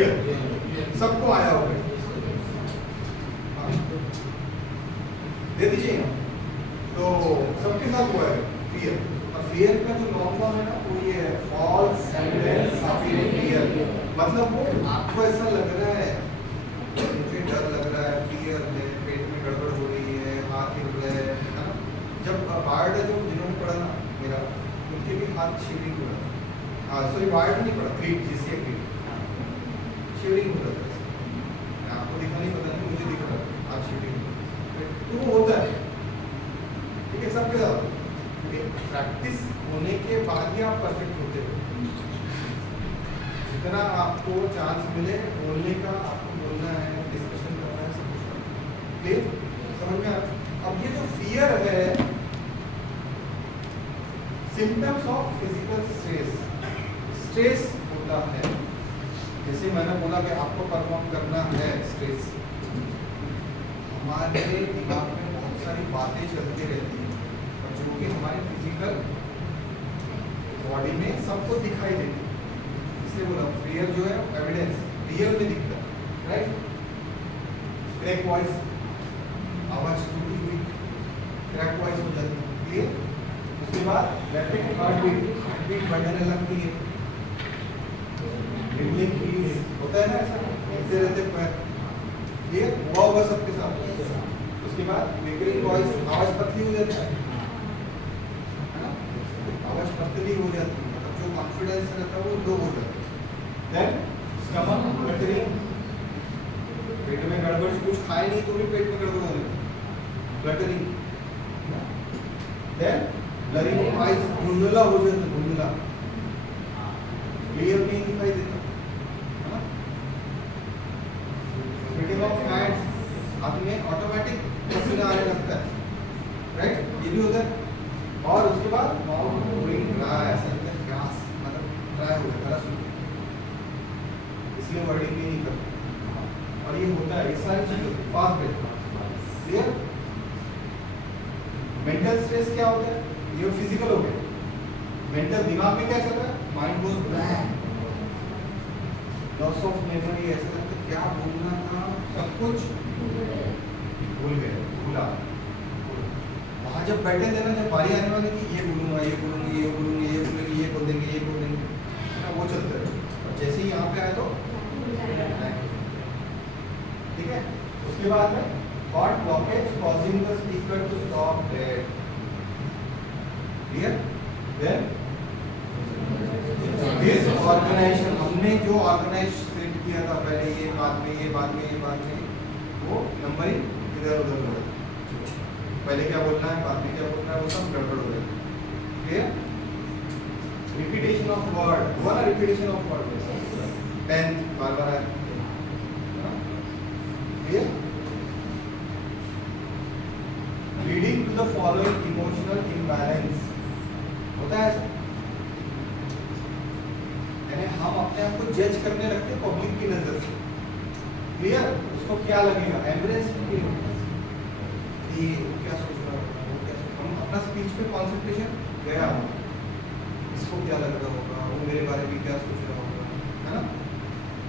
Fear सबको आया होगा, दे दीजिए ना। तो सबके साथ हुआ है फियर। और फियर का जो लॉन्ग फॉर्म है ना वो ये है, फॉल्स एविडेंस अपीयरिंग फियर। मतलब वो आपको ऐसा लग रहा है, मुझे डर लग रहा है, फियर है, पेट में गड़बड़ हो रही है, हाथ हिल रहे हैं, है ना। जब वार्ड है, जो जिन्होंने पढ़ा ना मेरा, उनके भी हाथ शिवरिंग हो रहा था। हाँ सॉरी, वार्ड नहीं पढ़ा, क्रीट जिससे क्रीट शिवरिंग हो रहा था। आपको दिखा नहीं, पता नहीं, मुझे दिख रहा था हाथ शिवरिंग। तो वो होता है, ठीक है, सबके साथ। प्रैक्टिस होने के बाद ही आप परफेक्ट होते हो। जितना आपको चांस मिले बोलने का, आपको बोलना है, डिस्कशन करना है, सब कुछ क्लियर समझ में आता। अब ये जो फियर है, symptoms of physical stress, stress होता है। जैसे मैंने बोला कि आपको परफॉर्म करना है स्ट्रेस, हमारे दिमाग में बहुत सारी बातें चलती रहती हैं और जो कि हमारे फिजिकल बॉडी में सबको दिखाई देती है। इसलिए बोला फियर जो है एविडेंस रियल में दिखता है, राइट। क्रैक वॉइस, आवाज टूटी हुई, क्रैक वॉइस हो जाती है, क्लियर। उसके बाद रैपिड हार्ट बीट बढ़ने लगती है, रिंगलिंग फील होता है ना, ऐसा ऐसे रहते पैर, क्लियर हुआ होगा सबके साथ। उसके बाद वेकरिंग वॉइस, आवाज पतली हो जाती है ना, आवाज पतली हो जाती है, मतलब जो कॉन्फिडेंस रहता है वो लो हो जाता है। देन स्टमक फ्लटरिंग, पेट में गड़बड़, कुछ खाए नहीं तो भी पेट में गड़बड़ हो रही, फ्लटरिंग। देन ब्लरिंग आइज, धुंधला हो जाता है, धुंधला, क्लियर नहीं दिखाई देता, है ना। स्वेटिंग ऑफ हैंड्स, हाथ में ऑटोमेटिक पसीना आने लगता है, राइट, ये भी होता है। और उसके बाद माउथ गोइंग ड्राई, ऐसा लगता है गैस मतलब ड्राई हो गया, गला सूख गया, इसलिए वर्डिंग भी नहीं करता। और ये होता है, ये सारी चीजें fast break, clear. Mental stress क्या होता है, ये फिजिकल हो गया। मेंटल दिमाग में क्या चल रहा है, mind goes blank, loss of memory, ऐसा लगता है क्या बोलना था सब कुछ भूल गए, भूला। वहाँ जब बैठे थे ना, जब बारी आने वाली थी, ये बोलूँगा, ये बोलूँगी, ये बोलूँगी, ये बोलेंगे, ये बोल देंगे, ये बोल देंगे, ना वो चलते रहे। और जैसे ही यहाँ पे आए तो ठीक है। उसके बाद में heart blockage causing the speaker to stop dead, clear. Then this organisation, हमने जो ऑर्गेनाइज सेट किया था पहले, ये बाद में, ये बाद में, ये बाद में, वो नंबरिंग इधर उधर हो रहा है। पहले क्या बोलना है, बाद में क्या बोलना है, वो सब गड़बड़ हो रहा है, क्लियर। रिपीटेशन ऑफ वर्ड, हुआ ना, रिपीटेशन ऑफ वर्ड, 10 बार बार है, clear. Leading to the following emotional imbalance, होता है ऐसा, यानी हम अपने आप को जज करने लगते हैं पब्लिक की नजर से, क्लियर। उसको क्या लगेगा, एम्ब्रेस ये क्या सोच रहा होगा, वो क्या सोच, हम अपना स्पीच पे कॉन्सेंट्रेशन गया, इसको क्या लग रहा होगा, वो मेरे बारे में क्या सोच रहा होगा, है ना।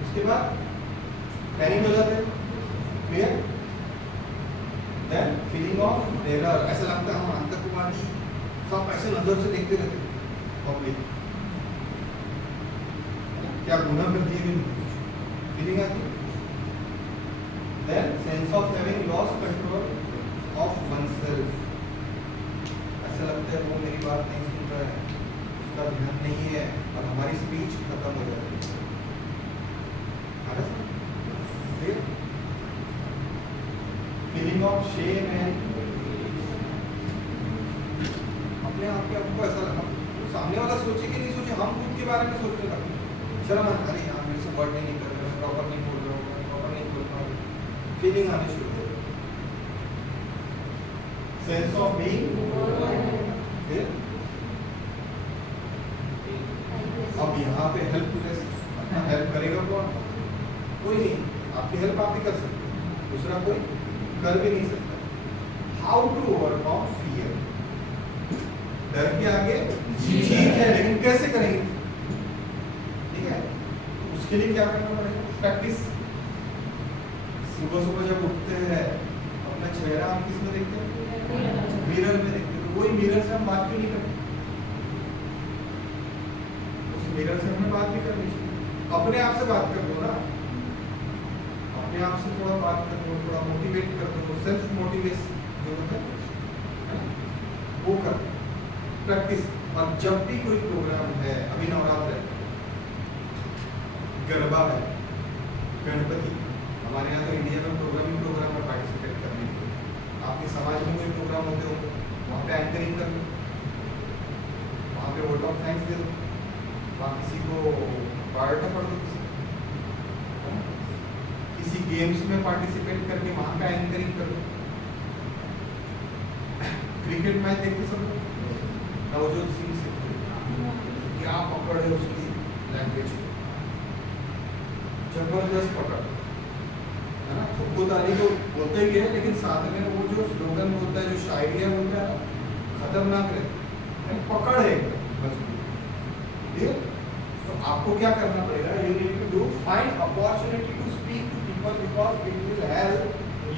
उसके बाद पैनिक हो जाते हैं, clear. Than feeling of terror, ऐसा लगता है हम आतंकवादी, सब ऐसे नजर से देखते रहते पब्लिक, क्या गुनाह कर दिए भी नहीं, फीलिंग आती है। Then sense of having lost control of oneself, ऐसा लगता है वो मेरी बात नहीं सुन रहा है, उसका ध्यान नहीं है और हमारी स्पीच खत्म हो जाती है। फीलिंग ऑफ शेम एंड, अपने आप के आपको ऐसा लगा, तो सामने वाला सोचे कि नहीं सोचे, हम खुद के बारे में सोचने लगते, शर्म आ रही है, मेरे से वर्ड नहीं कर रहे, प्रॉपर नहीं बोल रहा हूँ, प्रॉपर नहीं बोल रहा हूँ, फीलिंग आने शुरू हो गई। सेंस ऑफ बीइंग, अब यहाँ पे हेल्पलेस, हेल्प करेगा कौन, कोई नहीं, आपकी हेल्प आप ही कर सकते हैं, दूसरा कोई कर भी नहीं सकता। हाउ टू ओवरकम फियर, डर के आगे जीत है, लेकिन कैसे करेंगे, ठीक है। उसके लिए क्या करना पड़ेगा, प्रैक्टिस। सुबह सुबह जब उठते हैं अपना चेहरा हम किस में देखते हैं? मिरर में देखते हैं। तो वही मिरर से हम बात क्यों नहीं करते? उस मिरर से हमें बात भी करनी चाहिए। अपने आप से बात कर दो ना, अपने आप से थोड़ा बात कर दो, थोड़ा मोटिवेट कर दो, सेल्फ मोटिवेशन जो होता है वो कर प्रैक्टिस। और जब भी कोई प्रोग्राम है, अभी नवरात्र है, गरबा है, गणपति, हमारे यहाँ तो इंडिया में प्रोग्राम में पार्टिसिपेट करने के लिए आपके समाज में कोई प्रोग्राम होते हो वहाँ पे एंकरिंग कर लो, वहाँ पे वोट ऑफ थैंक्स दे दो, वहाँ किसी को बायोडाटा पढ़ दो, किसी गेम्स में पार्टिसिपेट करके वहाँ का एंकरिंग कर दो। क्रिकेट मैच देखते सब नवजोत सिंह से क्या पकड़ है उसकी लैंग्वेज, जबरदस्त पकड़ है ना। खुद ताली तो बोलते ही है, लेकिन साथ में वो जो स्लोगन बोलता है, जो शायरिया बोलता है, खतरनाक है, पकड़ है मजबूत। तो आपको क्या करना पड़ेगा? You need to do find opportunity to speak to people because it will help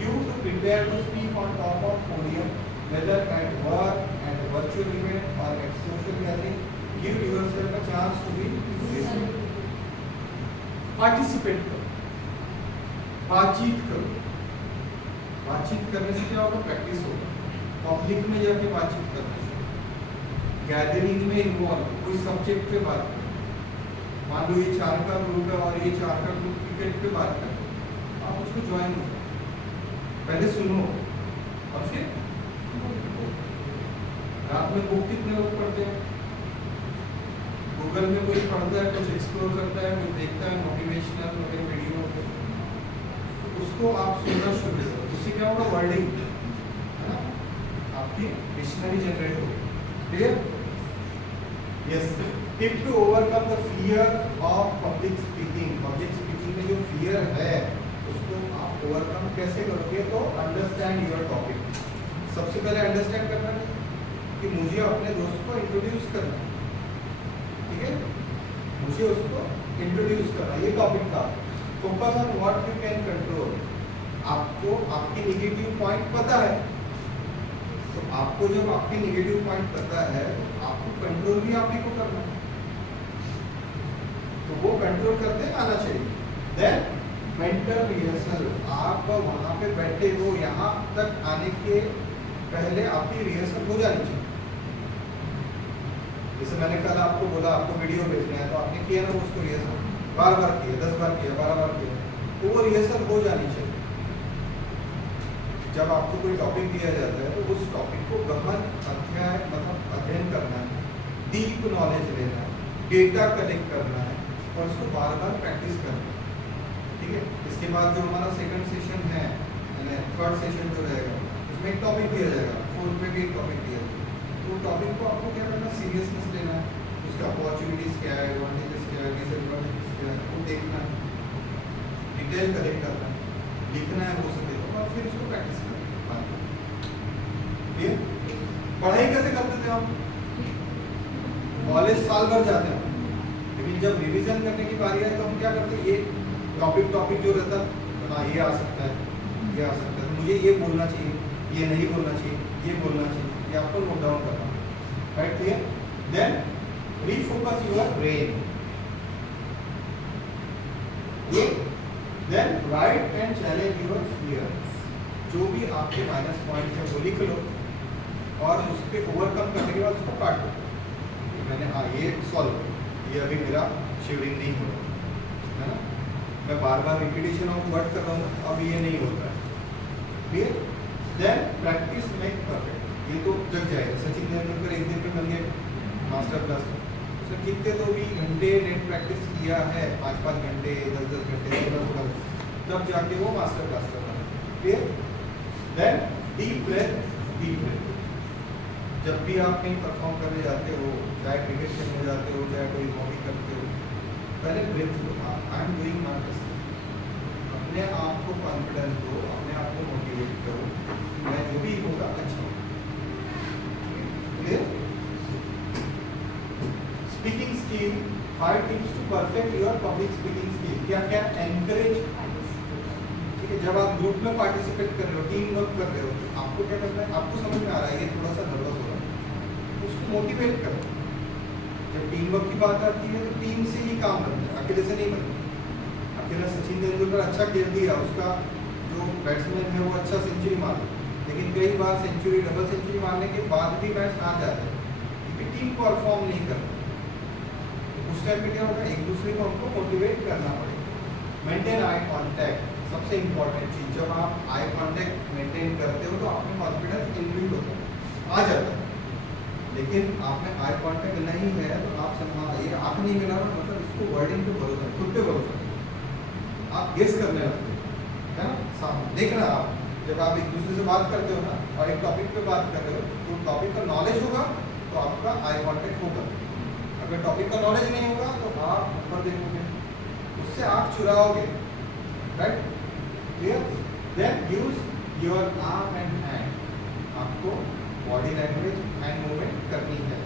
you to prepare to speak on top of podium, whether at work, at a virtual event or at social gathering. Give yourself a chance to be listened. Participate करो, बातचीत करो। बातचीत करने से क्या होगा? Practice होगा। Public में जाके बातचीत करना चाहिए, गैदरिंग में इन्वॉल्व, कोई सब्जेक्ट पे बात करो। मान लो ये 4 का ग्रुप है और ये 4 का ग्रुप क्रिकेट पे बात करो, आप उसको ज्वाइन करो, पहले सुनो और फिर रात में बुक कितने लोग पढ़ते हैं? गूगल में कोई पढ़ता है, कुछ एक्सप्लोर करता है, कुछ देखता है मोटिवेशनल वगैरह वीडियो, तो उसको आप सुनना शुरू करो। उससे क्या होगा? वर्डिंग है ना, आपकी डिक्शनरी जनरेट होगी। Clear? Yes. Tip to overcome the fear of public speaking. Public speaking में जो फियर है उसको आप ओवरकम कैसे करोगे? तो अंडरस्टैंड योर टॉपिक। सबसे पहले अंडरस्टैंड करना है कि मुझे अपने दोस्त को इंट्रोड्यूस करना है, ठीक है, मुझे उसको इंट्रोड्यूस करना, ये टॉपिक था। Focus on what you can control. आपको आपकी नेगेटिव पॉइंट पता है, तो आपको जब आपकी नेगेटिव पॉइंट पता है, आपको कंट्रोल भी आपने को करना है, तो वो कंट्रोल करते आना चाहिए। Then mental rehearsal. आप वहाँ पे बैठे हो, यहाँ तक आने के पहले आपकी रिहर्सल हो जानी चाहिए। जैसे मैंने कल आपको बोला आपको वीडियो भेजना है, तो आपने किया ना उसको रिहर्सल, बार बार किया, 10 बार किया, 12 बार किया, तो वो रिहर्सल हो जानी चाहिए। जब आपको कोई टॉपिक दिया जाता है तो उस टॉपिक को गहन अध्याय मतलब अध्ययन करना है, डीप नॉलेज लेना है, डेटा कलेक्ट करना है और उसको बार बार प्रैक्टिस करना है, ठीक है। इसके बाद जो हमारा सेकंड सेशन है, यानी थर्ड सेशन जो रहेगा, उसमें एक टॉपिक दिया जाएगा, फोर्थ में भी एक टॉपिक दिया जाएगा। तो टॉपिक को आपको क्या करना, सीरियसनेस लेना है, उसका अपॉर्चुनिटीज क्या है, एडवांटेजेस क्या है, डिसएडवांटेजेस क्या है, वो देखना है, डिटेल कलेक्ट करना है, लिखना है हो सके तो, और फिर उसको प्रैक्टिस करना है। पढ़ाई कैसे करते थे हम? कॉलेज साल भर जाते हैं, लेकिन जब रिवीजन करने की बारी आए तो हम क्या करते हैं? ये टॉपिक जो रहता है, हाँ ये आ सकता है, ये आ सकता है, तो मुझे ये बोलना चाहिए, ये नहीं बोलना चाहिए, ये बोलना चाहिए, ये आपको नोट डाउन करना है, right? Clear? Then refocus your brain. Then write and challenge your fear. जो भी आपके माइनस पॉइंट है वो लिख लो और उस पर ओवरकम करने के बाद उसको काट दो। मैंने हाँ ये सॉल्व, ये अभी मेरा शिवरिंग नहीं हो रहा है ना, मैं बार बार रिपीटेशन ऑफ वर्ड कर रहा हूँ, अब ये नहीं होता है। Clear? Then practice make perfect. ये तो जग जाएगा। सचिन तेंदुलकर एक दिन में बन गए मास्टर ब्लास्टर। उसने कितने तो भी घंटे नेट प्रैक्टिस किया है, 5-5 घंटे, 10-10 घंटे, थोड़ा तब जाके वो मास्टर ब्लास्टर बना। क्लियर? Then deep breath. जब भी आप कहीं परफॉर्म करने जाते हो, चाहे क्रिकेट खेलने जाते हो, चाहे कोई हॉबी करते हो, पहले ब्रेथ लो। I am doing my best. अपने आप को कॉन्फिडेंस दो, अपने आप को मोटिवेट करो, मैं जो भी होगा अच्छा होगा। Clear? Speaking skill, 5 tips to perfect your public speaking skill. क्या क्या? एनकरेज, ठीक है, जब आप ग्रुप में पार्टिसिपेट कर रहे हो, टीम वर्क कर रहे हो, तो आपको क्या करना है? आपको समझ में आ रहा है ये थोड़ा सा नर्वस हो रहा है, उसको मोटिवेट करो। जब टीम वर्क की बात आती है तो टीम से ही काम बनता है, अकेले से नहीं बनता। अकेला सचिन तेंदुलकर अच्छा खेल दिया, उसका जो बैट्समैन है वो अच्छा सेंचुरी मारा, लेकिन कई बार सेंचुरी, डबल सेंचुरी मारने के बाद भी मैच हार जाते हैं क्योंकि टीम परफॉर्म नहीं करती। उस टाइम पे क्या होगा? एक दूसरे को हमको मोटिवेट करना पड़ेगा। मेंटेन आई कॉन्टैक्ट, सबसे इम्पोर्टेंट चीज। जब आप आई कॉन्टैक्ट मेंटेन करते हो तो आप में कॉन्फिडेंस इंक्रीज होता है, आ जाता है। लेकिन आप में आई कॉन्टैक्ट नहीं है तो आप ये आंख नहीं मिला रहा, मतलब इसको वर्डिंग पे भरोसा, खुद पे भरोसा, आप गेस करने लगते हो, है ना? देखना, आप जब आप एक दूसरे से बात करते हो ना और एक टॉपिक पे बात कर रहे हो, तो टॉपिक का नॉलेज होगा तो आपका आई कॉन्टैक्ट होगा। अगर टॉपिक का नॉलेज नहीं होगा तो आप ऊपर देखोगे, उससे आप चुराओगे, right? Clear? Then use your arm and hand, आपको बॉडी लैंग्वेज हैंड मूवमेंट करनी है।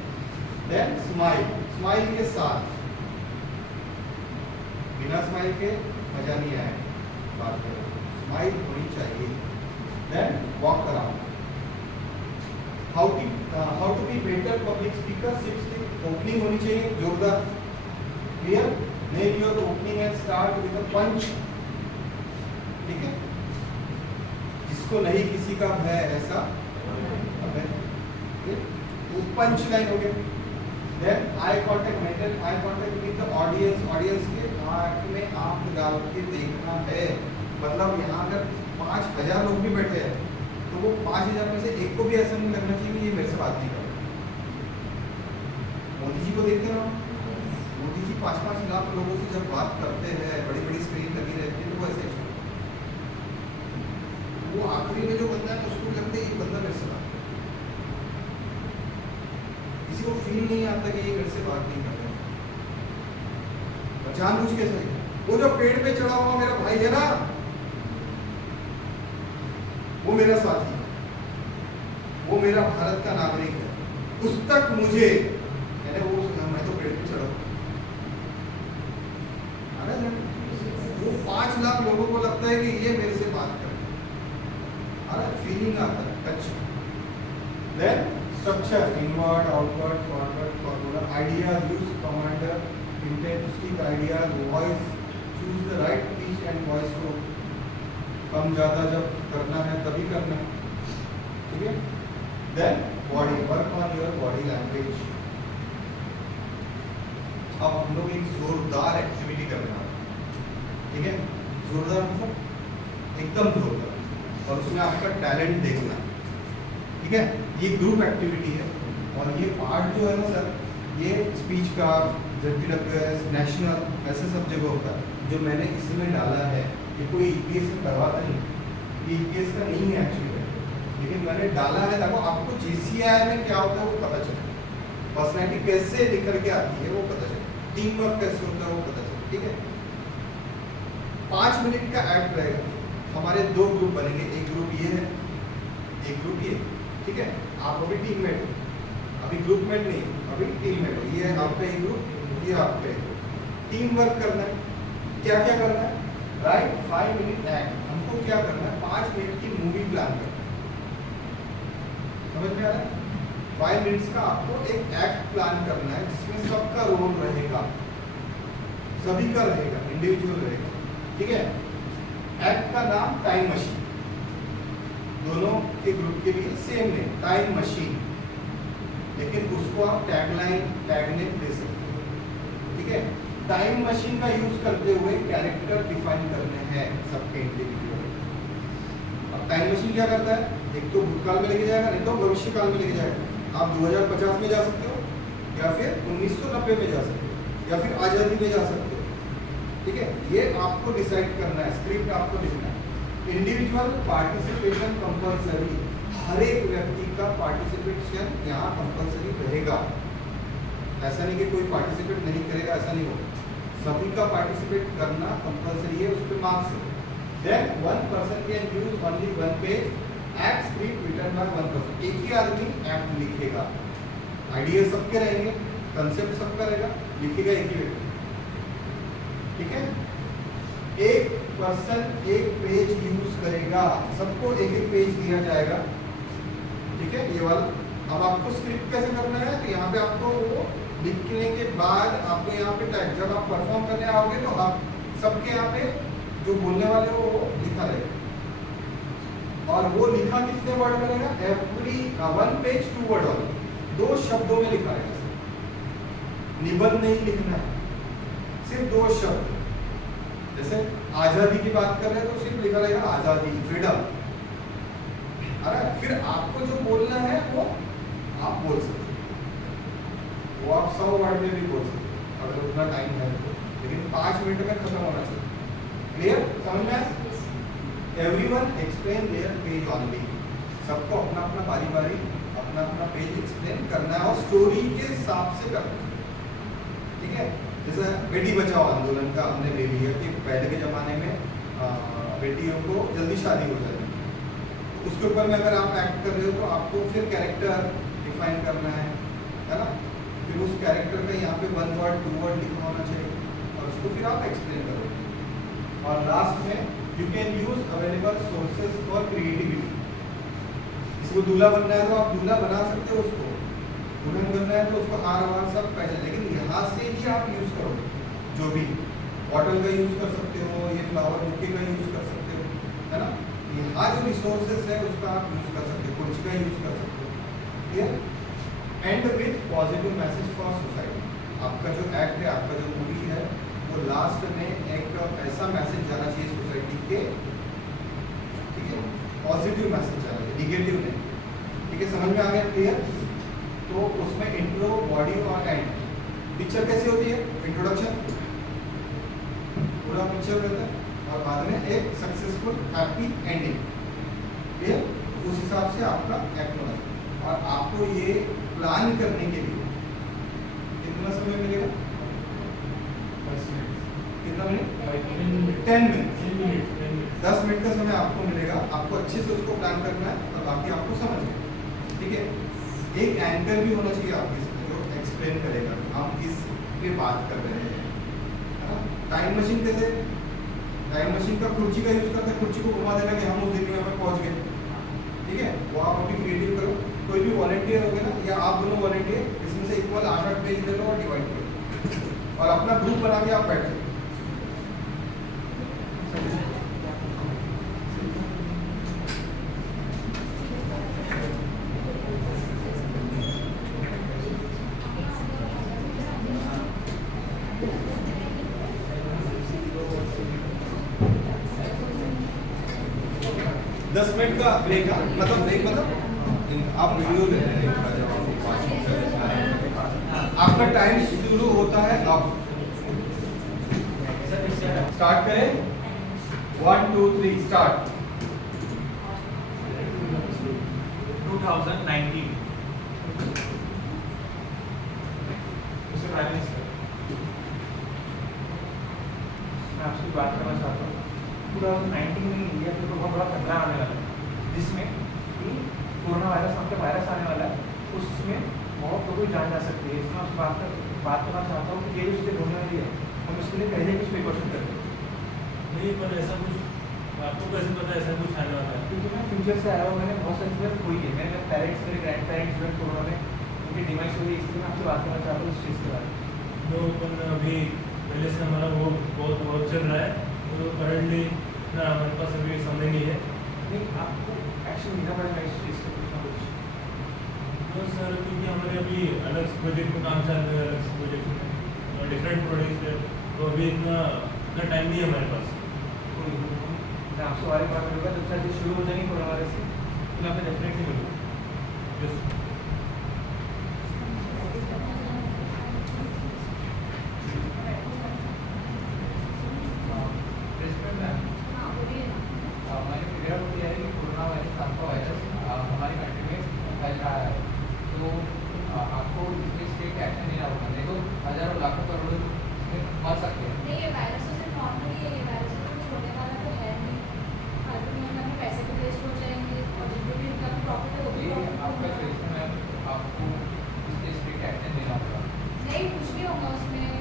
देन स्माइल, स्माइल के साथ, बिना स्माइल के मजा नहीं आएगा बात करें, स्माइल होनी चाहिए। Then walk around, how to be better public speaker, सिर्फ ओपनिंग होनी चाहिए जोरदार, clear? Make your opening and start with a punch, ठीक है? जिसको नहीं किसी का भय, ऐसा वो पंच लाइन हो गया। Then eye contact, maintain eye contact with the audience, audience के आंख में आंख डाल के देखना है। मतलब यहाँ अगर 5000 लोग भी बैठे हैं तो वो 5000 में से एक को भी ऐसा नहीं लगना चाहिए कि ये मेरे से बात नहीं कर रहा। मोदी जी को देखते रहो, मोदी जी 5-5 लाख लोगों से जब बात करते हैं, बड़ी बड़ी स्क्रीन लगी रहती है, तो वो ऐसे वो आखिरी में जो बंदा है उसको लगता है ये बंदा मेरे से बात, किसी को फील नहीं आता कि ये मेरे से बात नहीं कर रहा, जानबूझ के सही। वो जो पेड़ पे चढ़ा हुआ मेरा भाई है ना, वो मेरा साथी है, वो मेरा भारत का नागरिक है, उस तक मुझे, मैंने वो सुना, मैं तो पेड़ पे चढ़ा, वो 5 लाख लोगों को लगता है कि ये मेरे से बात कर, फीलिंग आता है, touch. Then structure, inward, outward, forward, forward, ideas, use commander, intent to speak ideas, voice, choose the right pitch and voice को, कम ज़्यादा जब करना है तभी करना, ठीक है? Then body, work on your body language. अब हम लोग एक जोरदार एक्टिविटी करना है, ठीक है? जोरदार मतलब एकदम जोरदार, और उसमें आपका टैलेंट देखना, ठीक है? ये ग्रुप एक्टिविटी है और ये पार्ट जो है ना सर, ये स्पीच का, ZPWS, नेशनल, ऐसे सब जगह होता है। जो मैंने इसमें डाला है ये कोई EPS में करवाता नहीं, ये EPS का नहीं है एक्चुअली, लेकिन मैंने डाला है ताकि आपको JCI में क्या होता है वो पता चले, पर्सनैलिटी कैसे निकल के आती है वो पता चले, टीम वर्क कैसे होता है वो पता चले, ठीक है? 5 मिनट का एक्ट रहेगा, हमारे 2 ग्रुप बनेंगे, एक ग्रुप ये है, एक ग्रुप ये, ठीक है? आप अभी टीममेट हो, अभी ग्रुपमेट नहीं, अभी टीममेट हो, ये है आपका एक ग्रुप, ये आपका एक ग्रुप। टीम वर्क करना है, क्या क्या करना है? राइट 5 मिनट एक्ट, हमको क्या करना है? 5 मिनट की मूवी प्लान करना है, समझ में आ रहा है? 5 मिनट्स का आपको एक एक्ट प्लान करना है जिसमें सबका रोल रहेगा, सभी का रहेगा, इंडिविजुअल रहेगा, ठीक है? एक्ट का नाम टाइम मशीन, दोनों के ग्रुप के लिए सेम नेम, टाइम मशीन, लेकिन उसको आप टैगलाइन, टैगनेम दे सकते हो, ठीक है? टाइम मशीन का यूज करते हुए कैरेक्टर डिफाइन करने हैं सबके इंडिविजुअल। अब टाइम मशीन क्या करता है? एक तो भूतकाल में लेके जाएगा, नहीं तो भविष्य काल में लेके जाएगा। आप 2050 में जा सकते हो, या फिर 1990 में जा सकते हो, या फिर आज़ादी में जा सकते हो, ठीक है? ये आपको डिसाइड करना है, स्क्रिप्ट आपको लिखना है। इंडिविजुअल पार्टिसिपेशन कंपल्सरी, हर एक व्यक्ति का पार्टिसिपेशन यहाँ कंपल्सरी रहेगा, ऐसा नहीं कि कोई पार्टिसिपेट नहीं करेगा, ऐसा नहीं होगा, सभी का पार्टिसिपेट करना कंपल्सरी है, उस पर मार्क्स है। Then 1 person can use only 1 page, act script written by 1 person, एक ही आदमी एक्ट लिखेगा, आइडिया सबके रहेंगे, कंसेप्ट सबका रहेगा, लिखेगा एक ही व्यक्ति, ठीक है। एक पर्सन एक पेज यूज करेगा, सबको एक एक पेज दिया जाएगा, ठीक है, ये वाला। अब आपको स्क्रिप्ट कैसे करना है, तो यहाँ पे आपको वो लिखने के बाद आपको यहाँ पे टाइप, जब आप परफॉर्म करने आओगे तो आप सबके यहाँ पे जो बोलने वाले हो वो लिखा रहेगा, और वो लिखा कितने वर्ड में रहेगा, एवरी 1 पेज 2 वर्ड ऑल, 2 शब्दों में लिखा रहेगा, निबंध नहीं लिखना है, सिर्फ 2 शब्द। जैसे आजादी की बात कर रहे हैं तो सिर्फ लिखा रहेगा आजादी, फ्रीडम। अरे फिर आपको जो बोलना है वो आप बोल सकते हो, वो आप 100 वर्ड में भी बोल सकते हो अगर उतना टाइम है तो, लेकिन 5 मिनट में खत्म होना चाहिए। क्लियर, समझ में आया? Everyone explain their page only, सबको अपना अपना बारी बारी अपना अपना पेज एक्सप्लेन करना है और स्टोरी के हिसाब से करना है, ठीक है। जैसे बेटी बचाओ आंदोलन का हमने ले लिया कि पहले के ज़माने में बेटियों को जल्दी शादी हो जाती, उसके ऊपर में अगर आप एक्ट कर रहे हो तो आपको फिर कैरेक्टर डिफाइन करना है ना, फिर उस कैरेक्टर का यहाँ पे 1 वर्ड 2 वर्ड लिखा होना चाहिए और उसको फिर आप एक्सप्लेन करोगे। और लास्ट में you can use available sources for creativity. इसको दूल्हा बनना है तो आप दूल्हा बना सकते हो, उसको दुल्हन बनना है तो उसको हार वार सब पैसे, लेकिन यहाँ से ही आप यूज करोगे, जो भी बॉटल का यूज कर सकते हो, ये फ्लावर बुके का यूज कर सकते हो, है ना। यहाँ जो रिसोर्सेज है उसका आप यूज कर सकते हो, कुछ का यूज कर सकते हो, clear. And with positive message for society, आपका जो एक्ट है, आपका जो मूवी है, वो लास्ट में एक ऐसा मैसेज जाना चाहिए सोसाइटी के, ठीक है, पॉजिटिव मैसेज जाना चाहिए, निगेटिव नहीं, ठीक है। समझ में आ गया, क्लियर। तो उसमें इंट्रो, बॉडी और एंड। पिक्चर कैसी होती है, इंट्रोडक्शन पूरा पिक्चर रहता है और बाद में एक सक्सेसफुल हैप्पी एंडिंग, क्लियर। उस हिसाब से आपका एक्ट होना चाहिए। और आपको ये प्लान करने के लिए कितना समय मिलेगा, 10 मिनट, कितना मिनट, 10 मिनट, 10 मिनट का समय आपको मिलेगा। आपको अच्छे से उसको प्लान करना है और बाकी आपको समझ में, ठीक है। एक एंकर भी होना चाहिए आपके इसमें जो एक्सप्लेन करेगा हम किस पे बात कर रहे हैं, है ना। टाइम मशीन कैसे, टाइम मशीन का कुर्सी का यूज करते हैं, कुर्सी को घुमा देना कि हम उस दिन में पहुंच गए, ठीक है। वो आप अभी क्रिएटिव करो, कोई भी वॉलंटियर हो गया ना, या आप दोनों वॉलंटियर, इसमें से इक्वल 8-8 पेज ले लो और डिवाइड करो और अपना ग्रुप बना के आप बैठे। 10 मिनट का ब्रेक है, मतलब ब्रेक मतलब आप वीडियो ले रहे हैं, आपका टाइम शुरू होता है अब। स्टार्ट करें, 1 2 3 स्टार्ट। 2019 उससे पहले मैं आपसे बात करना चाहता हूँ। 2019 में इंडिया के ऊपर बहुत बड़ा खतरा आने वाला है, जिसमें कि कोरोना वायरस नाम का वायरस आने वाला है, उसमें बहुत लोगों की जान जा सकती है। इसमें आपसे बात करना चाहता हूँ कि ये जो चीज़ें होने वाली है, हम इसके लिए पहले कुछ प्रिकॉशन करते हैं। नहीं, पर ऐसा कुछ आपको कैसे पता है ऐसा कुछ आने वाला है? क्योंकि मैं फ्यूचर से आया हूँ, मैंने बहुत सारी चीज़ें हुई है, मेरे पेरेंट्स, मेरे ग्रैंड पेरेंट्स जो कोरोना में उनकी डिवाइस हुई, इसलिए मैं आपसे बात करना चाहता हूँ इस चीज़ के बारे में। तो अपन अभी पहले से हमारा वो बहुत वर्क चल रहा है, तो करंटली ना हमारे पास अभी समय नहीं है। नहीं, आपको एक्शन लेना पड़ेगा इस चीज़ से कुछ ना कुछ। तो सर क्योंकि हमारे अभी अलग प्रोजेक्ट में काम चल रहा है, अलग प्रोजेक्ट में और डिफरेंट प्रोजेक्ट है, तो अभी इतना टाइम नहीं है हमारे पास। कोई मैं आपसे वाली बात करूँगा, जब सारी चीज़ शुरू हो जाएगी कोरोना वायरस से, तो मैं आपको डेफिनेटली मिलूँगा। Yes. नहीं, कुछ भी होगा उसमें,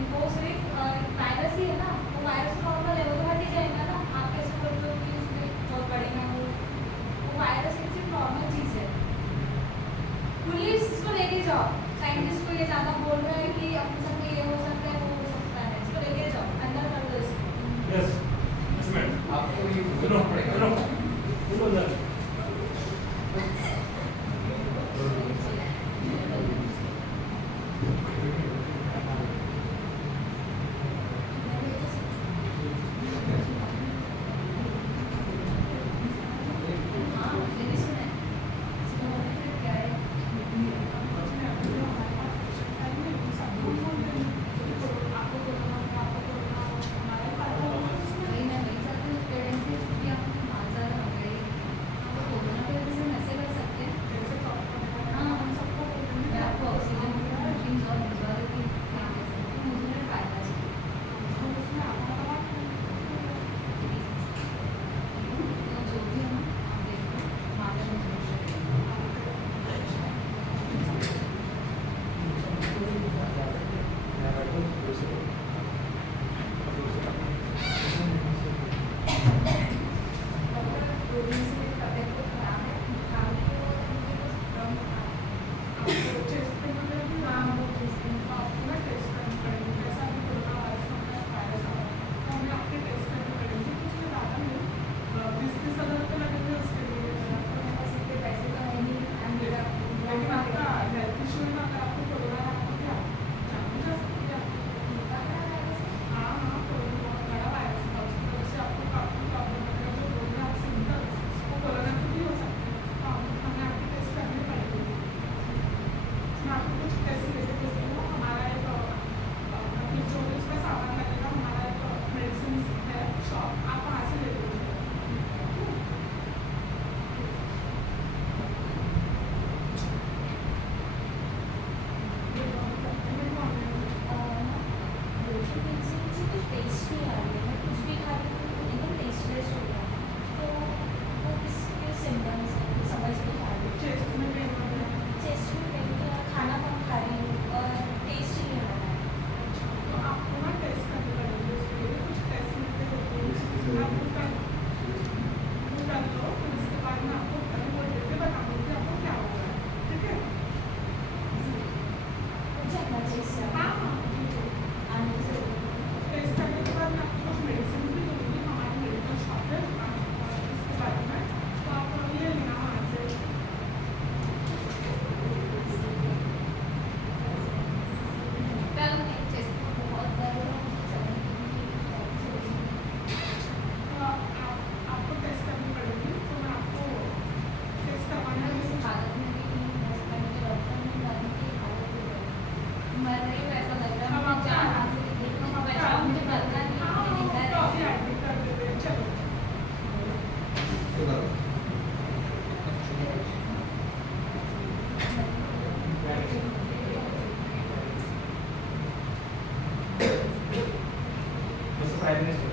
अवेयरनेस है।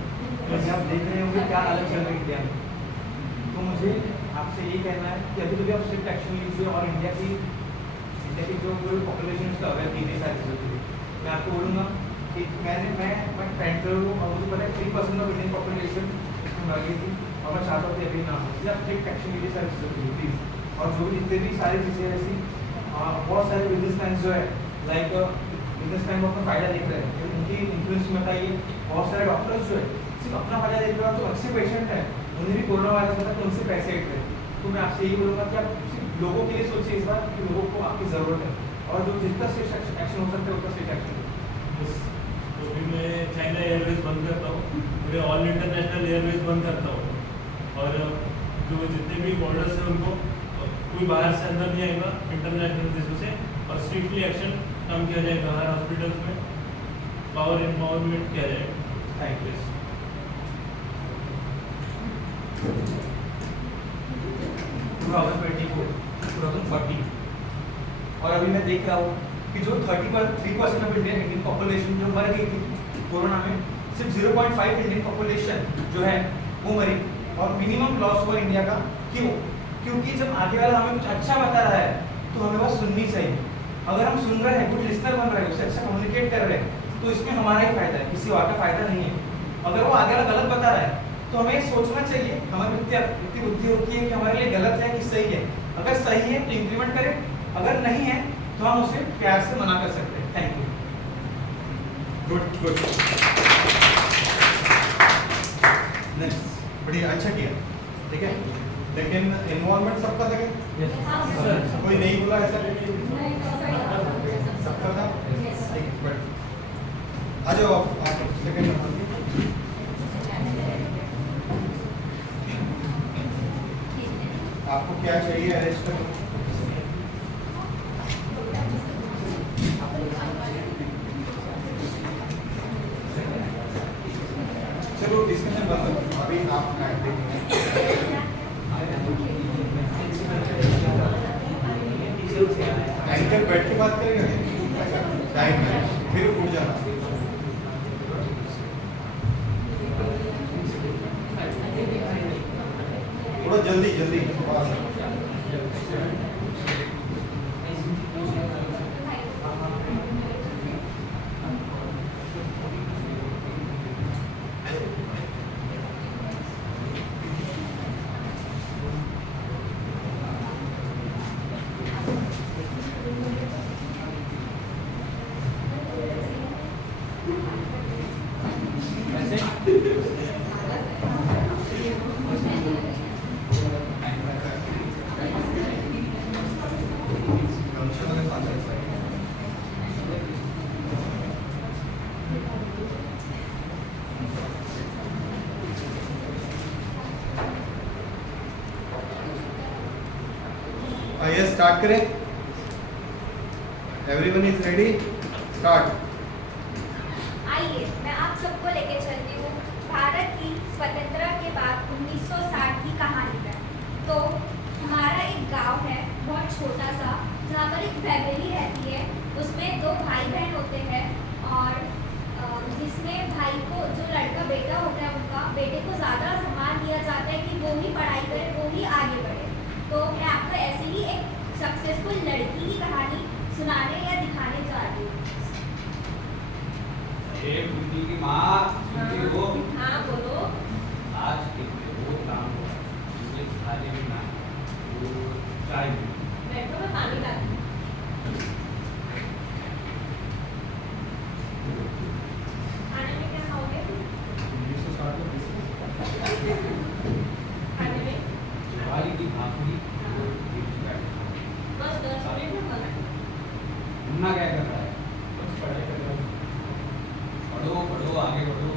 जैसे आप देख रहे होंगे क्या अलग चल रहा है इंडिया में, तो मुझे आपसे यही कहना है कि अभी तो भी आप स्ट्रिक्ट एक्शन लीजिए और इंडिया की जो पूरी पॉपुलेशन उसका अवेयर कीजिए सारी चीज़ों के लिए। मैं आपको बोलूँगा कि मैं पेंटर हूँ और मुझे पता है 3% ऑफ इंडियन पॉपुलेशन इसमें मर गई थी और मैं चाहता हूँ कि अभी ना हो, इसलिए आप स्ट्रिक्ट एक्शन लीजिए सारी चीज़ों के लिए प्लीज़। और जो भी जितने भी सारी चीज़ें ऐसी बहुत सारे बिजनेसमैन जो है लाइक बिजनेसमैन को अपना फ़ायदा देख रहे हैं, उनकी इन्फ्लुएंस में बताइए। बहुत सारे डॉक्टर्स जो है सिर्फ अपना फायदा देख रहे हैं, जो अच्छे पेशेंट हैं उन्हें भी कोरोना वायरस होता है तो उनसे पैसे हट रहे हैं। तो मैं आपसे यही बोलूँगा कि आप सिर्फ लोगों के लिए सोचिए इस बार कि लोगों को आपकी ज़रूरत है और जो जितना स्ट्रिक्ट एक्शन हो सकता है उतना स्ट्रिक्ट एक्शन। तो फिर मैं चाइना एयरवेज बंद करता हूँ, पूरे ऑल इंटरनेशनल एयरवेज बंद करता हूँ, और जो जितने भी बॉर्डर्स हैं उनको कोई बाहर से अंदर नहीं आएगा इंटरनेशनल देशों से, और स्ट्रिक्टली एक्शन काम किया जाएगा हर हॉस्पिटल्स में, पावर एम्पावरमेंट किया जाएगा। Thank you. 2024, 2040 और अभी मैं देख रहा हूँ कि जो 3% ऑफ इंडियन पॉपुलेशन जो मर गई थी कोरोना में, सिर्फ 0.5 इंडियन पॉपुलेशन जो है वो मरी, और मिनिमम लॉस हुआ इंडिया का। क्यों? क्योंकि जब आगे वाला हमें कुछ अच्छा बता रहा है तो हमें बस सुननी चाहिए। अगर हम सुन रहे हैं, गुड लिसनर बन रहे हैं, उससे अच्छा कम्युनिकेट कर रहे हैं, तो इसमें हमारा ही फायदा है, किसी और का फायदा नहीं है। अगर वो आगे वाला गलत बता रहा है तो हमें सोचना चाहिए, हमारी इतनी बुद्धि होती है कि हमारे लिए गलत है कि सही है। अगर सही है तो इम्प्लीमेंट करें, अगर नहीं है तो हम उसे प्यार से मना कर सकते हैं। Thank you. गुड बढ़िया, अच्छा किया, ठीक है। लेकिन इन्वॉल्वमेंट सबका था क्या? कोई नहीं बोला ऐसा? सबका था? ठीक है, आ जाओ आप सेकंड नंबर। आपको क्या चाहिए अरेस्ट करो? चलो डिस्कशन बंद, अभी आप एंकर बैठ के बात करेंगे, टाइम है फिर उठ जाना। थोड़ा जल्दी जल्दी आइए स्टार्ट करें। Everyone is ready, start. आइए मैं आप सबको लेके चलती हूँ भारत की स्वतंत्रता के बाद 1960 की कहानी पर। तो हमारा एक गांव है बहुत छोटा सा, जहाँ पर एक फैमिली रहती है। उसमें 2 भाई बहन होते हैं, और जिसमें भाई को जो लड़का बेटा होता है उनका बेटे को ज़्यादा सम्मान दिया जाता है कि वो ही पढ़ाई करे, वो ही आगे बढ़े। तो मैं आपको ऐसे ही एक सक्सेसफुल लड़की की कहानी सुनाने या दिखाने जा रही हूँ। की माँ सुनती हो? हाँ बोलो। आज कितने वो काम हुआ, मुझे खाने में ना वो चाय भी। बैठो, मैं पानी लाती हूँ। खाने में क्या खाओगे? खाने में ज्वारी की भाखरी बस 10 मिनट में खाना है। मुन्ना क्या कर रहा है? बस पढ़ाई कर रहा हूँ। पढ़ो पढ़ो आगे बढ़ो,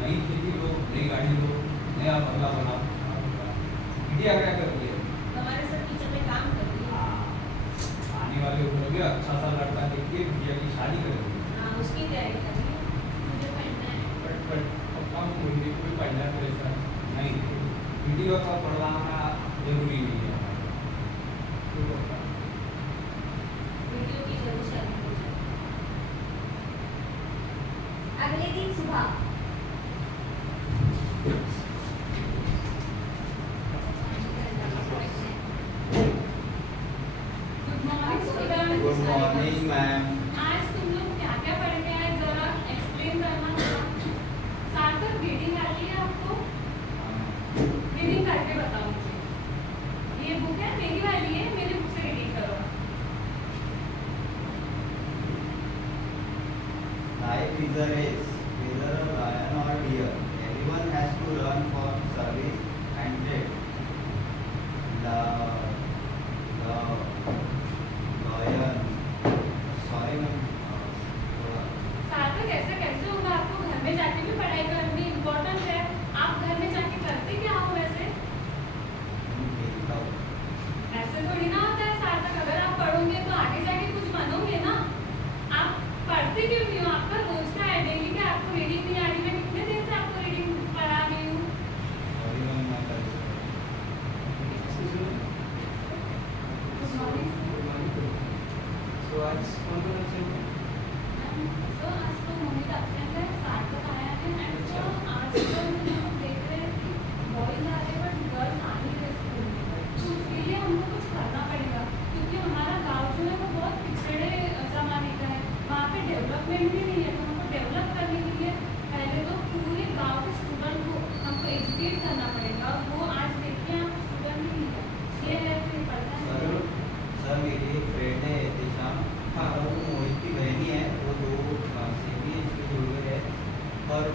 नई खेती लो, नई गाड़ी लो, नया बंगला बनाओ। बिटिया क्या कर रही है? हमारे सब किचन में काम करती है। हाँ, आने वाले उम्र में अच्छा सा लड़का देख के बिटिया की शादी करेगी। हाँ, उसकी तैयारी कर रही है। मुझे पढ़ना है। अब काम हिंदी को भी पढ़ना है मेरे साथ। नहीं, वीडियो का पढ़ाना जरूरी नहीं है। वीडियो की जरूर शादी हो जाए। अगले दिन सुबह और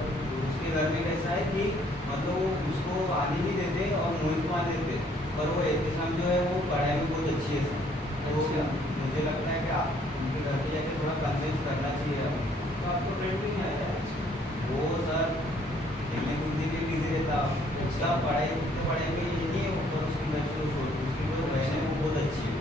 उसके घर में कैसा है कि मतलब वो उसको आने नहीं देते और मोहित को आने देते, पर वो एहतशाम जो है वो पढ़ाई में बहुत अच्छी है सर। तो मुझे लगता है कि आप उनके घर पे जाके थोड़ा कन्विंस करना चाहिए। तो आपको फ्रेंड भी नहीं आया? वो सर खेलने कूदने के लिए बिजी रहता, उसका पढ़ाई में ये नहीं है, ऊपर उसकी घर से उसकी जो बहन है वो बहुत अच्छी है।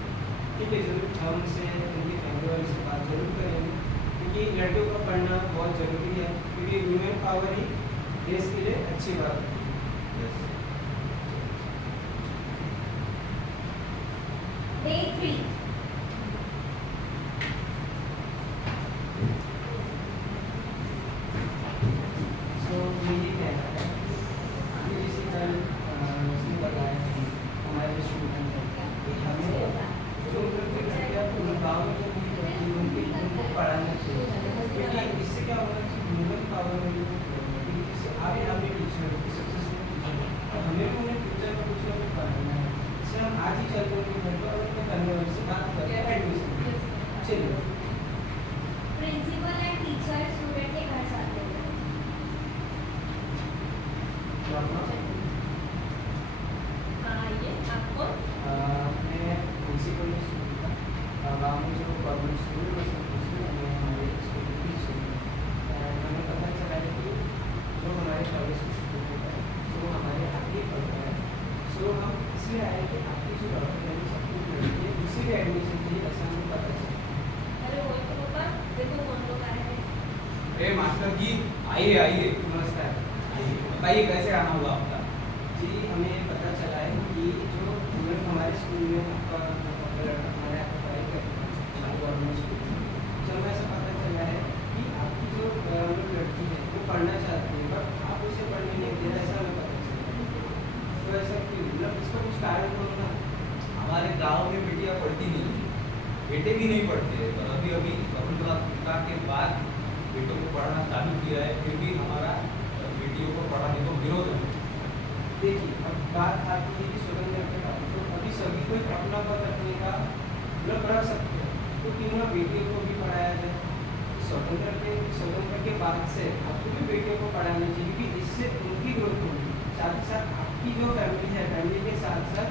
ठीक है, जरूर हम उनसे उनकी फैमिली वाले से बात जरूर करेंगे, क्योंकि लड़कियों का पढ़ना बहुत ज़रूरी है, क्योंकि वुमेन पावर ही देश के लिए अच्छी बात है। Day 3. सो ये कहना है कि जैसे कल उसने बताया कि हमारे जो स्टूडेंट हैं कि हमें जो उनके घर के पूरे गाँव में जो उनको पढ़ाना चाहिए, क्योंकि इससे क्या होगा कि वुमेन पावर में जो जैसे आप यहाँ पे टीचर हो, सक्सेसफुल टीचर, तो हमें भी उन्हें फ्यूचर में कुछ ना कुछ पढ़ाना है। इससे हम आज ही चलते हैं उनके घर पर और उनके फैमिली वाले से बात करते हैं एडमिशन। चलिए। प्रिंसिपल एंड टीचर स्टूडेंट के घर जाते हैं। हाँ, आइए आपको मैं प्रिंसिपल स्कूल का गाँव में जो गवर्नमेंट स्कूल है उसमें हमारे स्कूल की हमें पता चला है कि जो हमारे कॉलेज के स्टूडेंट है जो हमारे आगे पढ़ रहे हैं, सो हम इसलिए आए कि आपकी जो डॉक्टर सबको लड़की है उसी के एडमिशन की ऐसा हमें पता चला। अरे वो तो पापा देखो कौन लोग आए हैं। अरे मास्टर जी आइए आइए, नमस्कार आइए बताइए कैसे आना हुआ आपका? जी, हमें पता चला है कि जो स्टूडेंट हमारे स्कूल में आपका हमारे यहाँ पढ़ाई करते हैं गवर्नमेंट स्कूल में, तो हमें ऐसा पता चला है कि आपकी जो लड़की है वो पढ़ना चाहती है बट आप उसे पढ़ने नहीं दे रहे, ऐसा हमें पता चला। तो ऐसा क्यों, मतलब इसका कुछ कारण तो होगा? हमारे गांव में बेटियां पढ़ती नहीं है, बेटे भी नहीं पढ़ते, तो अभी अभी स्वतंत्रता के बाद बेटों को पढ़ाना चालू किया है, फिर भी हमारा बेटियों को पढ़ाने को विरोध है। देखिए, अब बात आती है कि स्वतंत्र के बाद तो अभी सभी को अपना पद रखने का मतलब रख सकते हैं, तो क्यों ना बेटियों को भी पढ़ाया जाए। स्वतंत्र के बाद से आपको भी बेटियों को पढ़ाना चाहिए, क्योंकि इससे उनकी ग्रोथ होगी, साथ ही साथ आपकी जो फैमिली है, फैमिली के साथ साथ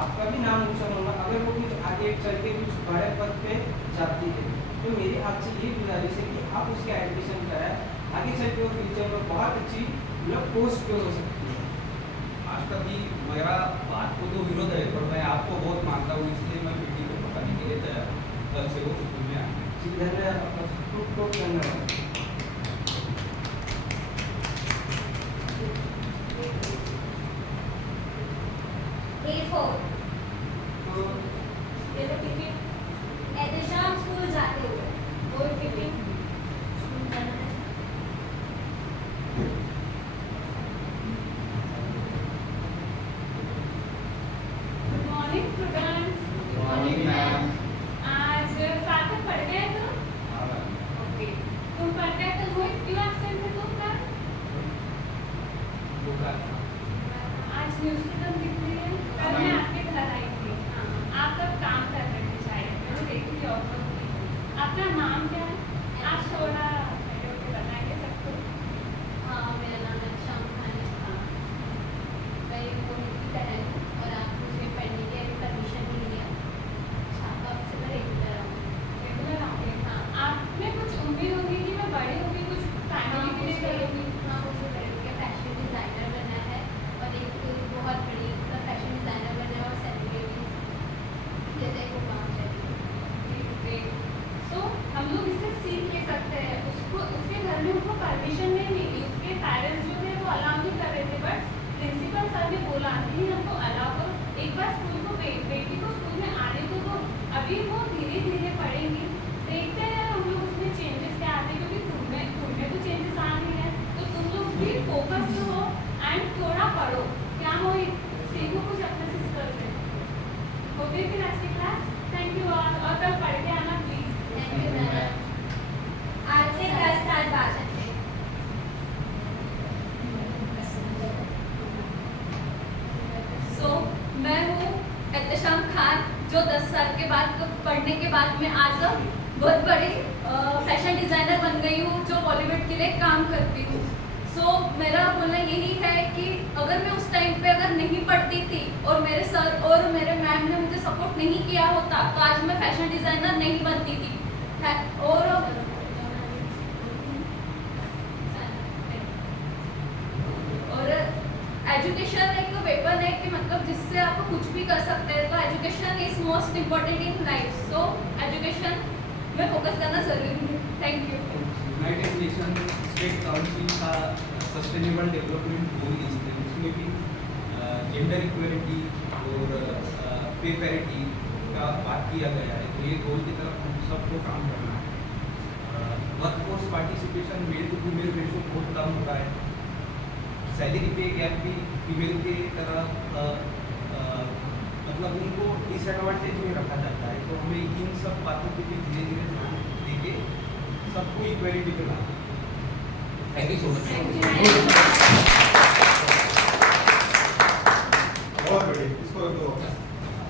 आपका भी नाम ऊँचा होगा अगर वो कुछ आगे चल के कुछ बड़े पद पे जाती है। तो मेरी आपसे ये गुजारिश है कि आप उसका एडमिशन कराएं, आगे चल के वो फ्यूचर में बहुत अच्छी मतलब पोस्ट पे हो सकती है। मास्टर जी मेरा बात को तो विरोध है, पर मैं आपको बहुत मानता हूँ, इसलिए मैं बेटी को पढ़ाने के लिए तैयार हूँ। कल से वो स्कूल में आए। जी धन्यवाद, खूब धन्यवाद। Day 4. तो ये तो टिफिन एहतशाम स्कूल जाते हुए वो टिफिन स्कूल जाना है। Good morning students. Morning ma'am. आज साथ में पढ़ गए तुम? ओके, तुम पढ़ गए तो रोहित क्यों एब्सेंट थे तुम कल? आज न्यूज़ पेपर दिख रही है, कल मैं आपके घर आई थी। हाँ, आप तब काम कर रहे थे शायद, मैंने देखी थी ऑफर की। आपका नाम क्या है? आप थोड़ा बताएंगे सबको? हाँ, मेरा नाम एहतशाम खान है। हाँ, मैं मोहित की बहन हूँ और आप मुझे पढ़ने की अभी परमिशन नहीं दिया। अच्छा, तो आपसे मैं रेगुलर आऊँगी। रेगुलर आऊँगे। हाँ, आपने कुछ उम्मीद होगी कि मैं बड़ी होगी, कुछ फैमिली के लिए करूँगी? हाँ, मुझे बड़ी के फैशन डिज़ाइनर बनना है और एक बहुत बड़ी फैशन डिज़ाइनर बनना है और सेलिब्रिटीज जैसे को काम चाहिए। तो हम लोग इससे सीख ये सकते हैं। उसको उसके घर में उनको परमिशन नहीं मिली, उसके पेरेंट्स जो थे वो अलाउ नहीं कर रहे थे, बट प्रिंसिपल सर ने बोला कि हमको अलाउ करो, एक बार स्कूल को बेटी को स्कूल में आने को दो। अभी वो धीरे धीरे पढ़ेंगी, देखते हैं हम लोग उसमें चेंजेस क्या आते हैं, क्योंकि तुम में तो चेंजेस आ रही है, तो तुम लोग भी फोकस हो एंड थोड़ा पढ़ो। क्या हो, सीखो कुछ अपने सिस्टर से। ओके, फिर आज की क्लास थैंक यू और कल पढ़ के आना प्लीज। Thank you ma'am. आज से 10 साल बाद मैं हूँ एहतशाम खान, जो 10 साल के बाद पढ़ने के बाद मैं आज बहुत बड़ी फैशन डिज़ाइनर बन गई हूँ, जो बॉलीवुड के लिए काम करती हूँ। सो मेरा बोलना यही है कि अगर मैं उस टाइम पे अगर नहीं पढ़ती थी और मेरे सर और मेरे मैम ने मुझे सपोर्ट नहीं किया होता तो आज मैं फैशन डिज़ाइनर नहीं बनती थी और एजुकेशन एक वेपन है कि मतलब जिससे आप कुछ भी कर सकते हैं, तो education is most important in life, so education में फोकस करना जरूरी है। Thank you. United nation state council का सस्टेनेबल डेवलपमेंट गोल उसमें भी जेंडर इक्वलिटी और पे पैरिटी का बात किया गया है। तो ये गोल की तरफ हम सबको काम करना है। Workforce participation male to female ratio बहुत कम होता है। सैलरी पे गैप भी फीमेल के तरह मतलब उनको डिसएडवांटेज में रखा जाता है। तो हमें इन सब बातों पे भी धीरे धीरे ध्यान देके सबको इक्वलिटी पे लाना है। Thank you so much. बहुत बढ़िया, इसको रख दो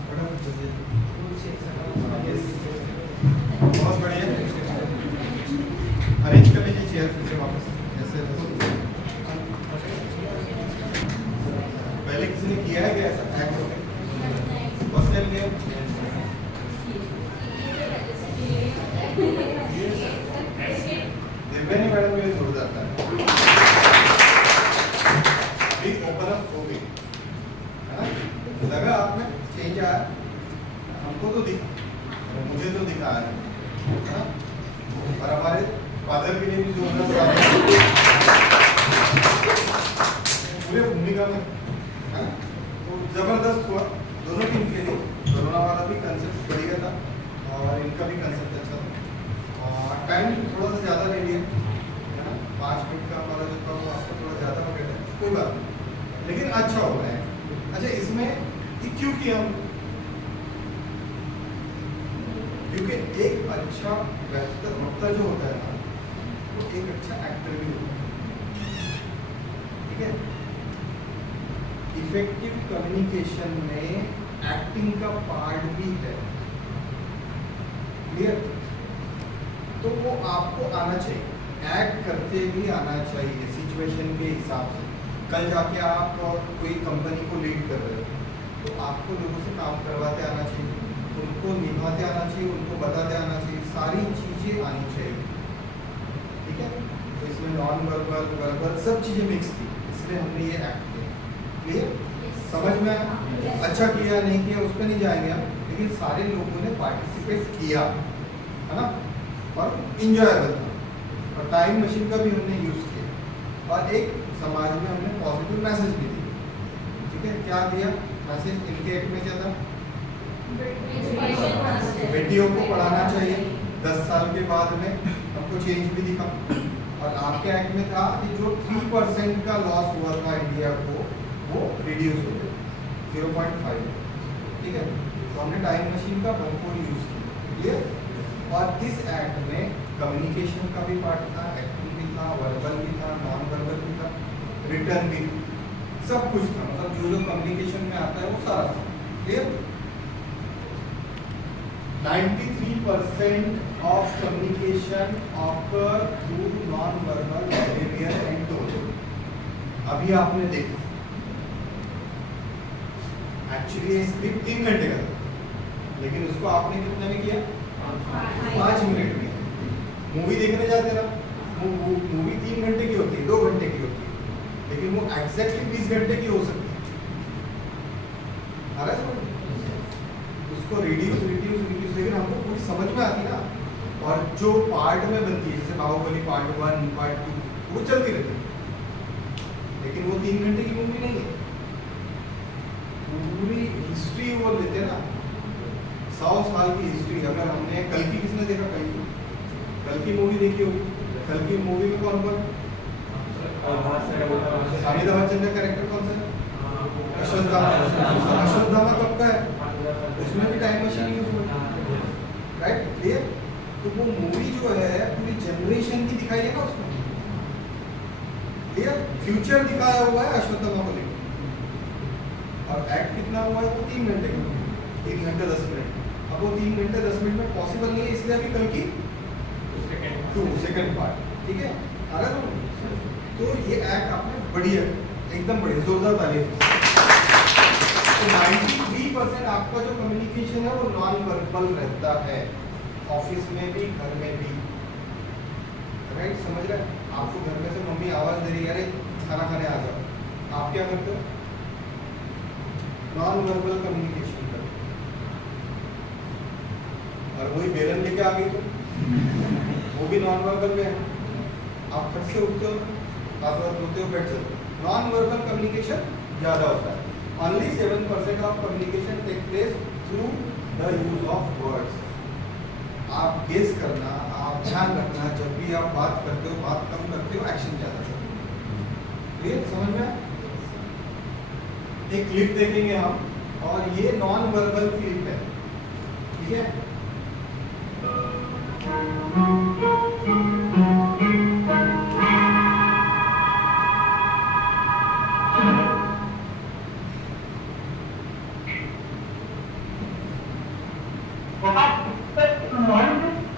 मैडम। बहुत बढ़िया, अरेंज कर लीजिए चेयर फिर से वापस जैसे पहले किसी ने किया है क्या ऐसा एक्ट होके फर्स्ट टाइम किया? दिव्यानी मैडम के लिए जोड़ जाता है भी ओपन अप हो गई है ना, लगा आप में चेंज आया, हमको तो दिखा, मुझे तो दिखा है ना, और हमारे फादर के लिए भी जो होना पूरे भूमिका में है, तो जबरदस्त हुआ दोनों टीम के लिए। कोरोना वाला भी कंसेप्ट बढ़िया था और इनका भी कंसेप्ट अच्छा था। और टाइम थोड़ा सा ज़्यादा ले लिया है ना, 5 मिनट का हमारा जो था वो आपको थोड़ा ज़्यादा हो गया था, कोई बात नहीं, लेकिन अच्छा हो रहा है। अच्छा, इसमें ये क्यों किया हम? क्योंकि एक अच्छा बेहतर वक्ता जो होता है ना, वो एक अच्छा एक्टर भी होता है, ठीक है। इफेक्टिव कम्युनिकेशन में एक्टिंग का पार्ट भी है, क्लियर? तो वो आपको आना चाहिए, एक्ट करते भी आना चाहिए सिचुएशन के हिसाब से। कल जाके आप कोई कंपनी को लीड कर रहे हो तो आपको लोगों से काम करवाते आना चाहिए, उनको निभाते आना चाहिए, उनको बताते आना चाहिए, सारी चीज़ें आनी चाहिए, ठीक है। तो इसमें नॉन वर्बल वर्बल सब चीज़ें मिक्स थी, इसलिए हमने ये एक्ट किया, क्लियर? समझ में आया? अच्छा किया नहीं किया उस पर नहीं जाएंगे हम, लेकिन सारे लोगों ने पार्टिसिपेट किया है ना, और इंजॉयबल था, और टाइम मशीन का भी हमने यूज़ किया, और एक समाज में हमने पॉजिटिव मैसेज भी दिया, ठीक है। क्या दिया मैसेज? इनके एक्ट में क्या था? बेटियों को पढ़ाना चाहिए, 10 साल के बाद में हमको चेंज भी दिखा, और आपके एक्ट में था कि जो 3% का लॉस हुआ था इंडिया को वो रिड्यूस हो गया 0.5, ठीक है। तो हमने टाइम मशीन का भरपूर यूज़ किया, क्लियर? और इस एक्ट में कम्युनिकेशन का भी पार्ट था, एक्टिंग भी था, वर्बल भी था, नॉन वर्बल भी था, रिटर्न भी, सब कुछ था, मतलब जो जो कम्युनिकेशन में आता है वो सारा था, clear? 93% of communication occur through non-verbal behavior and tone. अभी आपने देखा, एक्चुअली ये स्क्रिप्ट 3 घंटे का था, लेकिन उसको आपने कितने में किया? 5 मिनट में। मूवी देखने जाते ना, मूवी 3 घंटे की होती है, 2 घंटे की होती है, लेकिन वो एग्जैक्टली 20 घंटे की हो सकती है, आ रहा है समझ? उसको रिड्यूस, लेकिन हमको पूरी समझ में आती ना, और जो पार्ट में बनती है, जैसे बाहुबली पार्ट 1, पार्ट 2, वो चलती रहती है, लेकिन वो 3 घंटे की मूवी नहीं है, पूरी हिस्ट्री वो लेते हैं ना, 100 साल की हिस्ट्री। अगर हमने कल की, किसने देखा कल की मूवी देखी होगी? कल की मूवी में कौन कौन? अमिताभ बच्चन का कैरेक्टर कौन सा है? अश्वत्थामा कब का है? उसमें भी टाइम मशीन यूज हुआ, राइट? क्लियर? तो वो मूवी जो है पूरी जनरेशन की दिखाई है ना उसमें, क्लियर? फ्यूचर दिखाया हुआ है अश्वत्थामा को लेकर, और एक्ट कितना हुआ है? वो 3 घंटे का, 3 घंटे 10 मिनट। अब वो 3 घंटे 10 मिनट में पॉसिबल नहीं है, इसलिए अभी कल की 2 सेकंड पार्ट, ठीक है। आ रहा है? तो ये एक्ट आपने बढ़िया, एकदम बढ़िया, जोरदार तारीफ। तो 93% आपका जो कम्युनिकेशन है वो नॉन वर्बल रहता है, ऑफिस में भी, घर में भी। राइट, समझ रहे हैं? आपको घर में से मम्मी आवाज दे रही है, अरे खाना खाने आ जाओ, आप क्या करते हो? नॉन वर्बल कम्युनिकेशन करते हो। और वही बेलन लेके आ गई तो वो भी नॉन वर्बल में है। आप फट से उठते हो, बात होते हो, बैठ जाते हो। नॉन वर्बल कम्युनिकेशन ज्यादा होता है। Only 7% of communication take place through the use of words. आप गेस करना, आप ध्यान रखना, जब भी आप बात करते हो, बात कम करते हो, एक्शन ज्यादा करते हो। क्लियर, समझ में? एक क्लिप देखेंगे हम, और ये नॉन वर्बल क्लिप है, ठीक है?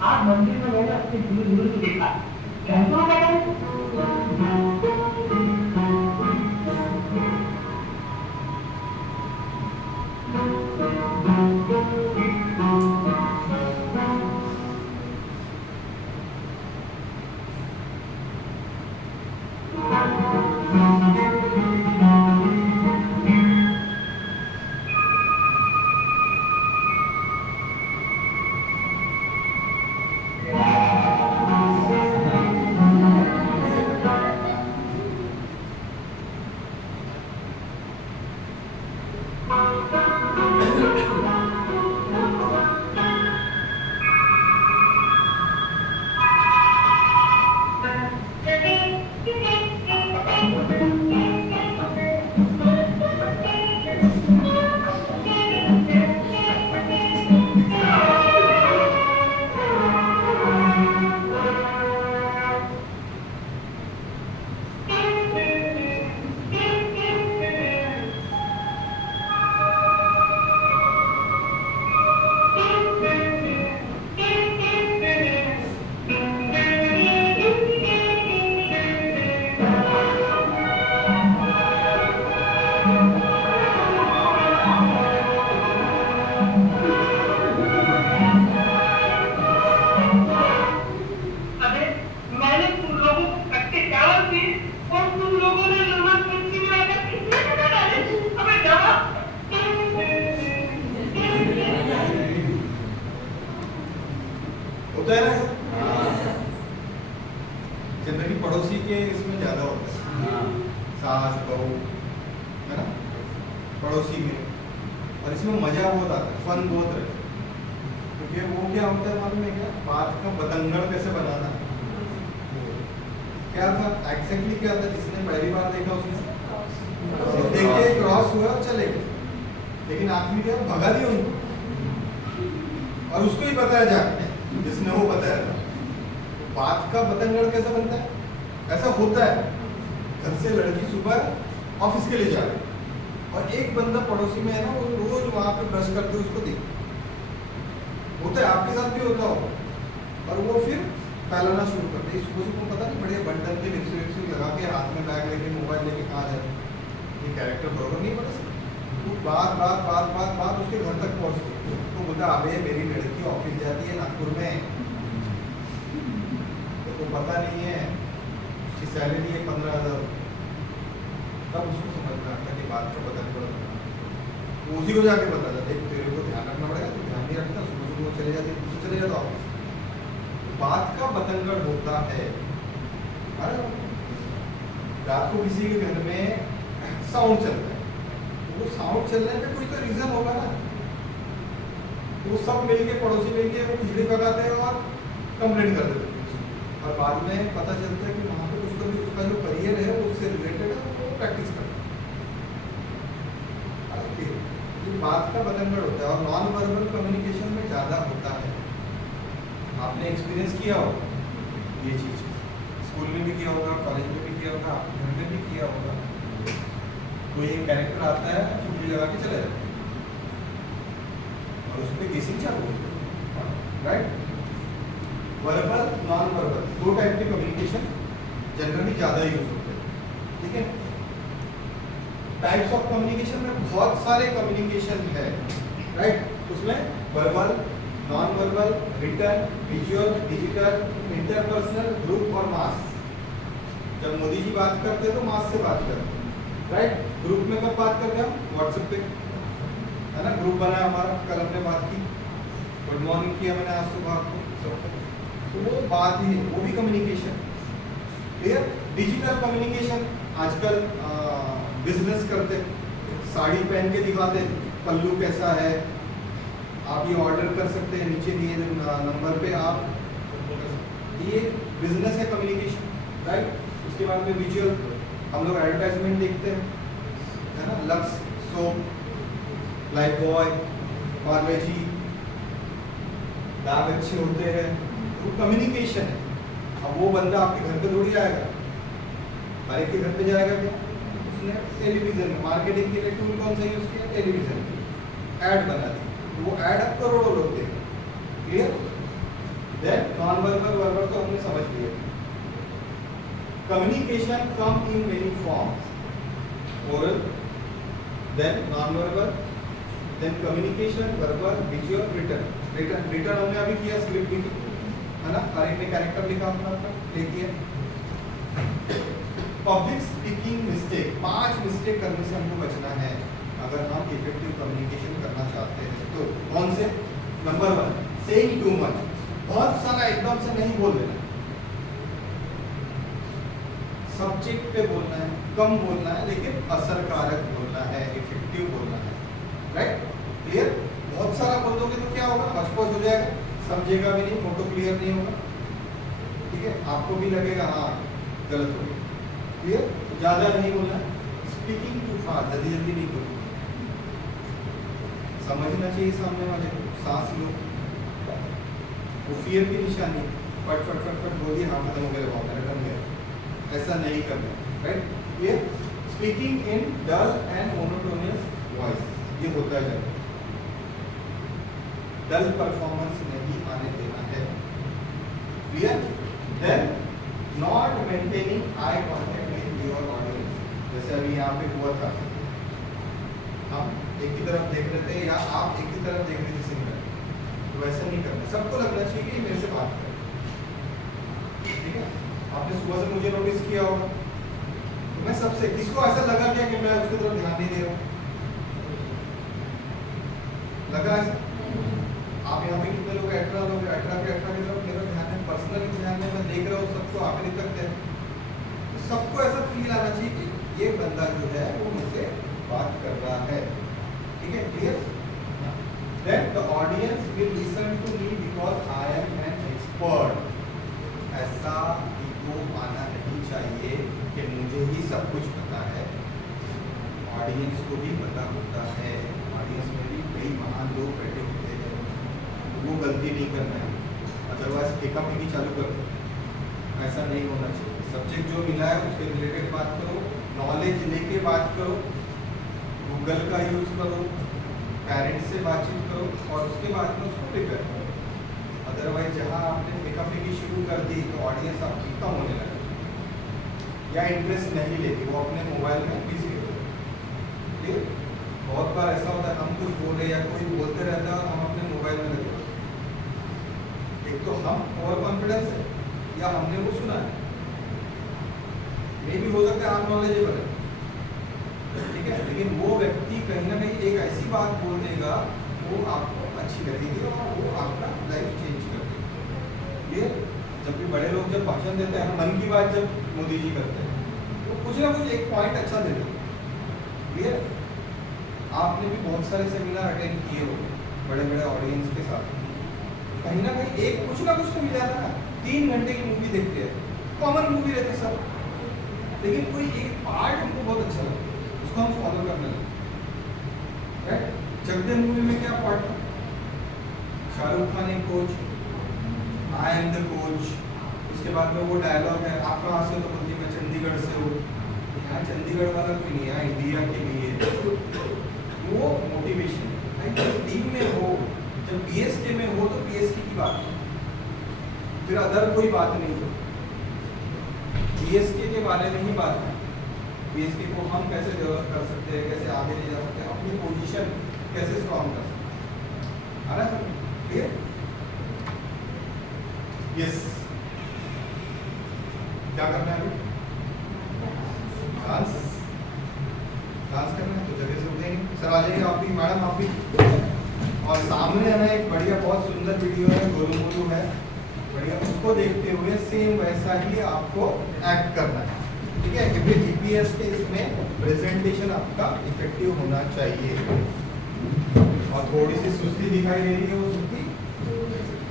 आप मंदिर में गए, अपने गुरु को देखा, कैसे होगा? होता है ना ऐसा? जनरली पड़ोसी के इसमें ज्यादा होता है, सास बहू, है ना, पड़ोसी में। और इसमें मजा बहुत आता है, फन बहुत रहता है। क्योंकि वो क्या होता है मालूम है क्या? बात का बतंगड़ कैसे बनाना। क्या था एग्जैक्टली, क्या था? जिसने पहली बार देखा उसने देखिए क्रॉस हुआ और चले गए, लेकिन आदमी क्या भगा दिया उनको, और उसको ही बताया जाए जिसने वो बताया था। तो बात का बतंगड़ कैसे बनता है? ऐसा होता है, घर से लड़की सुबह ऑफिस के लिए जा रही है और एक बंदा पड़ोसी में है ना, वो रोज वहां पे ब्रश करते उसको देख होता है, आपके साथ भी होता हो। और वो फिर फैलाना शुरू करते हैं, सुबह सुबह पता नहीं बढ़िया बंडल के लिपस्टिक लगा के हाथ में बैग लेके मोबाइल लेके कहाँ जाए, ये कैरेक्टर बरोबर नहीं पड़ा सर। वो बात उसके घर तक पहुँचती, तो बोलता अबे मेरी लड़की ऑफिस जाती है नागपुर में, तो पता नहीं है उसकी सैलरी है 15,000। तब उसको समझ में आता कि बात का पता नहीं पड़ा, वो उसी को जाके बताता देख तेरे को ध्यान रखना पड़ेगा, तो ध्यान नहीं रखता, सुबह सुबह चले जाते तो चले जाता ऑफिस। बात का बतंगड़ होता है। रात को किसी के घर में साउंड चलता है, तो वो साउंड चलने पे कोई तो रीजन होगा ना, तो वो सब मिलके पड़ोसी मिलके वो खिचड़ी पकाते हैं और कंप्लेंट कर देते हैं, और बाद में पता चलता है कि वहाँ पे कुछ तो भी उसका जो करियर है उससे रिलेटेड है, वो प्रैक्टिस करता है। ये बात का बतंगड़ होता है, और नॉन वर्बल कम्युनिकेशन में ज़्यादा होता है। आपने एक्सपीरियंस किया होगा ये चीज़, स्कूल में भी किया होगा, कॉलेज में भी किया होगा, घर में भी किया होगा। कोई एक कैरेक्टर आता है, चुटकी लगा के चले जाते हैं और उस पर गेसिंग चालू होती है, राइट? वर्बल, नॉन वर्बल, दो टाइप के कम्युनिकेशन जनरली ज़्यादा यूज होते हैं। ठीक है। टाइप्स ऑफ कम्युनिकेशन में बहुत सारे कम्युनिकेशन है, राइट। उसमें verbal, non verbal, written, visual, digital, interpersonal, group और मास। जब मोदी जी बात करते तो मास से बात करते, राइट। ग्रुप में कब बात करते हम? व्हाट्सएप पे, है ना। ग्रुप बनाया हमारा, कल हमने बात की, गुड मॉर्निंग किया मैंने आज सुबह आपको, तो वो बात ही, वो भी कम्युनिकेशन। क्लियर। डिजिटल कम्युनिकेशन, आजकल बिजनेस करते, साड़ी पहन के दिखाते पल्लू कैसा है, आप ये ऑर्डर कर सकते हैं, नीचे दिए नंबर पे आप, ये बिजनेस है, कम्युनिकेशन, राइट। उसके बाद में विजुअल, हम लोग एडवर्टाइजमेंट देखते हैं, है ना, lux soap, life boy, Parle G, दाग अच्छे होते हैं, वो कम्युनिकेशन है। अब वो बंदा आपके घर पे थोड़ी आएगा, हर एक के घर पे जाएगा क्या? उसने टेलीविजन में, मार्केटिंग के लिए टूल कौन सा यूज किया? टेलीविजन, ऐड बना दी, वो ऐड अब करोड़ों लोग देखें। Clear. Then non verbal, verbal तो हमने समझ लिया। Communication come in many forms, oral, then non verbal, then communication, verbal, visual, written. Written हमने अभी किया, स्क्रिप्ट लिखी, है ना, हर एक ने कैरेक्टर लिखा अपना, लिखिए। पब्लिक स्पीकिंग मिस्टेक, 5 मिस्टेक करने से हमको बचना है अगर हम इफेक्टिव कम्युनिकेशन करना चाहते हैं। तो कौन से? नंबर 1, सेइंग टू मच, बहुत सारा एकदम से नहीं बोल देना, सब्जेक्ट पे बोलना है, कम बोलना है, लेकिन असरकारक बोलना है, इफेक्टिव बोलना है, राइट। क्लियर। बहुत सारा बोल दोगे तो क्या होगा? हौच-पौच हो जाएगा, समझेगा भी नहीं, फोटो क्लियर नहीं होगा, ठीक है, आपको भी लगेगा हाँ गलत हो गया। क्लियर। ज्यादा नहीं बोलना, स्पीकिंग टू फास्ट, जल्दी जल्दी नहीं बोलना, समझना चाहिए सामने वाले को, सांस लो, वो फियर की निशानी, फट फट फट फट बोलिए, हाँ खत्म हो गया, बहुत मेरा टर्न गया, ऐसा नहीं करना, राइट। ये speaking in dull and monotonous voice, ये होता है जब डल परफॉर्मेंस नहीं आने देना है। Clear. Then not maintaining eye contact with your audience, जैसे अभी यहाँ पे हुआ था, हम एक ही तरफ देख रहे थे या आप एक ही तरफ देख रहे थे सिंगर, तो वैसे नहीं करना, सबको लगना चाहिए कि मेरे से बात करें, ठीक है। आपने सुबह से मुझे नोटिस किया होगा, तो मैं सबसे, किसको ऐसा लगा क्या कि मैं उसकी तरफ ध्यान नहीं दे रहा हूँ? लगा ऐसा? आप यहाँ पे कितने लोग एक्ट्रा लोग, एक्ट्रा की तरफ मेरा ध्यान है, पर्सनल ध्यान है, मैं देख रहा हूँ सबको आखिरी तक है, तो सबको ऐसा फील आना चाहिए कि ये बंदा जो है वो मुझसे बात कर रहा है, ठीक है। Clear. Then the audience will listen to me because I am an expert, ऐसा ईगो आना नहीं चाहिए कि मुझे ही सब कुछ पता है, ऑडियंस को भी पता होता है, ऑडियंस में भी कई महान लोग बैठे होते हैं, वो गलती नहीं करना है, अदरवाइज फेंका-फेंकी चालू कर दो, ऐसा नहीं होना चाहिए। सब्जेक्ट जो मिला है उसके रिलेटेड बात करो, नॉलेज लेके बात करो, गूगल का यूज करो, पेरेंट्स से बातचीत करो और उसके बाद में उसको प्रिपेयर करो। अदरवाइज जहाँ आपने फेंका-फेंकी शुरू कर दी तो ऑडियंस आपकी कम होने लगे या इंटरेस्ट नहीं लेती, वो अपने मोबाइल में बिजी हो। ठीक है। बहुत बार ऐसा होता है हम कुछ बोले या कोई बोलते रहता है और हम अपने मोबाइल में लगे, एक तो हम ओवर कॉन्फिडेंस है या हमने वो सुना है, मे भी हो सकता है अननॉलेजेबल है, ठीक है, लेकिन वो व्यक्ति कहीं ना कहीं एक ऐसी बात बोल देगा वो आपको अच्छी लगेगी और वो आपका लाइफ चेंज कर देगा। ये जब भी बड़े लोग जब भाषण देते हैं, मन की बात जब मोदी जी करते हैं तो कुछ ना कुछ एक पॉइंट अच्छा देते हैं। क्लियर। आपने भी बहुत सारे सेमिनार अटेंड किए हो बड़े बड़े ऑडियंस के साथ, कहीं ना कहीं एक कुछ ना कुछ तो मिल जाता है। 3 घंटे की मूवी देखते हैं, कॉमन मूवी रहती सब, लेकिन कोई एक पार्ट हमको बहुत अच्छा लगता है, उसको हम फॉलो करने लगते हैं। चक दे मूवी में क्या पार्ट था? शाहरुख खान एक coach, I am the coach, उसके बाद में वो डायलॉग है, आप कहाँ से? तो बोलती मैं चंडीगढ़ से हूँ। यहाँ चंडीगढ़ वाला कोई नहीं, यहाँ इंडिया के लिए वो मोटिवेशन है। जब टीम में हो, जब पीएसके में हो तो पीएसके की बात है, फिर अदर कोई बात नहीं हो, पीएसके के बारे में ही बात है। बीएसके को हम कैसे डेवलप कर सकते हैं, कैसे आगे ले जा सकते हैं, अपनी पोजीशन कैसे स्ट्रॉन्ग कर सकते हैं। आ रहा है सर? क्लियर? यस। क्या करना है अभी? डांस करना है तो जगह से उठेंगे। सर आ जाइए आप भी, मैडम आप भी। और सामने है ना एक बढ़िया बहुत सुंदर वीडियो है, गोलू मोलू है बढ़िया, उसको देखते हुए सेम वैसा ही आपको एक्ट करना है, ठीक है? क्योंकि जीपीएस के इसमें प्रेजेंटेशन आपका इफेक्टिव होना चाहिए। और थोड़ी सी सुस्ती दिखाई दे रही है, वो सुस्ती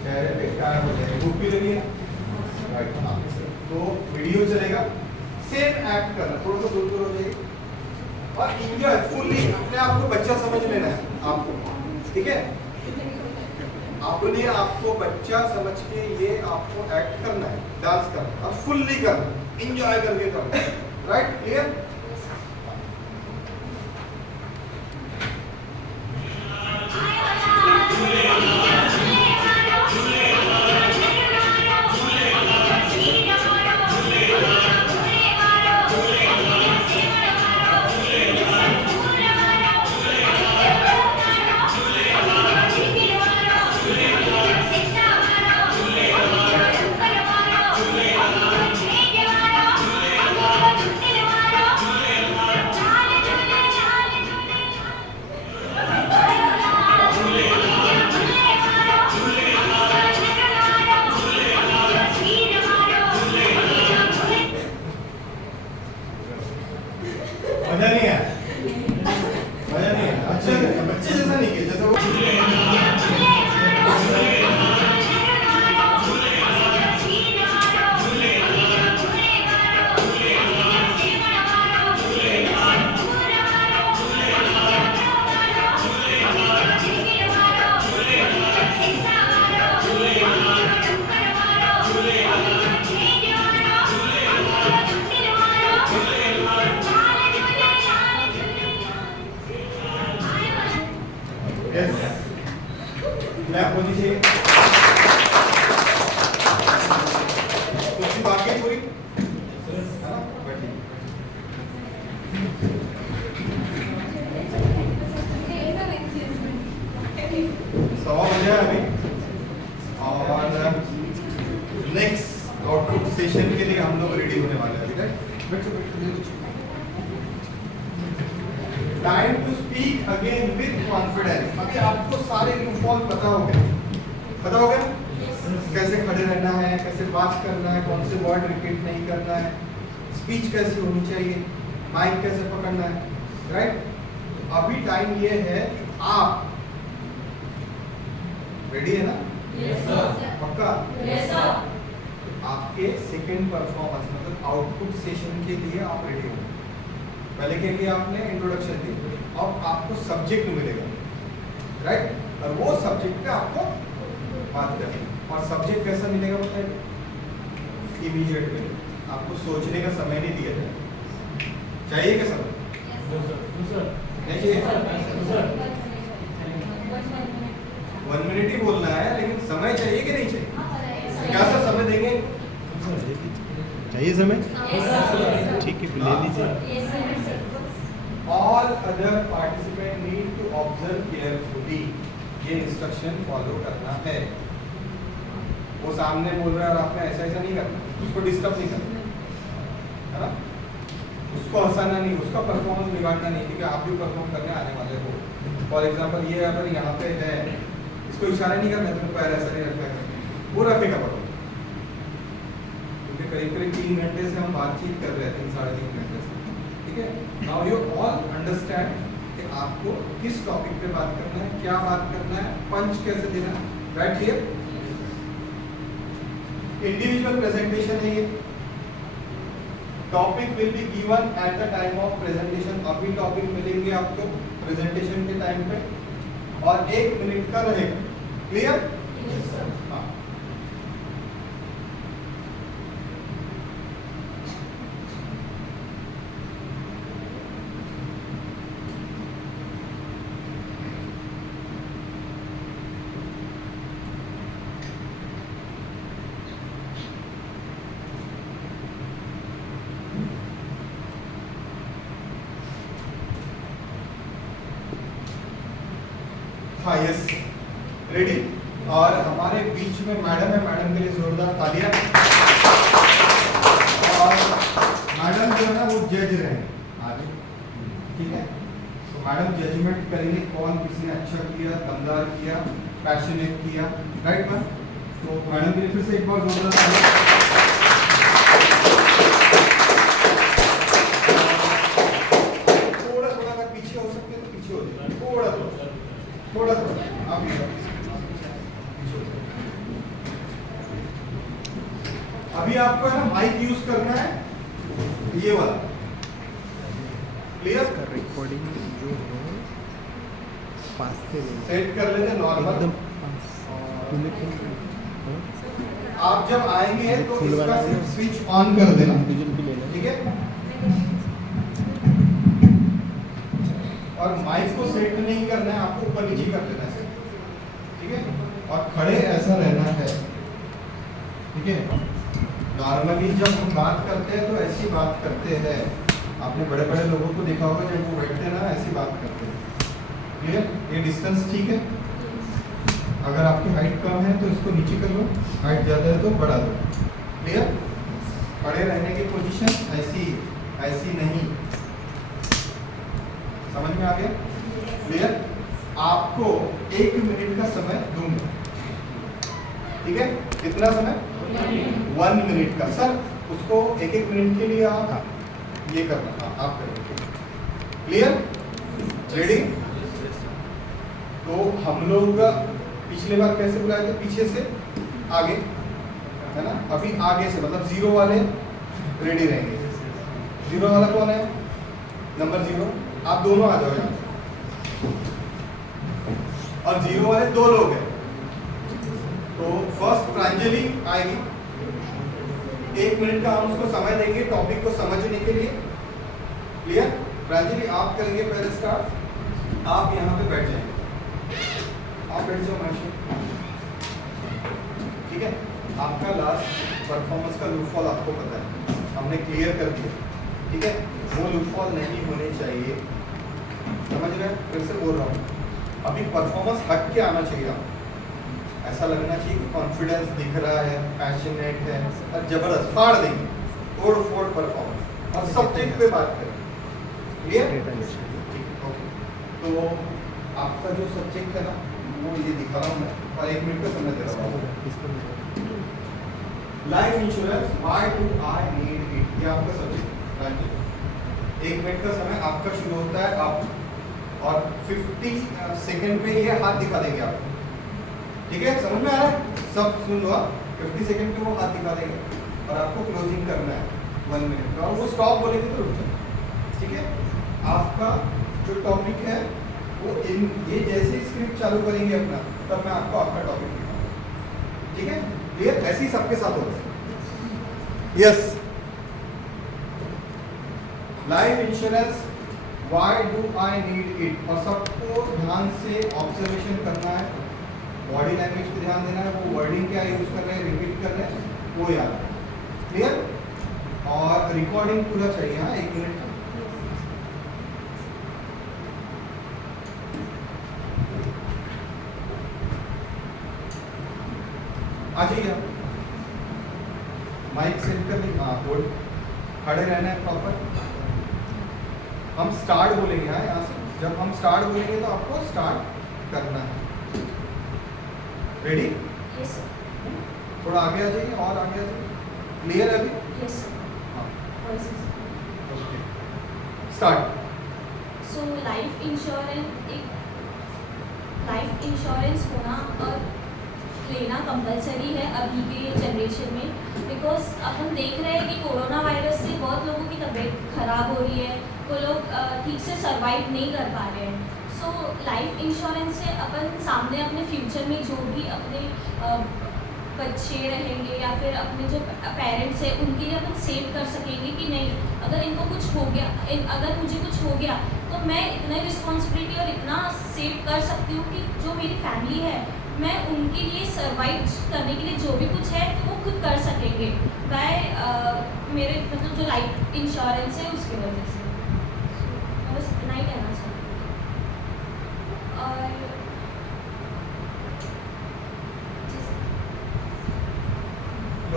चेहरे पे क्या हो जाएगी, भूख भी लगी है, राइट? हाँ, तो वीडियो चलेगा, सेम एक्ट करना, थोड़ा सा दूर हो जाएगी और इंजॉय फुल्ली, अपने आप को बच्चा समझ लेना है आपको, ठीक है? अपने आपको बच्चा समझ के ये आपको एक्ट करना है, डांस करना है और फुल्ली करना, इंजॉय करके करना, राइट? क्लियर? मजा नहीं है, मजा नहीं है। अच्छा बच्चे जैसा नहीं किया, जैसा वो क्लैप होनी चाहिए। कुछ बाकी है पूरी, है ना? बैठिए। सवा बजे है अभी और नेक्स्ट आउटपुट सेशन के लिए हम लोग रेडी होने वाले हैं, ठीक है? Time to speak again with confidence. अभी आपको सारे यूफॉल पता हो गए ना? कैसे खड़े रहना है, कैसे बात करना है, कौन से वर्ड रिपीट नहीं करना है, स्पीच कैसे होनी चाहिए, माइक कैसे पकड़ना है, राइट? अभी टाइम ये है कि आप रेडी है ना? Yes sir. पक्का? Yes sir. आपके सेकंड परफॉर्मेंस मतलब आउटपुट सेशन के लिए आप रेडी हो। पहले क्या किया आपने? इंट्रोडक्शन दी, अब आपको सब्जेक्ट मिलेगा, राइट? और वो सब्जेक्ट पे आपको बात करनी है। और सब्जेक्ट कैसा मिलेगा बताइए? इमीडिएट मिलेगा, आपको सोचने का समय नहीं दिया जाए। चाहिए क्या समय? नहीं चाहिए? 1 मिनट ही बोलना है, लेकिन समय चाहिए कि नहीं चाहिए? क्या सर समय देंगे? चाहिए समय? ठीक है, ले लीजिए। All other participant need to observe carefully. ये इंस्ट्रक्शन फॉलो करना है। वो सामने बोल रहा है और आपने ऐसा ऐसा नहीं करना, उसको डिस्टर्ब नहीं करना, है ना? उसको हंसाना नहीं, उसका परफॉर्मेंस बिगाड़ना नहीं, क्योंकि आप भी परफॉर्म करने आने वाले हो। फॉर एग्जाम्पल ये अगर यहाँ पे है, इसको इशारा नहीं करना, तुम्हें पैर ऐसा नहीं रखा है, वो रखेगा पकड़ो, क्योंकि करीब करीब 3 घंटे से हम बातचीत कर रहे हैं, 3-3.5 घंटे से, ठीक है? नाउ यू ऑल अंडरस्टैंड कि आपको किस टॉपिक पे बात करना है, क्या बात करना है, पंच कैसे देना है, राइट? हियर इंडिविजुअल प्रेजेंटेशन है ये। Topic will be given at the time of presentation. अभी टॉपिक मिलेंगे आपको प्रेजेंटेशन के टाइम पे और 1 मिनट का रहेगा। क्लियर? हाँ। हाँ यस रेडी। और हमारे बीच में मैडम है, मैडम के लिए जोरदार तालियां। और मैडम जो है ना वो जज रहे हैं आगे, ठीक है। तो मैडम जजमेंट करेंगे कौन किसी ने अच्छा किया, दमदार किया, पैशनेट किया, राइट मैम। तो मैडम के लिए फिर से एक बार जोरदार तालियां। थोड़ा थोड़ा अगर पीछे हो सकते तो पीछे हो जाए, थोड़ा थोड़ा थोड़ा थोड़ा आप अभी आपको है ना माइक यूज करना है ये वाला, क्लियर। रिकॉर्डिंग जो है पास से सेट कर लेते नॉर्मल एकदम आप जब आएंगे तो फुल इसका वाला सिर्फ स्विच ऑन कर देना, विजुअल भी लेना। ठीक है। और माइक को सेट नहीं करना है आपको, ऊपर नीचे कर लेना है, ठीक है। और खड़े ऐसा रहना है, ठीक है। नॉर्मली जब हम बात करते हैं तो ऐसी बात करते हैं, आपने बड़े बड़े लोगों को देखा होगा जब वो बैठते हैं ना ऐसी बात करते हैं, क्लियर। ये डिस्टेंस ठीक है। अगर आपकी हाइट कम है तो इसको नीचे कर लो, हाइट ज़्यादा है तो बढ़ा दो, क्लियर। खड़े रहने की पोजीशन ऐसी ऐसी नहीं, समझ में आ गया, क्लियर। आपको 1 मिनट का समय दूंगा, ठीक है। कितना समय? 1 मिनट का। सर उसको 1-1 मिनट के लिए आप ये करना, आप करेंगे, क्लियर, रेडी। तो हम लोग पिछले बार कैसे बुलाए थे? पीछे से आगे, है ना। अभी आगे से मतलब 0 वाले रेडी रहेंगे। 0 वाला कौन है? नंबर 0। आप दोनों आ जाओ यहाँ। और 0 वाले 2 लोग हैं, तो फर्स्ट प्रांजलि आएगी। 1 मिनट का हम उसको समय देंगे टॉपिक को समझने के लिए, क्लियर। प्रांजलि आप करेंगे पहले स्टार्ट, आप यहाँ पे बैठ जाएंगे, आप बैठ जाओ माशा, ठीक है। आपका लास्ट परफॉर्मेंस का लूप फॉल आपको पता है, हमने क्लियर कर दिया, ठीक है। वो लूप फॉल नहीं होने चाहिए, समझ रहे हैं। फिर से बोल रहा हूँ, अभी परफॉर्मेंस हट के आना चाहिए आपको। ऐसा लगना चाहिए कि कॉन्फिडेंस दिख रहा है, पैशनेट है और जबरदस्त फाड़ देंगे, तोड़ फोड़ परफॉर्मेंस। और सब्जेक्ट पे बात करें, क्लियर, ओके। तो आपका जो सब्जेक्ट है ना वो ये दिखा रहा हूँ मैं, और 1 मिनट का समय दे रहा हूँ। Life insurance, why do I need it, ये आपका सब्जेक्ट। 1 मिनट का समय आपका शुरू होता है अब, और 50 सेकंड पे ये हाथ दिखा देंगे आपको, ठीक है। समझ में आ रहा है? सब सुन लो आप। 50 सेकंड पे वो हाथ दिखा देंगे और आपको क्लोजिंग करना है 1 मिनट का, और वो स्टॉप बोलेंगे तो रुक जाए, ठीक है। आपका जो टॉपिक है वो ये जैसे स्क्रिप्ट चालू करेंगे अपना, तब मैं आपको आपका टॉपिक दिखाऊंगा, ठीक है। क्लियर? ऐसे ही सबके साथ होगा। Yes, life insurance, why do I need it. और सबको ध्यान से ऑब्जर्वेशन करना है, बॉडी लैंग्वेज पे ध्यान देना है, वो वर्डिंग क्या यूज कर रहे हैं, रिपीट कर रहे हैं, वो याद है, क्लियर। और रिकॉर्डिंग पूरा चाहिए, हाँ, 1 मिनट का। आ जाइए आप, माइक सेट कर ली, हाँ होल्ड, खड़े रहना है प्रॉपर। हम स्टार्ट बोलेंगे, हाँ, यहाँ से जब हम स्टार्ट बोलेंगे तो आपको स्टार्ट करना है, रेडी। Yes sir. थोड़ा आगे आ जाइए, और आगे आ जाइए, क्लियर है अभी? Yes sir. हाँ, voice okay, start. So life insurance होना और लेना कंपलसरी है अभी के जनरेशन में, बिकॉज अब हम देख रहे हैं कि कोरोना वायरस से बहुत लोगों की तबीयत खराब हो रही है, वो लोग ठीक से सरवाइव नहीं कर पा रहे हैं। सो लाइफ इंश्योरेंस से अपन सामने अपने फ्यूचर में जो भी अपने बच्चे रहेंगे या फिर अपने जो पेरेंट्स हैं उनके लिए अपन सेव कर सकेंगे कि नहीं, अगर इनको कुछ हो गया, अगर मुझे कुछ हो गया तो मैं इतना रिस्पॉन्सिबिलिटी और इतना सेव कर सकती हूँ कि जो मेरी फैमिली है मैं उनके लिए सर्वाइव करने के लिए जो भी कुछ है वो खुद कर सकेंगे बाय मेरे मतलब जो लाइफ इंश्योरेंस है उसकी वजह से। मैं बस इतना ही कहना चाहती हूँ। और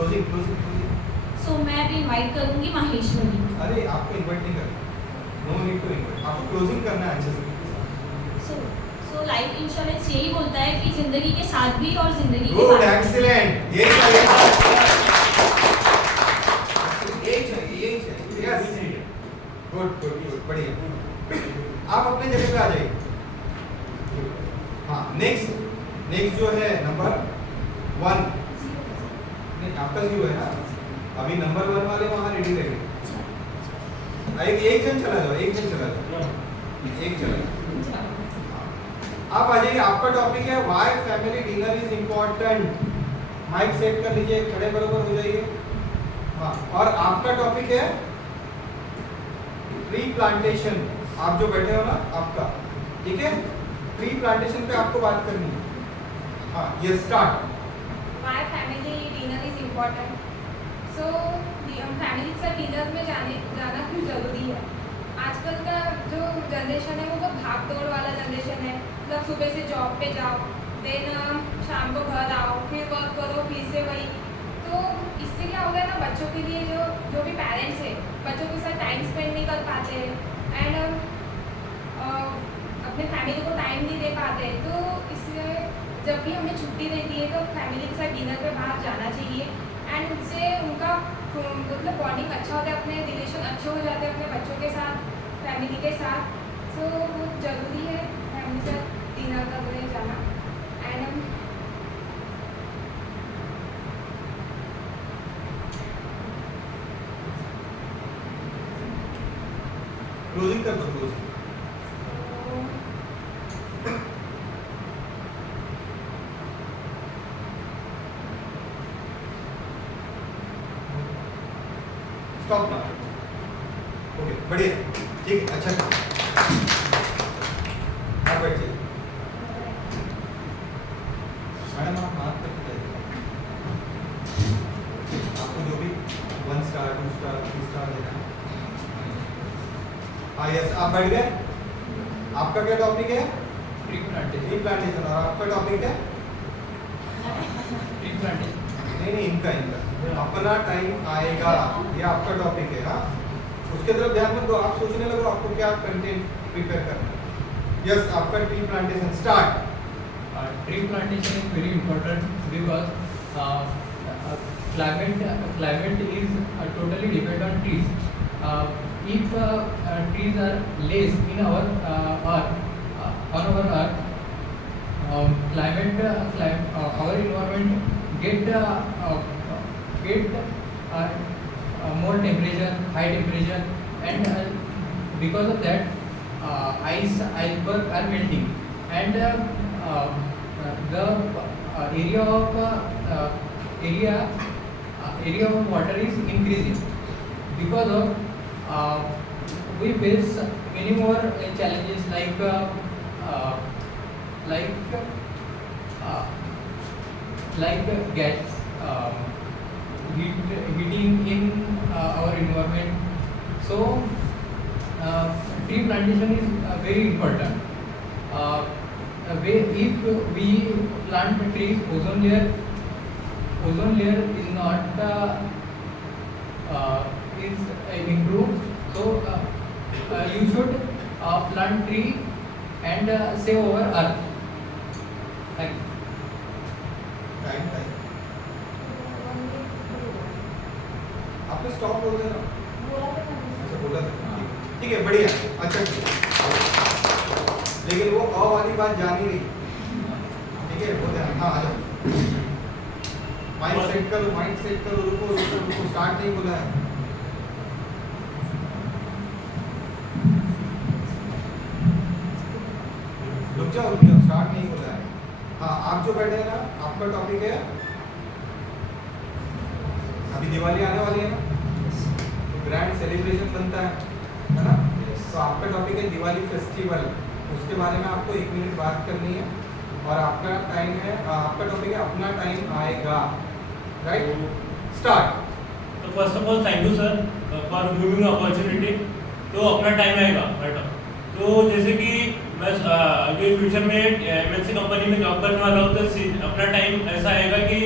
क्लोजिंग क्लोजिंग क्लोजिंग। सो मैं भी इनवाइट करूंगी माहेश्वरी। अरे आपको इनवाइट नहीं करना, नो नीड टू इनवाइट, आपको क्लोजिंग करना है अच्छे से। सो लाइफ इंश्योरेंस यही बोलता है कि जिंदगी के साथ भी और जिंदगी के गुड बाद। एक्सीलेंट, यही चाहिए, यही चाहिए, यस गुड गुड गुड, बढ़िया। आप अपने जगह पे आ जाइए। हाँ नेक्स्ट जो है नंबर 1, नहीं आपका 0 है ना, अभी नंबर 1 वाले वहाँ रेडी रहेंगे। एक जन चला जाओ, एक चला जाओ। आप आ जाइए, आपका टॉपिक है why family dinner is important. Mic set कर लीजिए, खड़े बराबर हो जाइए। हाँ, और आपका टॉपिक है ट्री प्लांटेशन। आप जो बैठे हो ना, आपका ठीक है, ट्री प्लांटेशन पे आपको बात करनी है। हाँ ये start. Why family dinner is important? So family के साथ डिनर में जाना क्यों ज़रूरी है? आजकल का जो जनरेशन है वो बहुत भाग दौड़ वाला जनरेशन है। मतलब सुबह से जॉब पे जाओ, देन शाम को घर आओ, फिर वर्क करो, फिर से वही। तो इससे क्या हो गया ना, बच्चों के लिए जो भी पेरेंट्स है बच्चों के साथ टाइम स्पेंड नहीं कर पाते एंड अपने फैमिली को टाइम नहीं दे पाते। तो इसलिए जब भी हमें छुट्टी रहती है तो फैमिली के साथ डिनर पे बाहर जाना चाहिए एंड उससे उनका मतलब बॉन्डिंग अच्छा होता है, अपने रिलेशन अच्छे हो जाते हैं अपने बच्चों के साथ, फैमिली के साथ। तो बहुत ज़रूरी है फैमिली के साथ डिनर करने जाना एंड क्लोजिंग कर दो, क्लोजिंग। स्टॉप ना, ओके बढ़िया, ठीक है, अच्छा आप बैठिए। मैडम आप हाथ तक आपको जो भी 1 स्टार 2 स्टार 3 स्टार देना है। हाँ यस, आप बैठ गए। आपका क्या टॉपिक है? Tree plantation. Tree plantation. और आपका टॉपिक है? Tree plantation. नहीं इनका अपना टाइम आएगा, ये आपका टॉपिक है। हाँ उसके तरफ ध्यान मत दो, आप सोचने लगो आपको क्या कंटेंट प्रिपेयर करना है। यस आपका tree plantation start. Tree plantation is very important because climate is totally depend on trees. If trees are less in our earth, on our earth, our environment get more temperature, high temperature, and because of that, iceberg are melting, and the area of water is increasing. Because of we face many more challenges like gas heating in our environment. So tree plantation is very important. If we plant trees, ozone layer is not is improved. So you should plant tree and save our earth. Thank you. Time आपने stop बोल देना। अच्छा बोला था, ठीक है बढ़िया, अच्छा लेकिन वो अ वाली बात जानी नहीं, ठीक है बोल देना। हाँ आ जाओ, माइंड सेट करो, रुको स्टार्ट नहीं बोला है। रुक जाओ स्टार्ट नहीं बोला है। हाँ आप जो बैठे हैं ना, आपका टॉपिक है अभी दिवाली आने वाली है ना, तो ग्रैंड सेलिब्रेशन बनता है ना, तो आपका टॉपिक है दिवाली फेस्टिवल। उसके बारे में आपको 1 मिनट बात करनी है और आपका टाइम है, आपका टॉपिक है अपना टाइम आएगा, राइट स्टार्ट। तो first of all thank you sir for giving opportunity. तो अपना टाइम आएगा बेटा, तो जैसे कि मैं आगे फ्यूचर में MNC कंपनी में जॉब करने वाला हूँ, तो अपना टाइम ऐसा आएगा कि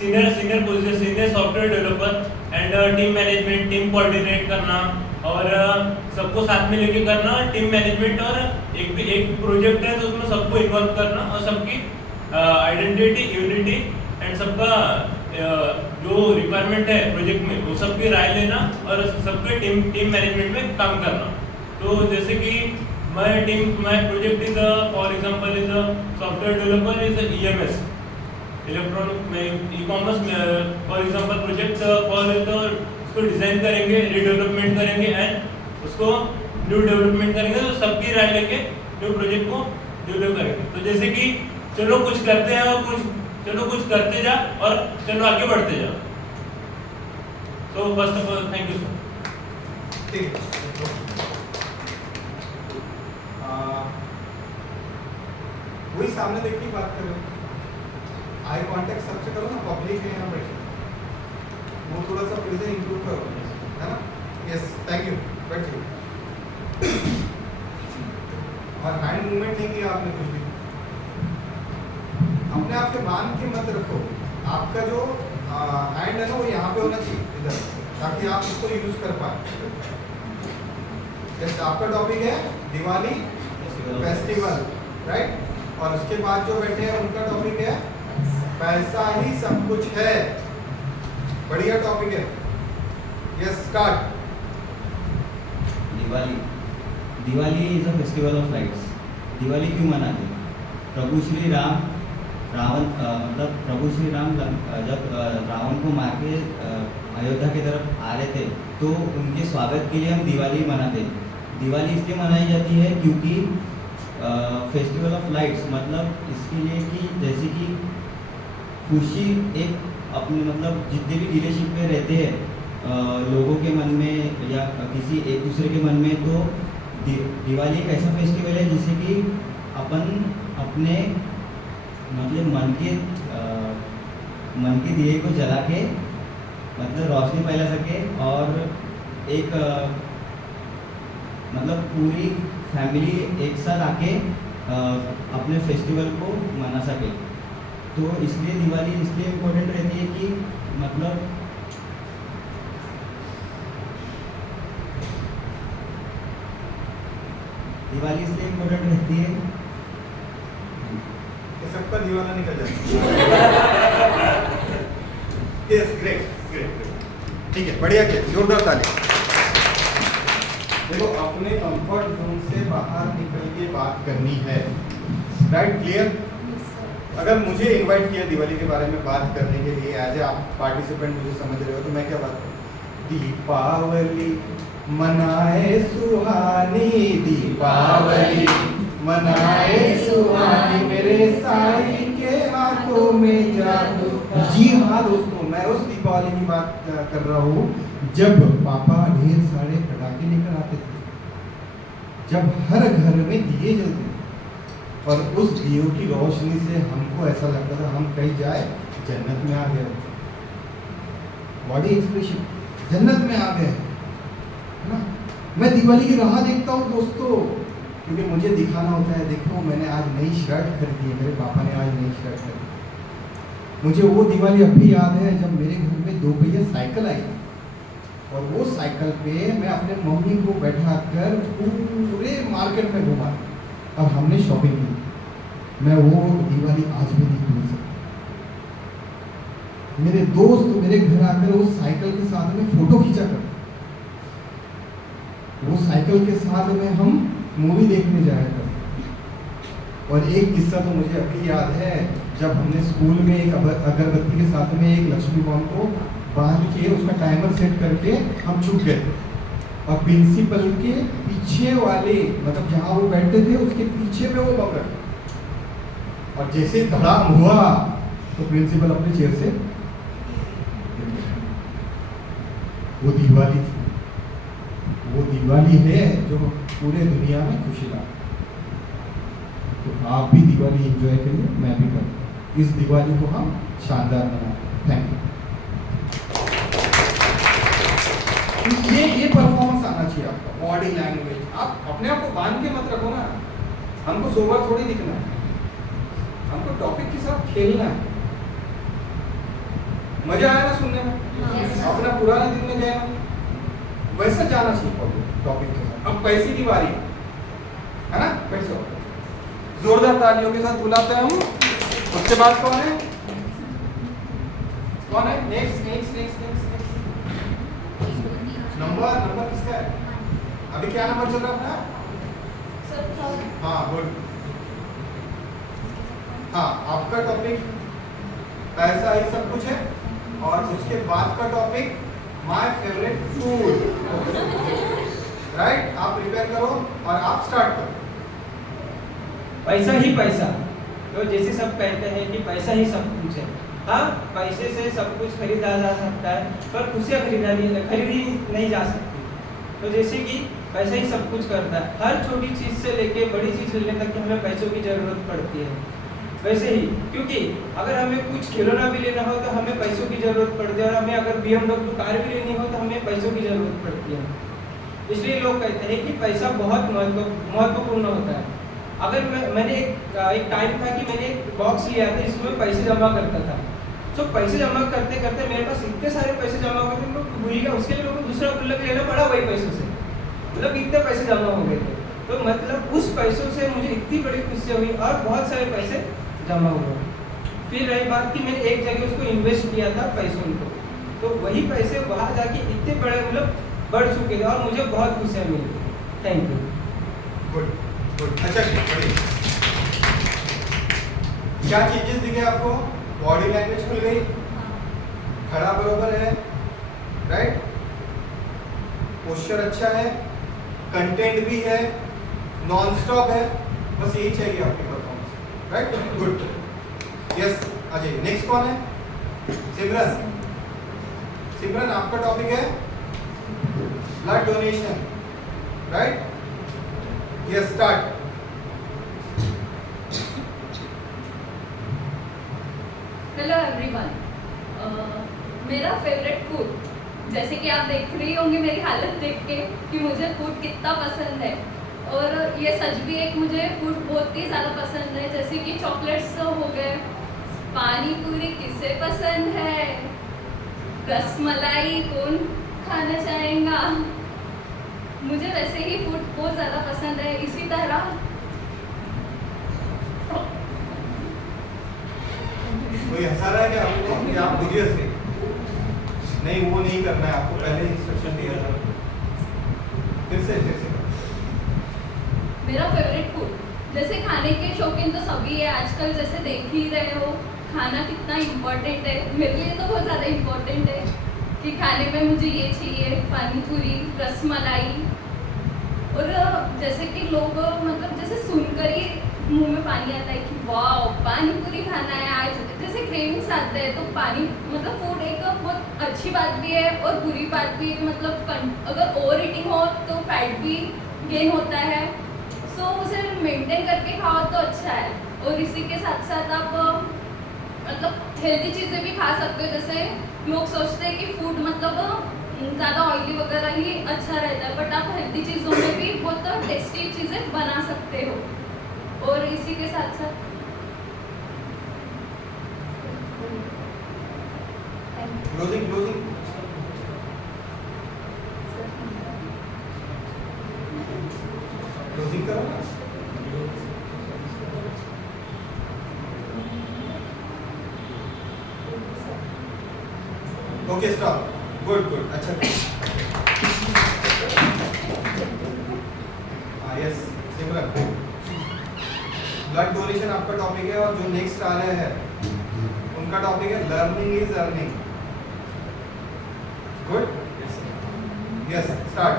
senior position, senior software developer and team management, team coordinate करना और सबको साथ में लेके करना, टीम मैनेजमेंट और एक प्रोजेक्ट है तो उसमें सबको इन्वॉल्व करना और सबकी आइडेंटिटी, यूनिटी एंड सबका जो रिक्वायरमेंट है प्रोजेक्ट में वो सबकी राय लेना और सबके टीम मैनेजमेंट में काम करना। तो जैसे कि my project is for example is software developer is EMS, electronic e-commerce में फॉर एग्जांपल प्रोजेक्ट फॉर उसको डिजाइन करेंगे, रीडेवलपमेंट करेंगे एंड उसको न्यू डेवलपमेंट करेंगे, तो सबकी राय लेके न्यू प्रोजेक्ट को डेवलप करेंगे। तो जैसे कि चलो कुछ करते हैं और कुछ करते जा और चलो आगे बढ़ते जा। तो first of all thank you sir. ठीक है, वही सामने देख के बात करो, आई कांटेक्ट सबसे करो ना, पब्लिक है यहाँ बैठे, वो थोड़ा सा फिर से इंप्रूव करो, है ना? यस, थैंक यू, बैठ जाइए। और हैंड मूवमेंट नहीं किया आपने कुछ भी, अपने आप के बांध के मत रखो। आपका जो हैंड है ना वो यहाँ पे होना चाहिए इधर, ताकि आप इसको यूज कर पाए। जैसे आपका टॉपिक है दिवाली फेस्टिवल, राइट? और उसके बाद जो बैठे हैं उनका टॉपिक है पैसा ही सब कुछ है। बढ़िया टॉपिक है। Yes, start. Diwali is a festival of lights. Diwali क्यों मनाते हैं? प्रभु श्री राम जब रावण को मार के अयोध्या की तरफ आ रहे थे तो उनके स्वागत के लिए हम दिवाली मनाते हैं। दिवाली इसलिए मनाई जाती है क्योंकि फेस्टिवल ऑफ लाइट्स मतलब इसके लिए कि जैसे कि खुशी एक अपने मतलब जितने भी रिलेशनशिप में रहते हैं लोगों के मन में या किसी एक दूसरे के मन में, तो दिवाली एक ऐसा फेस्टिवल है जिससे कि अपन अपने मतलब मन के दिए को जला के मतलब रोशनी फैला सके और एक मतलब पूरी फैमिली एक साथ आके अपने फेस्टिवल को मना सके। तो इसलिए दिवाली इसलिए इम्पोर्टेंट रहती है कि मतलब दिवाली इसलिए इम्पोर्टेंट रहती है कि सबका दीवाना निकल जाए। यस, ग्रेट ग्रेट, ठीक है, बढ़िया किया, जोरदार ताली। देखो, अपने कंफर्ट जोन से बाहर निकल के बात करनी है, राइट? क्लियर? अगर मुझे इनवाइट किया दिवाली के बारे में बात करने के लिए एज ए आप पार्टिसिपेंट मुझे समझ रहे हो, तो मैं क्या बात करूँ? दीपावली मनाए सुहानी, दीपावली मनाए सुहानी, मेरे साई के हाथों में जादू। जी हाँ दोस्तों, मैं उस दीपावली की बात कर रहा हूँ जब पापा ढेर सारे पटाखे लेकर आते थे, जब हर घर में दिए जलते थे और उस दियों की रोशनी से हमको ऐसा लगता था हम कहीं जाए जन्नत में आ गए। बॉडी एक्सप्रेशन, जन्नत में आ गए, है ना? मैं दिवाली की राह देखता हूँ दोस्तों, क्योंकि मुझे दिखाना होता है, देखो मैंने आज नई शर्ट खरीदी है, मेरे पापा ने आज नई शर्ट खरीदी। मुझे वो दिवाली अब भी याद है जब मेरे घर में 2 पहिया साइकिल आई और वो साइकिल पे मैं अपने मम्मी को बैठाकर पूरे मार्केट में घुमा और हमने शॉपिंग की। मैं वो दिवाली आज भी नहीं भूल सकता। मेरे दोस्त मेरे घर आकर वो साइकिल के साथ में फोटो खींचा करते, वो साइकिल के साथ में हम मूवी देखने जाया करते। और एक किस्सा तो मुझे अभी याद है, जब हमने स्कूल में एक अगरबत्ती के साथ में एक लक्ष्मी बम को बांध के उसका टाइमर सेट करके हम छुप गए थे और प्रिंसिपल के पीछे वाले मतलब जहाँ वो बैठते थे उसके पीछे में वो बम रखा और जैसे धड़ाम हुआ तो प्रिंसिपल अपने चेयर से, वो दिवाली थी, वो दिवाली है जो पूरे दुनिया में खुशी ला। तो आप भी दिवाली एंजॉय करिए, मैं भी करूँ। इस दिवाली को हम शानदार मनाएं। Thank you. ये परफॉर्मेंस आना चाहिए आपका, बॉडी लैंग्वेज। आप अपने आप को बांध के मत रखो ना, हमको सोबर थोड़ी दिखना है, हमको टॉपिक के साथ खेलना है। मजा आया ना सुनने में? अपना पुराने दिन में गए हम, वैसा जाना चाहिए टॉपिक के साथ। अब पैसे की बारी है ना, बैठ जाओ, जोरदार तालियों के साथ बुलाते हैं हम। उसके बाद कौन है? कौन है? Next next next next number किसका है? अभी क्या नंबर चल रहा है अपना? हाँ गुड। हाँ, आपका टॉपिक पैसा ही सब कुछ है, और उसके बाद का topic my favourite food. Right, आप प्रिपेयर करो और आप स्टार्ट करो। पैसा ही पैसा, तो जैसे सब कहते हैं कि पैसा ही सब कुछ है। हाँ, पैसे से सब कुछ खरीदा जा सकता है, पर खुशियाँ खरीदी नहीं जा सकती। तो जैसे कि पैसा ही सब कुछ करता है, हर छोटी चीज़ से लेके बड़ी चीज़ लेने तक हमें पैसों की ज़रूरत पड़ती है। वैसे ही, क्योंकि अगर हमें कुछ खिलौना भी लेना हो तो हमें पैसों की ज़रूरत पड़ती है, और हमें अगर BMW कार भी लेनी हो तो हमें पैसों की ज़रूरत पड़ती है। इसलिए लोग कहते हैं कि पैसा बहुत महत्वपूर्ण होता है। अगर मैंने एक टाइम था कि मैंने एक बॉक्स लिया था जिसमें पैसे जमा करता था। तो पैसे जमा करते करते मेरे पास इतने सारे पैसे जमा हो गए थे, मैं भूल गया, उसके लिए मेरे को दूसरा गुल्लक लेना पड़ा वही पैसों से, मतलब इतने पैसे जमा हो गए थे। तो मतलब उस पैसों से मुझे इतनी बड़ी खुशी हुई और बहुत सारे पैसे जमा हुए। फिर रही बात कि मैंने एक जगह उसको इन्वेस्ट किया था पैसों को, तो वही पैसे वहाँ जाके इतने बड़े मतलब बढ़ चुके थे और मुझे बहुत खुशियाँ मिली। Thank you. Good good. अच्छा, क्या चेंजेस दिखे आपको? बॉडी लैंग्वेज खुल गई, खड़ा बरोबर है, राइट, पोस्चर अच्छा है, कंटेंट भी है, नॉन स्टॉप है, बस यही चाहिए आपकी performance, right? Good. Yes, Ajay. Next कौन है? सिमरन। सिमरन, आपका टॉपिक है blood donation, right? Yes, start. Hello everyone, मेरा फेवरेट फूड, जैसे कि आप देख रही होंगे मेरी हालत देख के कि मुझे फूड कितना पसंद है, और ये सच भी है कि मुझे फूड बहुत ही ज़्यादा पसंद है। जैसे कि चॉकलेट्स हो गए, पानी पूरी किसे पसंद है, रसमलाई कौन खाना चाहेगा। मुझे वैसे ही फूड बहुत ज़्यादा पसंद है। इसी तरह कोई हंसा रहा है क्या आपको? कि आप खुद ही हंस गए? नहीं, वो नहीं करना है आपको, पहले इंस्ट्रक्शन दिया था। फिर से मेरा फेवरेट फूड, जैसे खाने के शौकीन तो सभी है आजकल, जैसे देख ही रहे हो खाना कितना इम्पोर्टेंट है। मेरे लिए तो बहुत ज़्यादा इम्पोर्टेंट है कि खाने में मुझे ये चाहिए, पानी पूरी, रसमलाई। और जैसे कि लोग मतलब जैसे सुनकर ही मुंह में पानी आता है कि वाह पानी पूरी खाना है आज, जैसे क्रेविंग्स आते हैं। तो पानी मतलब फूड एक बहुत अच्छी बात भी है और बुरी बात भी है। मतलब अगर ओवर ईटिंग हो तो फैट भी गेन होता है, सो उसे मेंटेन करके खाओ तो अच्छा है। और इसी के साथ साथ आप मतलब हेल्दी चीज़ें भी खा सकते हो। जैसे लोग सोचते हैं कि फूड मतलब ज़्यादा ऑयली वगैरह ही अच्छा रहता है, बट आप हेल्दी चीज़ों में भी बहुत टेस्टी चीज़ें बना सकते हो। और इसी के साथ साथ क्लोजिंग करो ना। Okay, stop. गुड। अच्छा, यस सिमरन, ब्लड डोनेशन आपका टॉपिक है, और जो नेक्स्ट आ रहे हैं उनका टॉपिक है learning is earning. Good. Yes, start.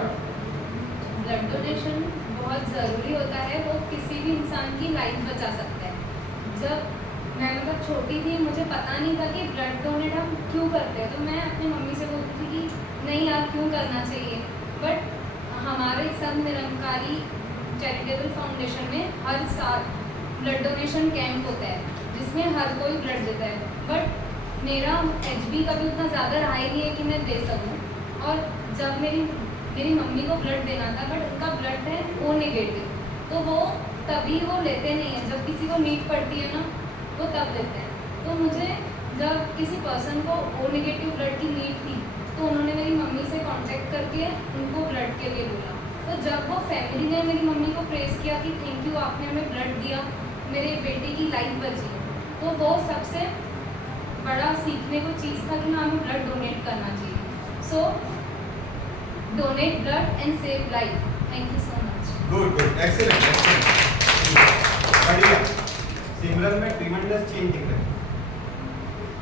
Blood donation बहुत ज़रूरी होता है, वो किसी भी इंसान की लाइफ बचा सकता है। जब मैं मतलब छोटी थी, मुझे पता नहीं था कि ब्लड डोनेट हम क्यों करते हैं, तो मैं अपनी मम्मी से बोलती थी कि नहीं यार क्यों करना चाहिए। बट हमारे संत निरंकारी चैरिटेबल फाउंडेशन में हर साल ब्लड डोनेशन कैंप होता है जिसमें हर कोई ब्लड देता है। बट मेरा HB कभी उतना ज़्यादा रहा ही नहीं है कि मैं दे सकूँ। और जब मेरी मम्मी को ब्लड देना था, बट उनका ब्लड है O नेगेटिव, तो वो तभी वो लेते नहीं है, जब किसी को नीड पड़ती है ना वो तब लेते हैं। तो मुझे जब किसी पर्सन को ओ नेगेटिव ब्लड की नीड थी तो उन्होंने मेरी मम्मी से कांटेक्ट करके उनको ब्लड के लिए बोला। तो जब वो फैमिली ने मेरी मम्मी को प्रेस किया कि थैंक यू आपने हमें ब्लड दिया, मेरे बेटे की लाइफ बची, तो वो सबसे बड़ा सीखने को चीज़ था कि हाँ हमें ब्लड डोनेट करना चाहिए। So donate blood and save life. Thank you so much. Good good, excellent excellent, बढ़िया। सिमरन में ट्रीमेंडस चेंज दिख रहा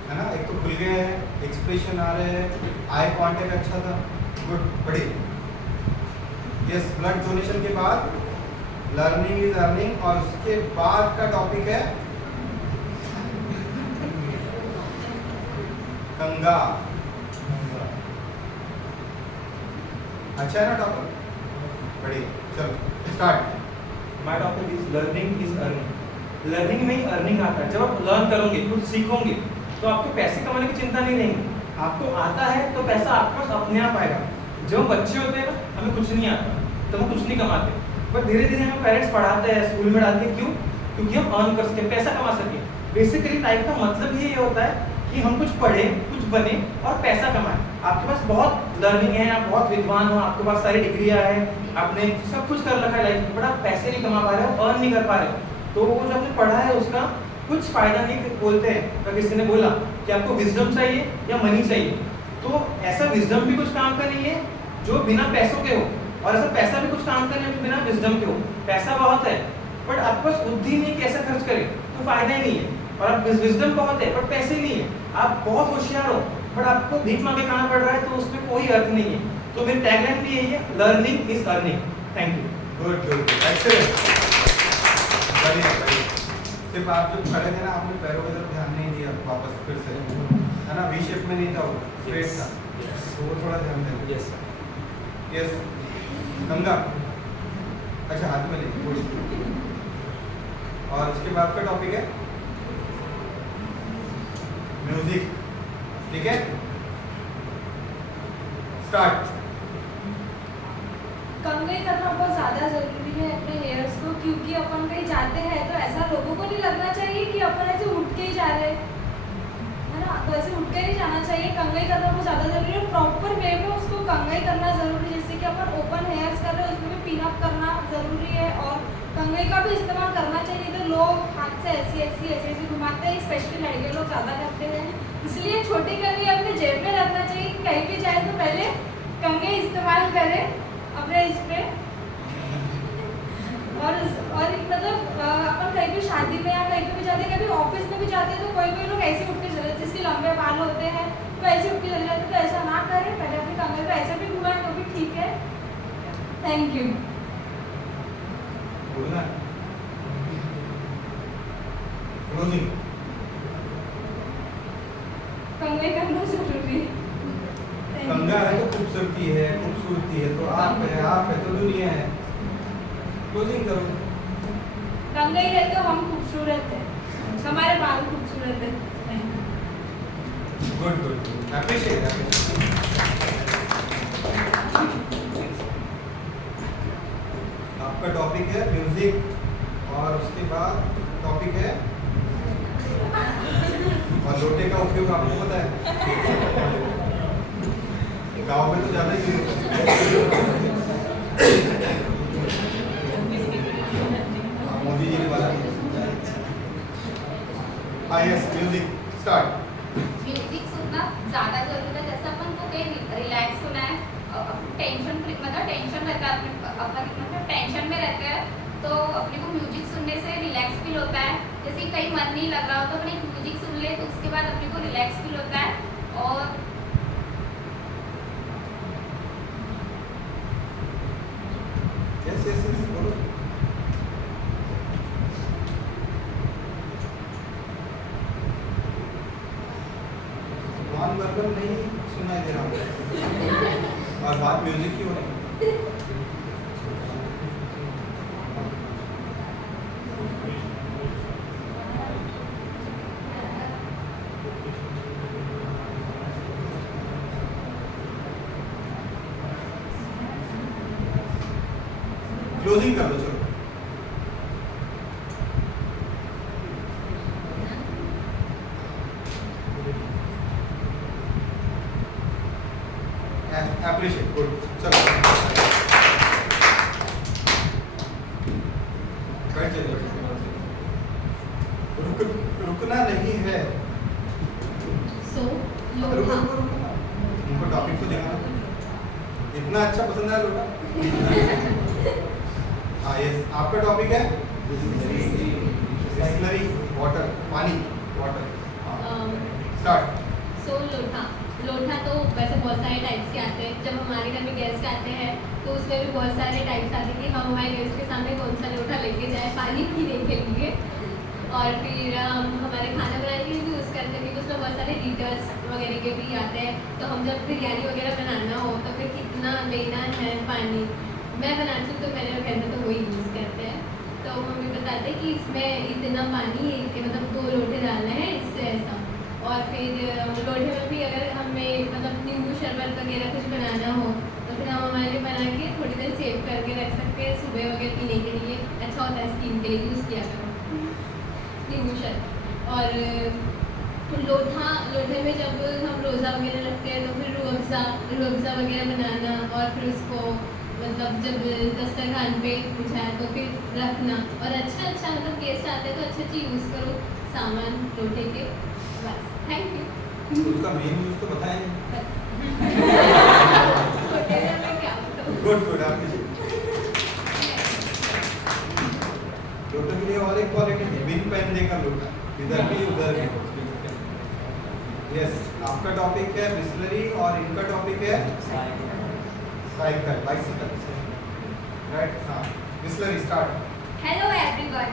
है ना, एक तो खुल गए हैं, एक्सप्रेशन आ रहे हैं, आई कांटेक्ट अच्छा था, गुड, बढ़िया। यस, ब्लड डोनेशन के बाद लर्निंग इज अर्निंग, और उसके बाद का टॉपिक है गंगा। अच्छा है ना टॉपिक, बढ़िया, चलो start. My topic is learning is earning. Learning में ही अर्निंग आता है। जब आप लर्न करोगे, कुछ सीखोगे, तो आपको पैसे कमाने की चिंता नहीं रहेगी। आपको आता है तो पैसा आपके पास अपने आप आएगा। जब हम बच्चे होते हैं ना, हमें कुछ नहीं आता तो हम कुछ नहीं कमाते, पर धीरे धीरे हमें पेरेंट्स पढ़ाते हैं, स्कूल में डालते हैं। क्यों? क्योंकि हम अर्न कर सकें, पैसा कमा सकें। बेसिकली लाइफ का मतलब ही ये होता है कि हम कुछ पढ़ें, कुछ बने और पैसा कमाएं। आपके पास बहुत लर्निंग है, आप बहुत विद्वान हो, आपके पास सारी डिग्रियां हैं, आपने सब कुछ कर रखा है लाइफ में, बट आप पैसे नहीं कमा पा रहे हो, अर्न नहीं कर पा रहे हो, तो वो जो आपने पढ़ा है उसका कुछ फायदा नहीं। बोलते हैं, तो किसी ने बोला कि आपको विजडम चाहिए या मनी चाहिए, तो ऐसा विजडम भी कुछ काम का नहीं है जो बिना पैसों के हो, और ऐसा पैसा भी कुछ काम का नहीं है जो बिना विजडम के हो। पैसा बहुत है बट आपके पास बुद्धि नहीं, कैसे खर्च करें, तो फायदा ही नहीं है। और आप विजडम बहुत है बट पैसे नहीं है, आप बहुत होशियार हो बट आपको भीख मांगे खाना पड़ रहा है, तो उसमें कोई अर्थ नहीं है। तो मेरी टैगलाइन भी यही है, learning is earning. Thank you. Good good, excellent, बढ़िया बढ़िया। सिर्फ आप जो खड़े थे ना, आपने पैरों की तरफ ध्यान नहीं दिया, वापस फिर से, है ना, वी शेप में नहीं था, वो स्ट्रेट था, तो वो थोड़ा ध्यान देना। यस यस, गंगा, अच्छा हाथ में ले, और उसके बाद का टॉपिक है म्यूजिक, ठीक है, स्टार्ट। कंघी करना बहुत ज़्यादा ज़रूरी है अपने हेयर्स को, क्योंकि अपन कहीं जाते हैं तो ऐसा लोगों को नहीं लगना चाहिए कि अपन ऐसे उठ के ही जा रहे हैं, है ना, तो ऐसे उठ के नहीं जाना चाहिए। कंघी करना बहुत ज़्यादा ज़रूरी है, प्रॉपर वे में उसको कंघी करना ज़रूरी है। जैसे कि अपन ओपन हेयर्स कर रहे हैं, उसमें भी पिन अप करना ज़रूरी है, और कंघी का भी इस्तेमाल करना चाहिए। नहीं तो लोग हाथ से ऐसी ऐसी ऐसी ऐसी घुमाते हैं, स्पेशली लड़के लोग ज़्यादा करते हैं, इसलिए छोटी कंघी अपने जेब में रखना चाहिए। कहीं भी जाए तो पहले कंघी इस्तेमाल करें अपने इस पे, और मतलब अपन कहीं भी शादी में या कहीं पे भी जाते हैं, कभी ऑफिस में भी जाते हैं, तो कोई लोग ऐसे उठ के चले, जिसके लंबे बाल होते हैं तो ऐसे उठ के चले जाते हैं, तो ऐसा ना करें, पहले अपनी कंघी को ऐसे भी घुमाएं तो भी ठीक है। Thank you. बोलना क्लोजिंग। कंघी करना जरूरी है। गंगा है तो खूबसूरती है, खूबसूरती है तो आप है तो दुनिया है। क्लोजिंग करो। कंघी है तो हम खूबसूरत है, हमारे बाल खूबसूरत है। Good good, appreciate. आपका टॉपिक है म्यूजिक, और उसके बाद टॉपिक है, और लोटे का उपयोग आपको पता है, गांव में तो ज़्यादा ही मोदी जी ने बोला। Yes, music, start. म्यूजिक सुनना ज़्यादा जरूरी है। जैसे अपन को कहीं रिलैक्स होना है, टेंशन मतलब टेंशन रहता है, अपन मतलब टेंशन में रहते हैं, तो अपने को म्यूजिक सुनने से रिलैक्स फील होता है। जैसे कहीं मन नहीं लग रहा हो तो अपने म्यूजिक सुन ले, तो उसके बाद अपने को रिलैक्स फील होता है। और यस यस यस, बोलो। नॉन वर्बल नहीं सुनाई दे रहा, और बात म्यूजिक की हो रही है। क्लोजिंग कर दो, चलो। बैठ जाइए। रुकना नहीं है। सो रुको लोहा रुको रुको ना। उनको टॉपिक को देखना। इतना अच्छा पसंद है लोटा। हाँ यस, आपका टॉपिक है बिस्लरी वाटर, पानी वाटर। स्टार्ट। सो लोटा लोटा तो वैसे बहुत सारे टाइप्स के आते हैं। जब हमारे घर में गेस्ट आते हैं तो उसमें भी बहुत सारे टाइप्स आते हैं कि हम हमारे गेस्ट के सामने कौन सा लोटा लेके जाए पानी पीने के लिए। और फिर हम हमारे खाना बनाने के लिए भी यूज़ करते हैं क्योंकि उसमें बहुत सारे लीटर्स वगैरह के भी आते हैं। तो हम जब बिरयानी वगैरह बनाना हो तो फिर कितना लेना है पानी। मैं बनाती हूँ तो मेरे घर में तो वही यूज़ करते हैं। तो मम्मी बताते हैं कि इसमें इतना पानी कि मतलब 2 लोटे डालना है, इससे ऐसा। और फिर लोटे में भी अगर हमें मतलब नींबू शरबत वगैरह कुछ बनाना हो तो फिर हम हमारे लिए बना के थोड़ी देर सेव करके रख सकते हैं, सुबह वगैरह पीने के लिए अच्छा होता है, स्किन के लिए यूज़ किया करो नींबू शरबत। और लोटे में जब हम रोज़ा वगैरह रखते हैं तो फिर रूह अफ़ज़ा वगैरह बनाना और फिर उसको मतलब जब दस्तरखान पे बिछाया तो फिर रखना। और अच्छा मतलब गेस्ट आते हैं तो अच्छे यूज़ करो सामान लोटे के। बस थैंक यू। उसका मेन यूज तो बताया नहीं। लोटे में मैं क्या बताऊँ? गुड गुड, आप लोटे के लिए और एक क्वालिटी है, बिन पेन देकर लोटा, इधर भी उधर भी। यस, आपका टॉपिक है बिस्लरी और इनका टॉपिक है साइकिल, बाइसिकल। राइट, हाँ Bisleri start. Hello everyone.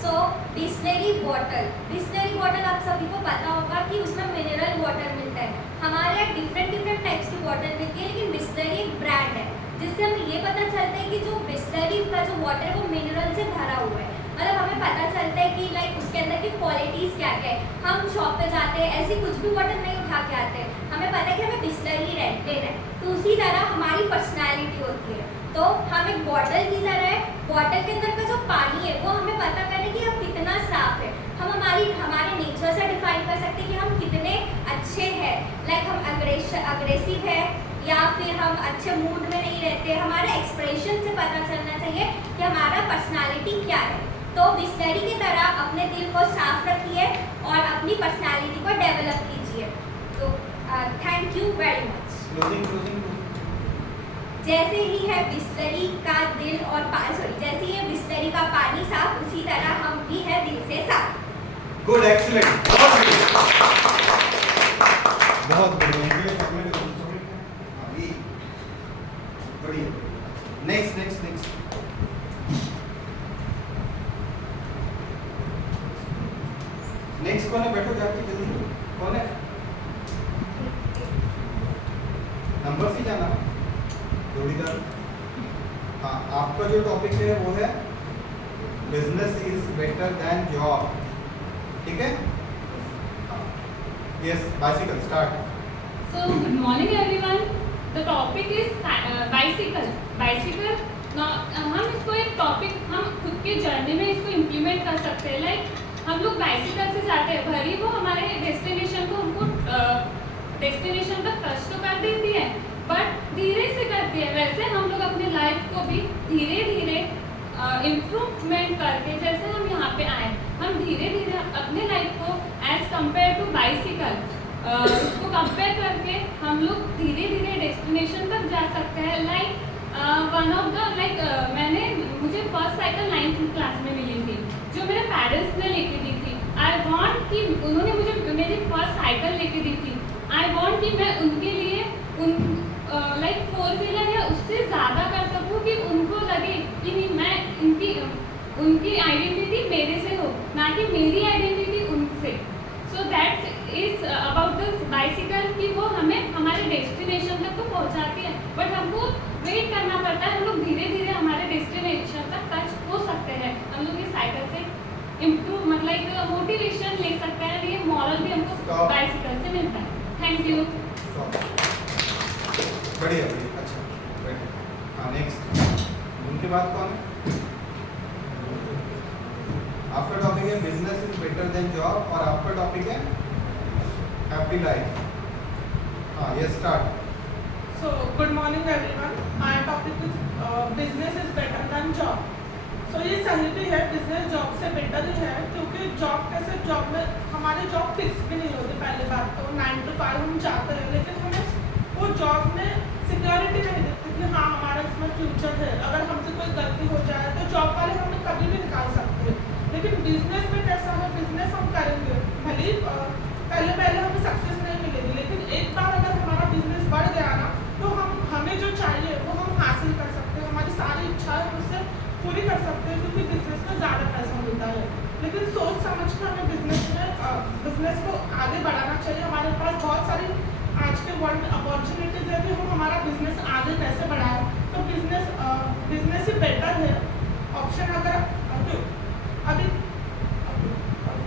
So Bisleri bottle आप सभी को पता होगा कि उसमें मिनरल वाटर मिलता है। हमारे यहाँ डिफरेंट टाइप्स की वाटर मिलती है, लेकिन बिस्लरी एक ब्रांड है जिससे हमें ये पता चलता है कि जो बिस्लरी का जो वाटर है वो मिनरल से भरा हुआ है। मतलब हमें पता चलता है कि लाइक उसके अंदर की क्वालिटीज़ क्या क्या है। हम शॉप पे जाते हैं, ऐसी कुछ भी वाटर नहीं उठा के आते हैं, हमें पता है कि हमें बिस्लरी लेना है। तो उसी तरह हमारी पर्सनैलिटी होती है। तो हम एक बॉटल की तरह है, बॉटल के अंदर का जो पानी है वो हमें पता करने कि हम कितना साफ है। हम हमारे नेचर से डिफाइन कर सकते हैं कि हम कितने अच्छे हैं। लाइक हम अग्रेसिव है या फिर हम अच्छे मूड में नहीं रहते। हमारे एक्सप्रेशन से पता चलना चाहिए कि हमारा पर्सनालिटी क्या है। तो बिस्लरी की तरह अपने दिल को साफ रखिए और अपनी पर्सनालिटी को डेवलप कीजिए। तो thank you very much. Closing. जैसे ही है बिस्लरी का दिल और जैसे ही है बिस्लरी का पानी साफ, उसी तरह हम भी है दिल से साफ। गुड, एक्सीलेंट, बहुत बढ़िया। बढ़िया। नेक्स्ट। नेक्स्ट कौन है? बैठो जाके जल्दी। कौन है? नंबर से जाना जोड़ीदार। हाँ, आपका जो टॉपिक है वो है business is better than job, ठीक है? Yes, bicycle start. So good morning everyone. The topic is bicycle. हम इसको एक टॉपिक हम खुद के जर्नी में इसको इम्प्लीमेंट कर सकते हैं। लाइक हम लोग बाइसिकल से जाते हैं, भरी वो हमारे डेस्टिनेशन को हमको डेस्टिनेशन तक टच तो कर देती है बट धीरे से करती है। वैसे हम लोग अपने लाइफ को भी धीरे धीरे इम्प्रूवमेंट करके, जैसे हम यहाँ पे आए, हम धीरे धीरे अपने लाइफ को एज कम्पेयर टू बाइसिकल उसको कंपेयर करके हम लोग धीरे धीरे डेस्टिनेशन तक जा सकते हैं। लाइक वन ऑफ द मुझे फर्स्ट साइकिल 9th क्लास में मिली थी जो मेरे पेरेंट्स ने लेके दी थी। आई वांट कि उन्होंने मुझे मेरी फर्स्ट साइकिल लेके दी थी। आई वांट कि मैं उनके लिए लाइक 4 व्हीलर या उससे ज़्यादा कर सकूँ कि उनको लगे कि नहीं मैं उनकी आइडेंटिटी मेरे से हो, ना कि मेरी आइडेंटिटी उनसे। So that is about the bicycle कि वो हमें हमारे डेस्टिनेशन तक तो पहुंचाती है बट हमको वेट करना पड़ता है। हम लोग धीरे धीरे हमारे डेस्टिनेशन तक टच हो सकते हैं। हम लोग ये साइकिल से इम्प्रूव मतलब मोटिवेशन ले सकते हैं। ये मॉरल भी हमको बाइसिकल से मिलता है। Thank you. बढ़िया, अच्छा, हाँ नेक्स्ट। उनके बाद कौन है? आपका टॉपिक है business is better than job और आपका टॉपिक है हैप्पी लाइफ। हाँ, ये start. So good morning everyone. My topic is business is better than job. तो ये सही भी है, बिजनेस जॉब से बेटर ही है, क्योंकि जॉब कैसे, जॉब में हमारे जॉब फिक्स भी नहीं होती। पहली बात तो 9 to 5 हम चाहते हैं, लेकिन हमें वो जॉब में सिक्योरिटी नहीं देती कि हाँ हमारा इसमें फ्यूचर है, अगर हमसे कोई गलती हो जाए तो जॉब वाले हमें कभी भी निकाल सकते हैं। लेकिन बिजनेस में कैसा है, बिजनेस हम करेंगे भले पहले हमें सक्सेस नहीं मिलेगी, लेकिन एक बार अगर हमारा बिजनेस बढ़ गया ना तो हमें जो चाहिए वो हम हासिल कर सकते हैं, हमारी सारी इच्छाएं उससे पूरी कर सकते हैं, क्योंकि बिजनेस में ज़्यादा पैसा मिलता है। लेकिन सोच समझ कर हमें बिजनेस को आगे बढ़ाना चाहिए। हमारे पास बहुत सारी आज के वर्ल्ड में अपॉर्चुनिटीज़ है कि हम हमारा बिजनेस आगे कैसे बढ़ाएं। तो बिजनेस ही बेटर है ऑप्शन। अगर अभी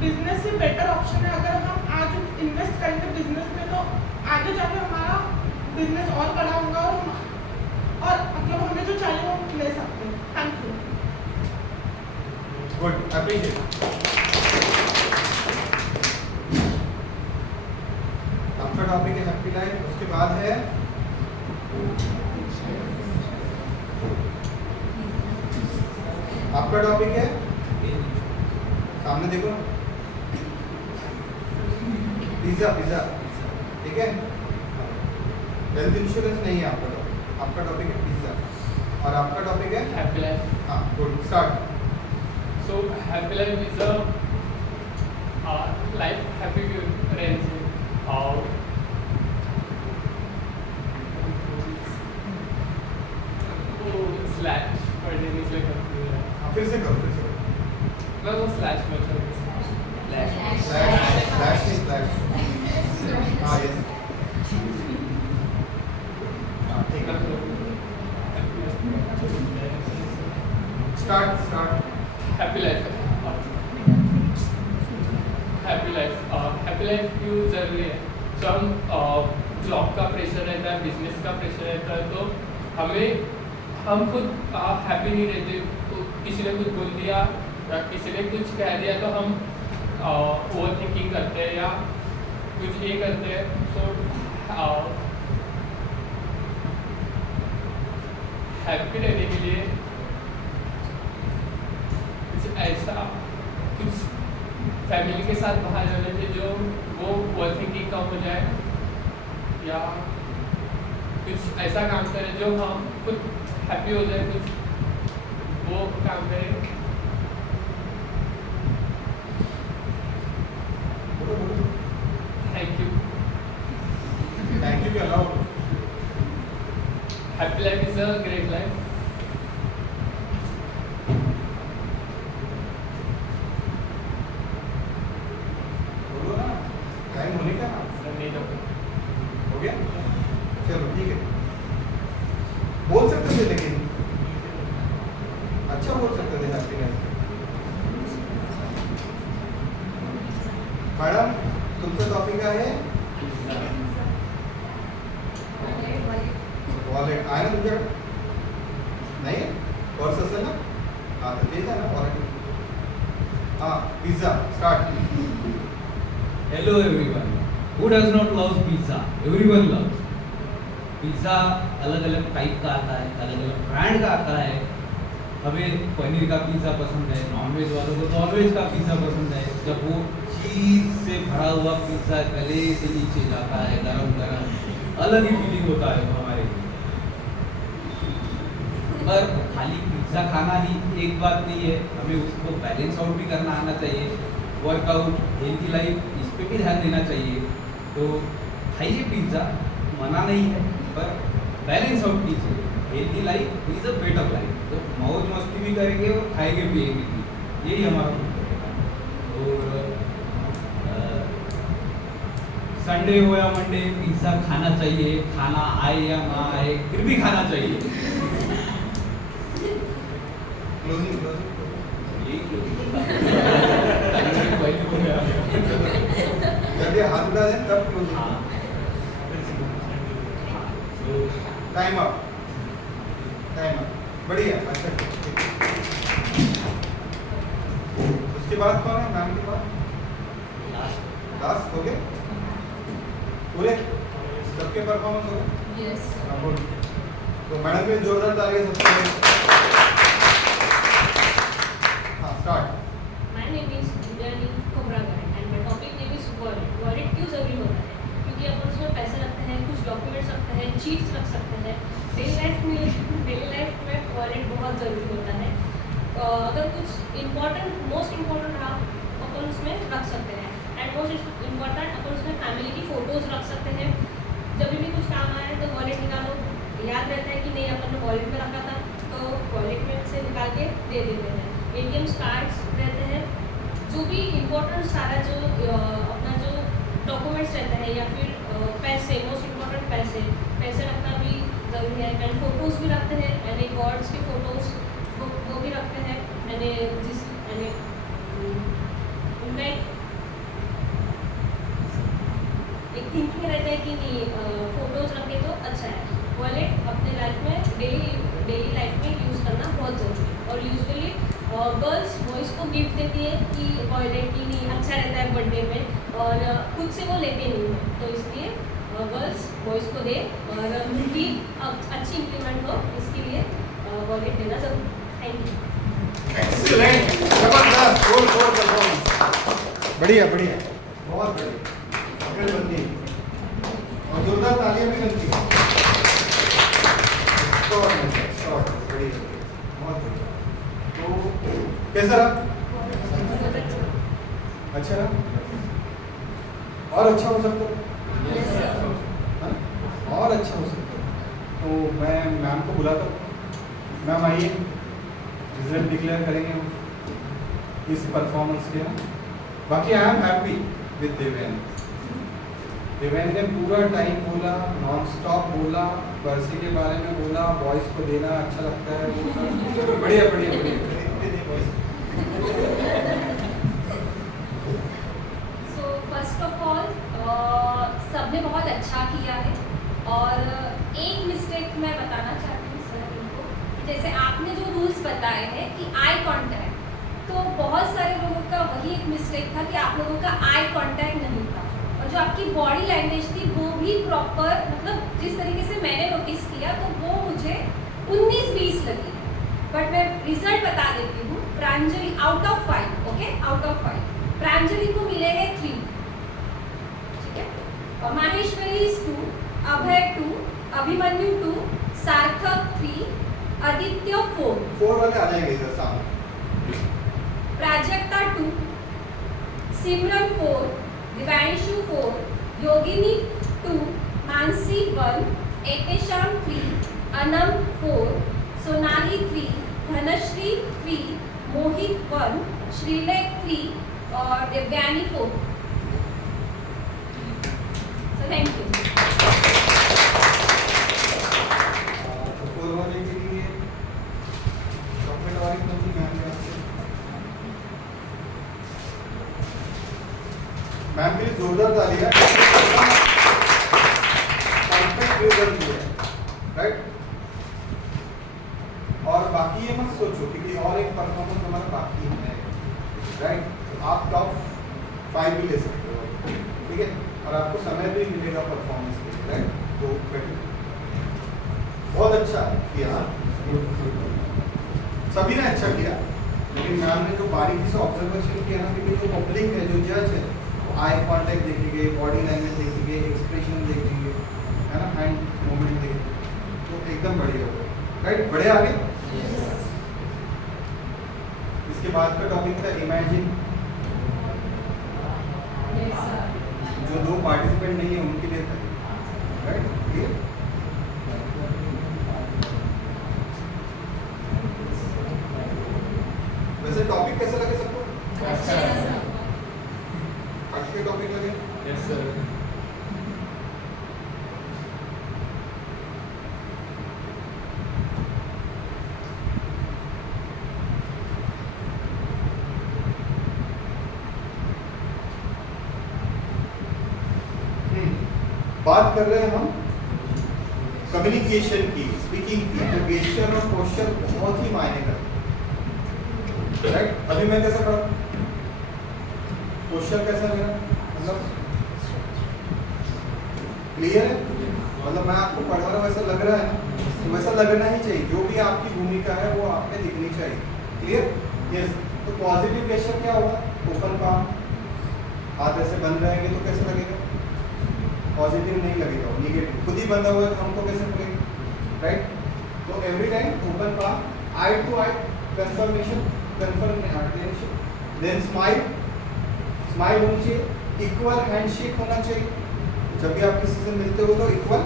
बिजनेस ही बेटर ऑप्शन है, अगर हम आज इन्वेस्ट करेंगे बिजनेस में तो आगे जाके हमारा बिजनेस और बड़ा होगा और मतलब हमें जो चाहिए वो हम ले सकते हैं। Thank you. Good, appreciate. आपका टॉपिक है हैप्पी लाइफ, उसके बाद है आपका टॉपिक है, सामने देखो, पिज्जा। ठीक है, हेल्थ इंश्योरेंस नहीं है आपका टॉपिक। आपका टॉपिक है पिज्जा और आपका टॉपिक है हैप्पी लाइफ। हाँ, good, start. So happy life is a life happy range of slash पर देने से हाँ, फिर से करो। मैं वो स्लैश में स्लैश। हाँ, यस। हाँ, ठीक है, स्टार्ट। हैप्पी लाइफ क्यों ज़रूरी है? तो हम जॉब का प्रेशर रहता है, बिजनेस का प्रेशर रहता है, तो हम खुद हैप्पी नहीं रहते। तो किसी ने कुछ बोल दिया या किसी ने कुछ कह दिया तो हम ओवर थिंकिंग करते हैं या कुछ ये करते हैं। सो हैप्पी रहने के लिए कुछ ऐसा, कुछ फैमिली के साथ बाहर जाने से जो वो ओवर थिंकिंग कम हो जाए, या कुछ ऐसा काम करें जो हम खुद हैप्पी हो जाए, कुछ वो काम करें। Thank you. Happy life is a great life. बोलो ना, टाइम होने का ना, नहीं तो हो गया, चलो ठीक है। बोल सकते थे, लेकिन अच्छा बोल सकते थे हैप्पी लाइफ। मैडम, तुमसे टॉपिक क्या है? वॉलेट आए ना तुमच्याकडे? नहीं है? पर्स असेल ना? हाँ, तो ले जाना वॉलेट। हाँ, pizza, start. Hello everyone. Who does not love pizza? Everyone loves. Pizza अलग अलग टाइप का आता है, अलग अलग ब्रांड का आता है। हमें पनीर का पिज़्ज़ा पसंद है, नॉनवेज वालों को नॉनवेज का पिज़्ज़ा पसंद है। जब वो चीज़ से भरा हुआ पिज़्ज़ा गले से नीचे जाता है गरम गरम, अलग ही फीलिंग होता है हमारे लिए। पर खाली पिज़्ज़ा खाना ही एक बात नहीं है, हमें उसको बैलेंस आउट भी करना आना चाहिए। वर्कआउट, हेल्थी लाइफ, इस पर भी ध्यान देना चाहिए। तो खाइए पिज़्ज़ा, मना नहीं है, पर बैलेंस आउट कीजिए। Healthy life is a better life. तो मौज मस्ती भी करेंगे और खाएंगे पिएंगे भी, यही हमारा और संडे हो या मंडे पिज़्ज़ा खाना चाहिए। खाना आए या ना आए, फिर भी खाना चाहिए। क्लोजिंग जब ये हाथ उठा दें तब क्लोजिंग। Time up. बढ़िया, अच्छा। उसके बाद कौन है? मैम के बाद लास्ट हो गए पूरे, सबके परफॉर्मेंस हो गए। यस। तो मैडम के जोरदार तालियां सबसे। कुछ इम्पोर्टेंट मोस्ट इम्पोर्टेंट रहा अपन उसमें रख सकते हैं, एंड मोस्ट इम्पोर्टेंट अपन उसमें फैमिली की फ़ोटोज़ रख सकते हैं। जब भी कुछ काम आए तो वॉलेट निकालो, याद रहता है कि नहीं अपन ने वॉलेट में रखा था तो वॉलेट में से निकाल के दे देते हैं। ATM कार्ड्स रहते हैं, जो भी इम्पोर्टेंट सारा जो अपना जो डॉक्यूमेंट्स रहते हैं, या फिर पैसे, मोस्ट इम्पोर्टेंट पैसे रखना भी ज़रूरी है। एंड फोटोज़ भी रखते हैं, यानी गॉड्स की फ़ोटोज़ वो भी रखते हैं, यानी जिस यानी उनका एक थिंकिंग रहता है कि नहीं फोटोज़ रखें तो अच्छा है। वॉलेट अपने लाइफ में डेली लाइफ में यूज़ करना बहुत ज़रूरी है। और यूजुअली गर्ल्स बॉयज़ को गिफ्ट देती है कि वॉलेट की नहीं अच्छा रहता है बर्थडे में, और खुद से वो लेते नहीं हैं, तो इसलिए गर्ल्स बॉयज़ को दे और उनकी अच्छी इम्प्लीमेंट हो, इसके लिए वॉलेट देना ज़रूरी है। Thank you. एक्सीलेंट, जबरदस्त, गोल गोल परफॉर्मेंस, बढ़िया बढ़िया, बहुत बढ़िया, अकलमंदी और जोरदार तालियां भी बनती हैं। शॉर्ट बढ़िया, बहुत बढ़िया। तो कैसा रहा? अच्छा रहा? और अच्छा हो सकता है? और अच्छा हो सकता है। तो मैं मैम को बुलाता हूँ। मैम आइए, रिजल्ट डिक्लेयर करेंगे हम इस परफॉर्मेंस के ना। बाकी I am happy with Deven. Deven ने पूरा टाइम बोला, नॉन स्टॉप बोला, पर्सी के बारे में बोला, वॉइस को देना अच्छा लगता है, वो सब बढ़िया बढ़िया बढ़िया। सो फर्स्ट ऑफ ऑल सबने बहुत अच्छा किया है, और एक मिस्टेक मैं बताना चाहती हूँ सर इनको, कि जैसे आपने जो रूल्स बताए हैं कि आई कांटेक्ट, तो बहुत सारे लोगों का वही एक मिस्टेक था कि आप लोगों का आई कांटेक्ट नहीं था, और जो आपकी बॉडी लैंग्वेज थी वो भी प्रॉपर, मतलब जिस तरीके से मैंने नोटिस किया तो वो मुझे 19-20 लगी। बट मैं रिजल्ट बता देती हूँ। Pranjali out of 5, okay, out of 5 Pranjali को मिले हैं 3, ठीक है, और माहेश्वरी 2, अभय 2, अभिमन्यु 2, सार्थक 3, आदित्य 4 वाले आ जाएंगे इधर सामने। प्राजक्ता 2, सिमरन 4, दिव्यांशु 4, योगिनी 2, मानसी 1, एतेशाम 3, अनम 4, सोनाली 3, धनश्री 3, मोहित 1, श्रीलेख 3 और दिव्यानी 4। So thank you. वाले के लिए चॉकलेट वाली कौन सी मैम ने आपसे? मैम के लिए जोरदार तालियां। परफेक्ट रिजल्ट दिया, राइट? और बाकी ये मत सोचो कि और एक परफॉर्मेंस हमारा बाकी है, राइट? आप टॉप 5 भी ले सकते हो, ठीक है, और आपको समय भी मिलेगा परफॉर्मेंस के लिए, राइट? तो बहुत अच्छा किया, सभी ने अच्छा किया, लेकिन मैम ने जो बारीकी से ऑब्जर्वेशन किया ना, क्योंकि जो पब्लिक है, जो जज है, वो आई कांटेक्ट देखेंगे, बॉडी लैंग्वेज देखेंगे, एक्सप्रेशन देखेंगे, है ना, हैंड मूवमेंट देखेंगे, तो एकदम बढ़िया होगा, राइट? बढ़िया आगे। इसके बाद का टॉपिक था इमेजिन। जो 2 पार्टिसिपेंट नहीं है उनके लिए था, राइट? ये वैसे टॉपिक कैसे लगे सबको? अच्छे टॉपिक लगे? Yes sir. बात कर रहे हैं हम कम्युनिकेशन की, स्पीकिंग की, तो गेस्चर और पोस्चर बहुत ही मायने करते हैं, राइट? अभी मैं कैसा करूं? पोस्चर कैसा मेरा, मतलब क्लियर है? मतलब मैं आपको पढ़ा रहा हूं, वैसा लग रहा है ना, तो वैसा लगना ही चाहिए, जो भी आपकी भूमिका है वो आप में दिखनी चाहिए, क्लियर? यस। तो पॉजिटिव गेस्चर क्या होगा? ओपन पाम, हाथ ऐसे बंद रहेंगे तो कैसे लगेगा? पॉजिटिव नहीं लगेगा, नेगेटिव। खुद ही बंधा हुआ है तो हमको कैसे लगेगा, राइट? तो every time open palm, eye to eye confirmation, confirm clean shake, then smile, smile होनी चाहिए, इक्वल हैंडशेक होना चाहिए। जब भी आप किसी से मिलते हो तो इक्वल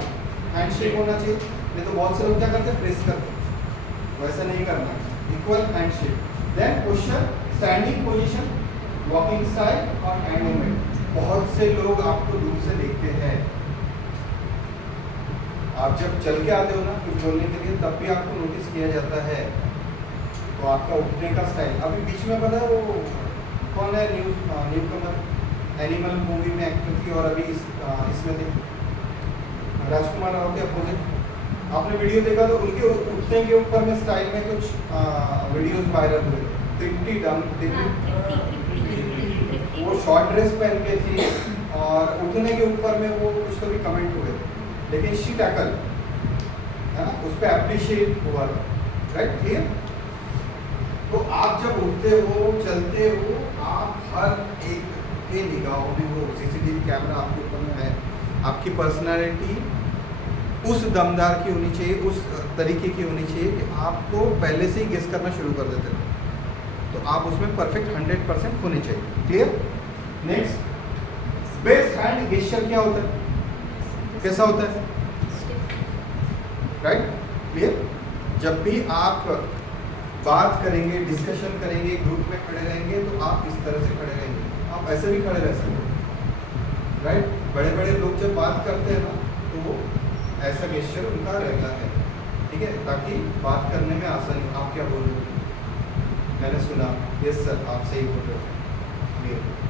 हैंडशेक होना चाहिए, नहीं तो बहुत से लोग क्या करते हैं प्रेस करते हैं, वैसा नहीं करना, equal handshake. Then posture, standing position, walking style और हैंड मूवमेंट। बहुत से लोग आपको दूर से देखते हैं, आप जब चल के आते हो ना कुछ बोलने के लिए तब भी आपको नोटिस किया जाता है, तो आपका उठने का स्टाइल। अभी बीच में पता है वो कौन है न्यू कमर, एनिमल मूवी में एक्टर थी और अभी इसमें थे राजकुमार राव के अपोजिट, आपने वीडियो देखा तो उनके उठने के ऊपर में स्टाइल में कुछ वीडियोस वायरल हुए, त्रिप्टी डम वो शॉर्ट ड्रेस पहन के थी और उठने के ऊपर में वो कुछ तो भी कमेंट हुए, लेकिन शी टैकल है ना, उस पर अप्रिशिएट हुआ, राइट, क्लियर। तो आप जब उठते हो चलते हो, आप हर एक के निगाहों में हो, सीसीटीवी कैमरा आपके ऊपर में है, आपकी पर्सनालिटी उस दमदार की होनी चाहिए, उस तरीके की होनी चाहिए कि आपको पहले से ही गेस करना शुरू कर देते हो, तो आप उसमें परफेक्ट 100% होने चाहिए, clear. Next, best hand gesture क्या होता है, कैसा होता है, राइट, क्लियर। जब भी आप बात करेंगे, डिस्कशन करेंगे, ग्रुप में खड़े रहेंगे तो आप इस तरह से खड़े रहेंगे, आप ऐसे भी खड़े रह सकते हैं, राइट। बड़े बड़े लोग जब बात करते हैं ना तो ऐसा गेस्चर उनका रहता है, ठीक है, ताकि बात करने में आसानी। आप क्या बोल रहे हो, मैंने सुना, यस सर आप सही बोल रहे हो,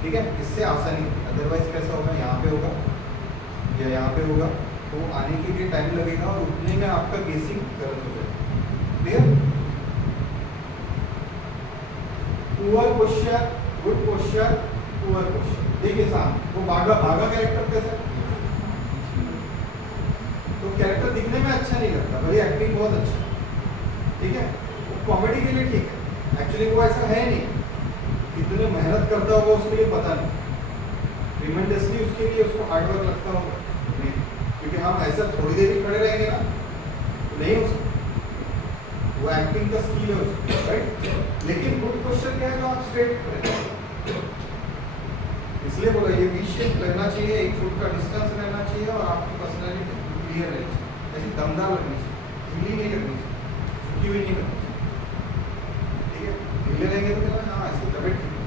ठीक है, इससे आसानी। अदरवाइज कैसा होगा, यहाँ पे होगा या यहाँ पे होगा, तो आने के लिए टाइम लगेगा और उठने में आपका गेसिंग गलत हो जाएगा, clear. Poor posture, good posture, poor posture. देखिए सामने वो भागा कैरेक्टर कैसा, तो कैरेक्टर दिखने में अच्छा नहीं लगता, भले एक्टिंग बहुत अच्छा, ठीक है, वो कॉमेडी के लिए ठीक है, एक्चुअली वो ऐसा है नहीं, कितने मेहनत करता होगा उसके लिए पता नहीं, ट्रिमेंडसली उसके लिए उसको हार्डवर्क लगता होगा नहीं, क्योंकि हम ऐसा थोड़ी देर ही खड़े रहेंगे ना तो नहीं हो सकता, वो एक्टिंग का स्किल है उसको, राइट। लेकिन गुड क्वेश्चन क्या है, जो आप स्ट्रेट करें, इसलिए बोला ये वी शेप लगना चाहिए, 1 फुट का डिस्टेंस रहना चाहिए और आपकी पर्सनैलिटी क्लियर रहनी चाहिए, ऐसी दमदार लगनी चाहिए, ढीली नहीं लगनी चाहिए, झुकी हुई नहीं लगनी चाहिए, ठीक है। ढीले रहेंगे तो क्या हाँ इसकी तबियत ठीक है,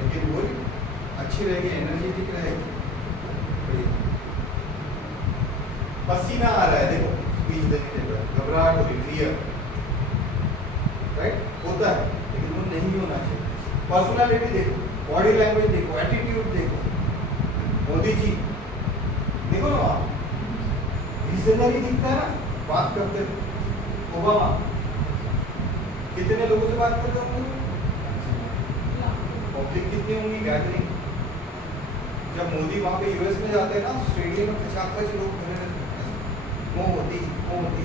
लेकिन वो अच्छी रहेगी, एनर्जेटिक रहेगी, पसीना आ रहा है, देखो स्पीच देने के बाद घबराहट हो रही, फियर, राइट, होता है, लेकिन वो नहीं होना चाहिए। पर्सनालिटी देखो, बॉडी लैंग्वेज देखो, एटीट्यूड देखो, मोदी जी देखो ना, आप विजनरी दिखता है ना बात करते हो, ओबामा कितने लोगों से बात करते होंगे, पब्लिक कितनी होंगी, गैदरिंग। जब मोदी वहाँ पे यूएस में जाते हैं ना, स्टेडियम में खचाखच लोग खड़े रहते हैं, मोदी,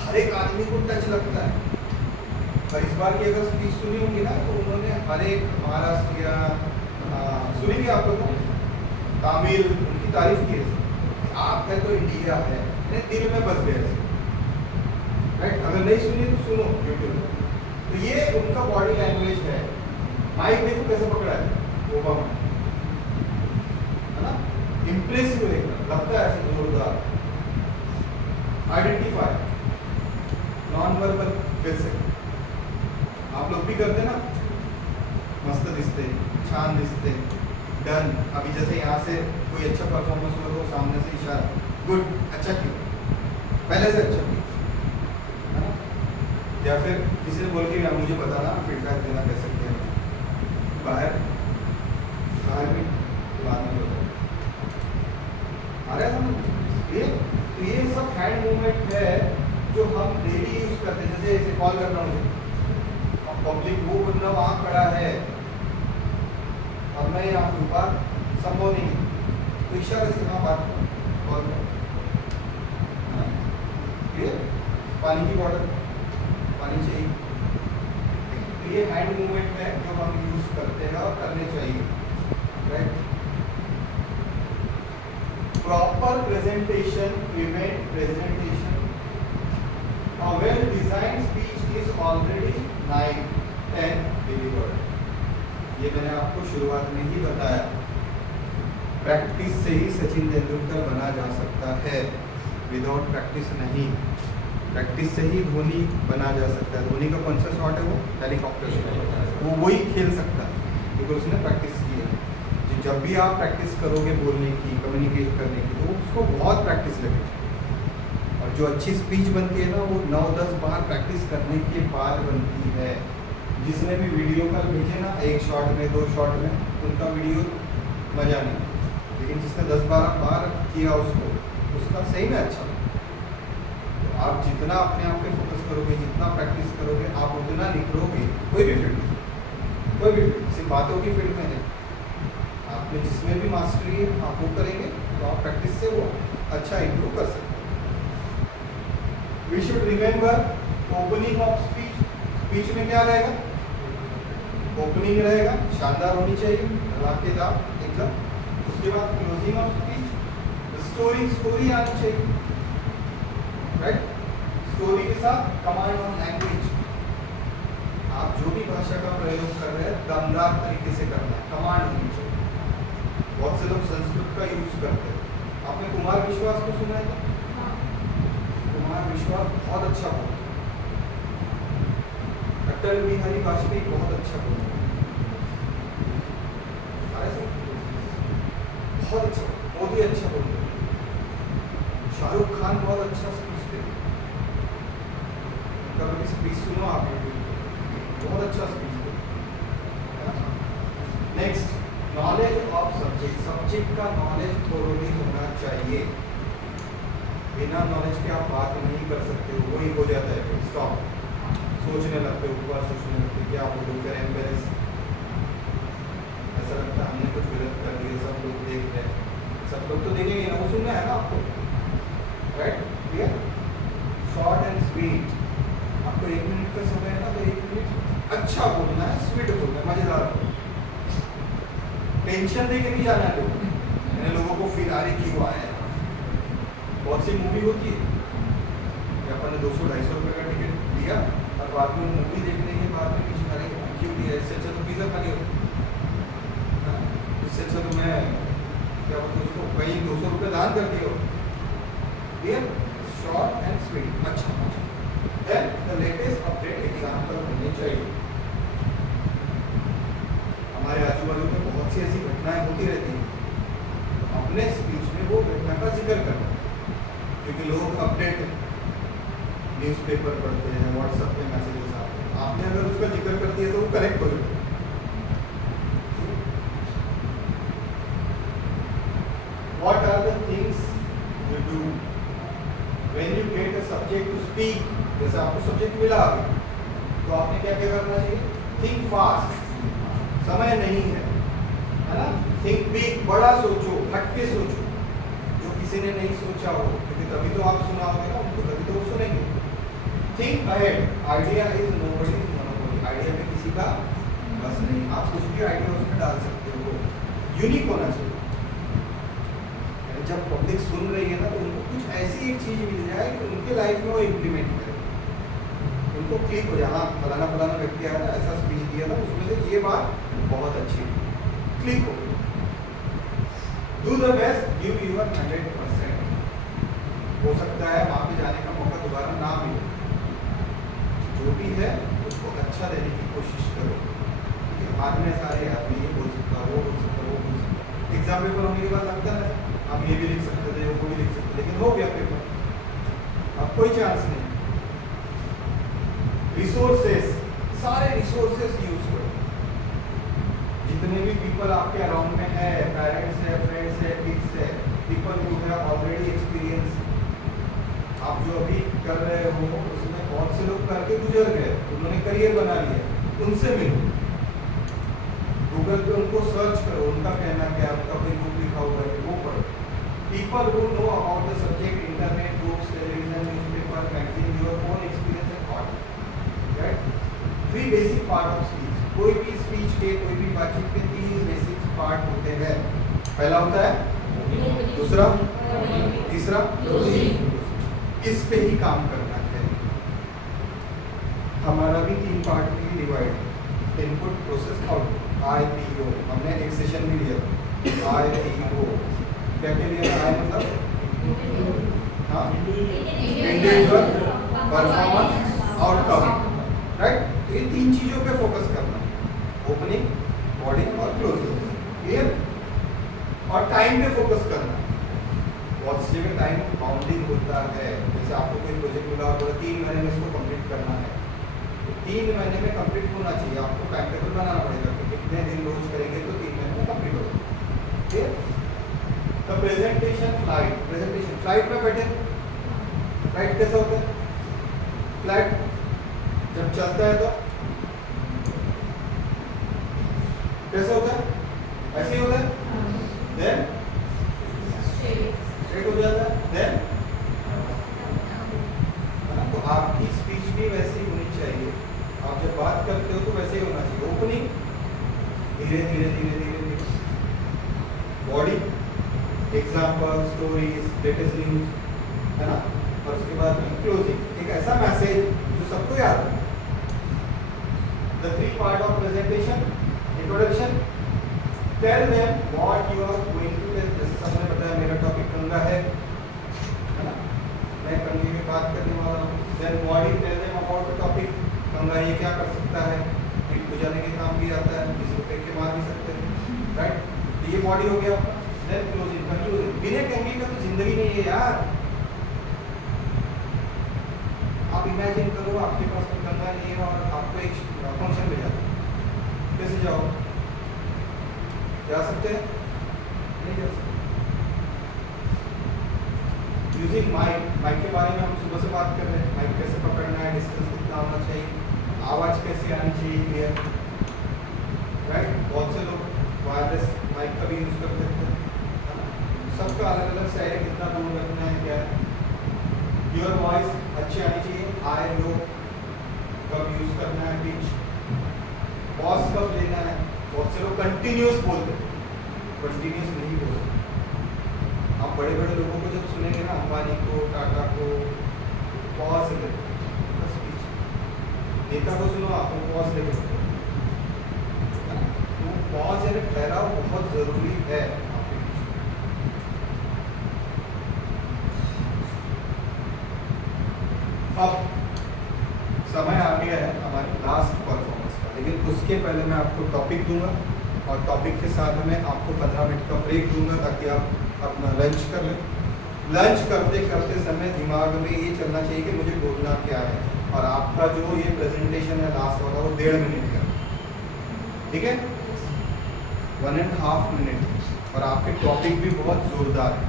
हर एक आदमी को टच लगता है। और इस बार की अगर स्पीच सुनी होगी ना तो उन्होंने हर एक महाराष्ट्र या सुनेंगे आप लोगों ने, तमिल उनकी तारीफ की है, आप है तो इंडिया है, दिल में बस गए, राइट। अगर नहीं सुनी तो सुनो यूट्यूब। तो ये उनका बॉडी लैंग्वेज है। माइक देखो कैसे पकड़ा है ओबामा, है ना, इम्प्रेसिव लगता है ऐसे जोरदार। आइडेंटिफाई, नॉन वर्बल कैसे आप लोग भी करते ना, मस्त दिखते, छान दिखते, डन। अभी जैसे यहाँ से कोई अच्छा परफॉर्मेंस हो तो सामने से इशारा, गुड, अच्छा किया, पहले से अच्छा किया, है ना। या फिर किसी ने बोल के मुझे बताना फीडबैक देना कैसे किया, बाहर भी बाद में आ रहा है समझ। ये सब हैंड मूवमेंट है जो हम डेली यूज करते हैं, जैसे इसे कॉल करना मुझे, पब्लिक वो बंदा वहाँ खड़ा है और मैं यहाँ पे ऊपर संभव नहीं है, तो इशारे से वहाँ बात कॉल करो, पानी की बॉटल, पानी चाहिए, तो ये हैंड मूवमेंट है जो हम यूज करते हैं और करने चाहिए, right. Proper presentation, event presentation, a well designed speech is already 9 ये मैंने आपको शुरुआत में ही बताया, प्रैक्टिस से ही सचिन तेंदुलकर बना जा सकता है, विदाउट प्रैक्टिस नहीं। प्रैक्टिस से ही धोनी बना जा सकता है। धोनी का कौन सा शॉट है? वो हेलीकॉप्टर शॉट, वो वही खेल सकता है क्योंकि उसने प्रैक्टिस की है। जब भी आप प्रैक्टिस करोगे बोलने की, कम्युनिकेट करने की, तो उसको बहुत प्रैक्टिस लगेगी। और जो अच्छी स्पीच बनती है ना, वो 9-10 बार प्रैक्टिस करने के बाद बनती है। जिसने भी वीडियो कॉल भेजे ना, 1 शॉट में 2 शॉट में, उनका वीडियो मजा नहीं, लेकिन जिसने 10-12 बार किया उसको, उसका सही में अच्छा। तो आप जितना अपने आप पे फोकस करोगे, जितना प्रैक्टिस करोगे, आप उतना निखरोगे। कोई भी फील्ड, कोई भी फील्ड, सिर्फ बातों की फील्ड में नहीं, आप में जिसमें भी मास्टरी है आप वो करेंगे तो आप प्रैक्टिस से वो अच्छा इंप्रूव कर सकते हैं। We should remember opening of speech. Speech में क्या रहेगा? ओपनिंग रहेगा, शानदार होनी चाहिए, धमाकेदार एकदम। उसके बाद क्लोजिंग ऑफ स्पीच, स्टोरी आनी चाहिए, राइट? स्टोरी के साथ कमांड ऑन लैंग्वेज। आप जो भी भाषा का प्रयोग कर रहे हैं दमदार तरीके से करना है, कमांड होनी चाहिए। बहुत से लोग संस्कृत का यूज करते हैं। आपने कुमार विश्वास को सुना है क्या? कुमार विश्वास बहुत अच्छा बोलते हैं। अटल बिहारी वाजपेयी बहुत अच्छा बोलते हैं, बहुत अच्छा। मोदी अच्छा बोलते हैं, शाहरुख खान बहुत अच्छा स्पीच देते हैं। कभी स्पीच सुनो आप, बहुत अच्छा स्पीच देते हैं। Next, knowledge of subject. Subject का नॉलेज थोड़ी होना चाहिए। बिना नॉलेज के आप बात नहीं कर सकते हो, वही हो जाता है फिर स्टॉप, सोचने लगते हो, ऊपर सोचने लगते क्या बोलो, फिर एम्बेरेस, ऐसा लगता है हमने कुछ गलत कर दिया, सब लोग देख रहे हैं। सब लोग तो देखेंगे ना, वो सुनना है ना आपको, right? Clear? Short and sweet. आपको 1 मिनट का समय है ना, तो 1 मिनट अच्छा बोलना है, स्वीट बोलना है, मजेदार बोलना है। टेंशन दे के नहीं जाना है मैंने लोगों को फिर आ रही क्यों आया। बहुत सी मूवी होती है कि अपन ने 200-250 रुपये का टिकट लिया और बाद में मूवी देखने के बाद में कुछ अरे क्यों दिया, इससे अच्छा तो पिज़्ज़ा खा लिया, इससे अच्छा तो मैं क्या बोलते उसको कहीं 200 रुपये दान कर दिया। क्लियर? शॉर्ट एंड स्वीट, अच्छा। Then the latest update example होने चाहिए। हमारे आजू बाजू में बहुत सी ऐसी घटनाएं होती रहती हैं, अपने स्पीच में वो घटना का जिक्र करना, क्योंकि लोग अपडेट न्यूज़पेपर पढ़ते हैं, व्हाट्सएप पे मैसेजेस आते हैं, आपने अगर उसका जिक्र कर दिया तो वो करेक्ट हो जाए। What are the things you do when you get a subject to speak? जैसे आपको सब्जेक्ट मिला तो आपने क्या क्या करना चाहिए? Think fast, समय नहीं है ना? थिंक बिग, बड़ा सोचो, हटके सोचो, जो किसी ने नहीं सोचा हो, क्योंकि तभी तो आप सुनाओगे ना उनको, तभी तो वो सुनेंगे। Think ahead, idea is nobody's monopoly. Idea में किसी का बस नहीं, आप कुछ भी आइडिया उसमें डाल सकते हो, यूनिक होना चाहिए। जब पब्लिक सुन रही है ना, तो उनको कुछ ऐसी एक चीज मिल जाए कि उनके लाइफ में वो इम्प्लीमेंट करे, उनको क्लिक हो जाए, हाँ फलाना व्यक्ति आया ना, ऐसा स्पीच दिया ना, उसमें से ये बात बहुत अच्छी है, क्लिक हो। Do the best, give your 100%। हो सकता है वहाँ पे जाने का मौका दोबारा ना मिले, जो भी है उसको अच्छा देने की कोशिश करो। बाद में सारे आदमी ये बोल सकता, वो बोल सकता, वो बोल सकता। एग्जाम पेपर होने के बाद लगता है हम ये भी लिख सकते थे, वो भी लिख सकते, लेकिन हो गया पेपर, अब कोई चांस नहीं। रिसोर्सेस, सारे रिसोर्सेस यूज करो, जितने भी पीपल आपके अराउंड में है, पेरेंट्स है, फ्रेंड्स है, किड्स है, people who have already experience. आप जो अभी कर रहे हो उसमें बहुत से लोग करके गुजर गए, उन्होंने करियर बना लिया, उनसे मिलो, गूगल पे उनको सर्च करो, उनका कहना क्या, उनका कोई बुक लिखा हुआ है वो पढ़ो। People who know about the subject, internet, books, television, newspaper, magazine, your own experience and thought, right? 3 basic part of speech. कोई भी स्पीच के, कोई भी बातचीत के 3 बेसिक पार्ट होते हैं। पहला होता है, दूसरा, तीसरा, इस पे ही काम करना है। हमारा भी 3 पार्ट में डिवाइड है। इनपुट प्रोसेस आउटपुट IPO हमने एक सेशन भी लिया IPO क्या के लिए आई मतलब हाँ इंडिविजुअल परफॉर्मेंस आउटकम राइट। तो ये तीन चीजों पे फोकस करना ओपनिंग बॉडी और क्लोजिंग क्लियर और टाइम पे फोकस करना। बहुत सी जगह टाइम बाउंडिंग होता है जैसे आपको कोई प्रोजेक्ट मिला और 3 महीने में इसको कंप्लीट करना है तो 3 महीने में कंप्लीट होना चाहिए। आपको टाइम टेबल बनाना पड़ेगा कि कितने दिन रोज करेंगे तो 3 महीने में कंप्लीट होगा ठीक है। तो प्रेजेंटेशन फ्लाइट में बैठे फ्लाइट कैसा होता है फ्लाइट जब चलता है तो कैसा होता है ऐसे ही होता है देन स्ट्रेट हो जाता है देन तो आपकी स्पीच भी वैसी होनी चाहिए। आप जब बात करते हो तो वैसे ही होना चाहिए ओपनिंग धीरे धीरे धीरे धीरे धीरे body example stories latest news है ना और उसके बाद क्लोजिंग एक ऐसा मैसेज जो सबको याद है। The 3 part of presentation introduction tell them what you are going to tell। जैसे सबने बताया मेरा टॉपिक कंगा है ना मैं कंगे की बात करने वाला हूँ। then body tell them about the topic कंगा ये क्या कर सकता है पीठ को जाने के काम भी आता है किसी को फेंक के मार भी सकते हैं राइट। तो ये बॉडी हो गया then closing conclusion बिना कंगे का तो जिंदगी नहीं है यार। आप इमेजिन करो आपके पास कोई कंगा नहीं है और आपको एक फंक्शन में जाना कैसे जाओ जा सकते हैं नहीं जा सकते। यूजिंग माइक के बारे में हम सुबह से बात कर रहे हैं माइक कैसे पकड़ना है डिस्टेंस कितना होना चाहिए आवाज़ कैसे आनी चाहिए क्लियर राइट। बहुत से लोग वायरलेस माइक का भी यूज़ करते हैं सबका अलग अलग स्टाइल है कितना दूर रखना है क्या है। योर वॉइस अच्छी आनी चाहिए हाई लो कब यूज़ करना है पिच पॉज कब लेना है। बहुत से लोग कंटिन्यूस बोलते हैं कंटिन्यूस नहीं बोलते। आप बड़े बड़े लोगों को जब सुनेंगे ना अंबानी को टाटा को पॉज लेते बस पिच नेता को सुनो आपको पॉज लेते तो पॉज यानी ठहराव बहुत ज़रूरी है। अब समय आ गया है हमारी लास्ट परफॉर्मेंस का लेकिन उसके पहले मैं आपको टॉपिक दूंगा और टॉपिक के साथ में आपको 15 मिनट का ब्रेक दूंगा ताकि आप अपना लंच कर लें। लंच करते करते समय दिमाग में ये चलना चाहिए कि मुझे बोलना क्या है और आपका जो ये प्रेजेंटेशन है लास्ट वाला वो 1.5 मिनट का ठीक है 1.5 मिनट और आपके टॉपिक भी बहुत जोरदार है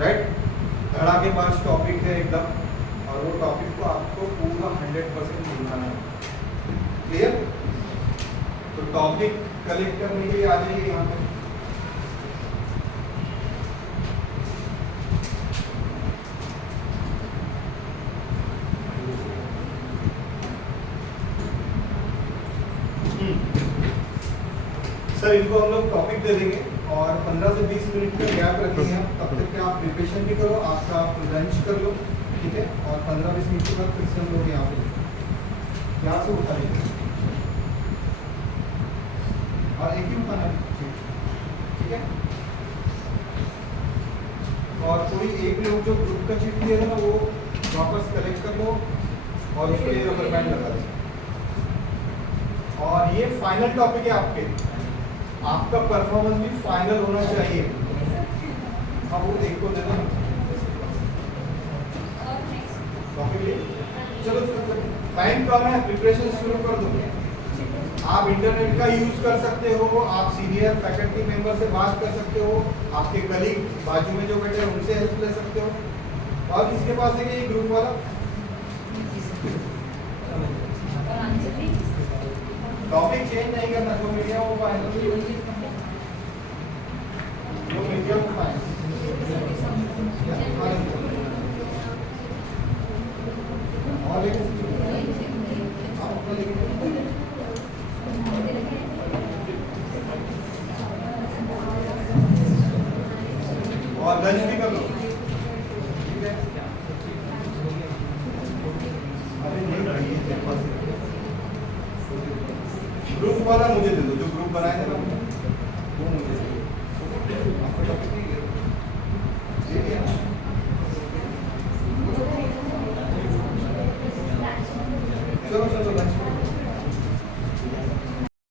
राइट धड़ाकेबाज टॉपिक है एकदम और वो टॉपिक को आपको पूरा 100% बोलना है क्लियर। तो टॉपिक कलेक्ट करने के लिए आ जाइए यहाँ पे सर इनको हम लोग टॉपिक दे देंगे और 15 से 20 मिनट का गैप रखेंगे हम तब तक के आप प्रिपरेशन भी करो आपका लंच कर लो ठीक है और 15-20 मिनट के बाद फिर से हम लोग यहाँ पे यहाँ से उठा लेंगे और एक ही उठाना है ठीक है। और कोई एक लोग जो ग्रुप का चिट दिया था ना वो वापस कलेक्ट कर लो और उसके लिए रबर बैंड लगा दें। और ये फाइनल टॉपिक है आपका परफॉर्मेंस भी फाइनल होना चाहिए। अब वो एक को दे दो चलो टाइम कम है प्रिपरेशन शुरू कर दो। आप इंटरनेट का यूज कर सकते हो आप सीनियर फैकल्टी मेंबर से बात कर सकते हो आपके कलीग बाजू में जो बैठे हैं उनसे हेल्प ले सकते हो और किसके पास है ये ग्रुप वाला टॉपिक चेंज नहीं करना जो मीडिया हो पाए जो मीडिया हो पाए और लंच भी कर लो अरे नहीं भाई ग्रुप वाला मुझे दे दो, जो ग्रुप बनाए थे ना वो मुझे दे दो। आपका टॉपिक नहीं है, ये क्या है? चलो चलो लंच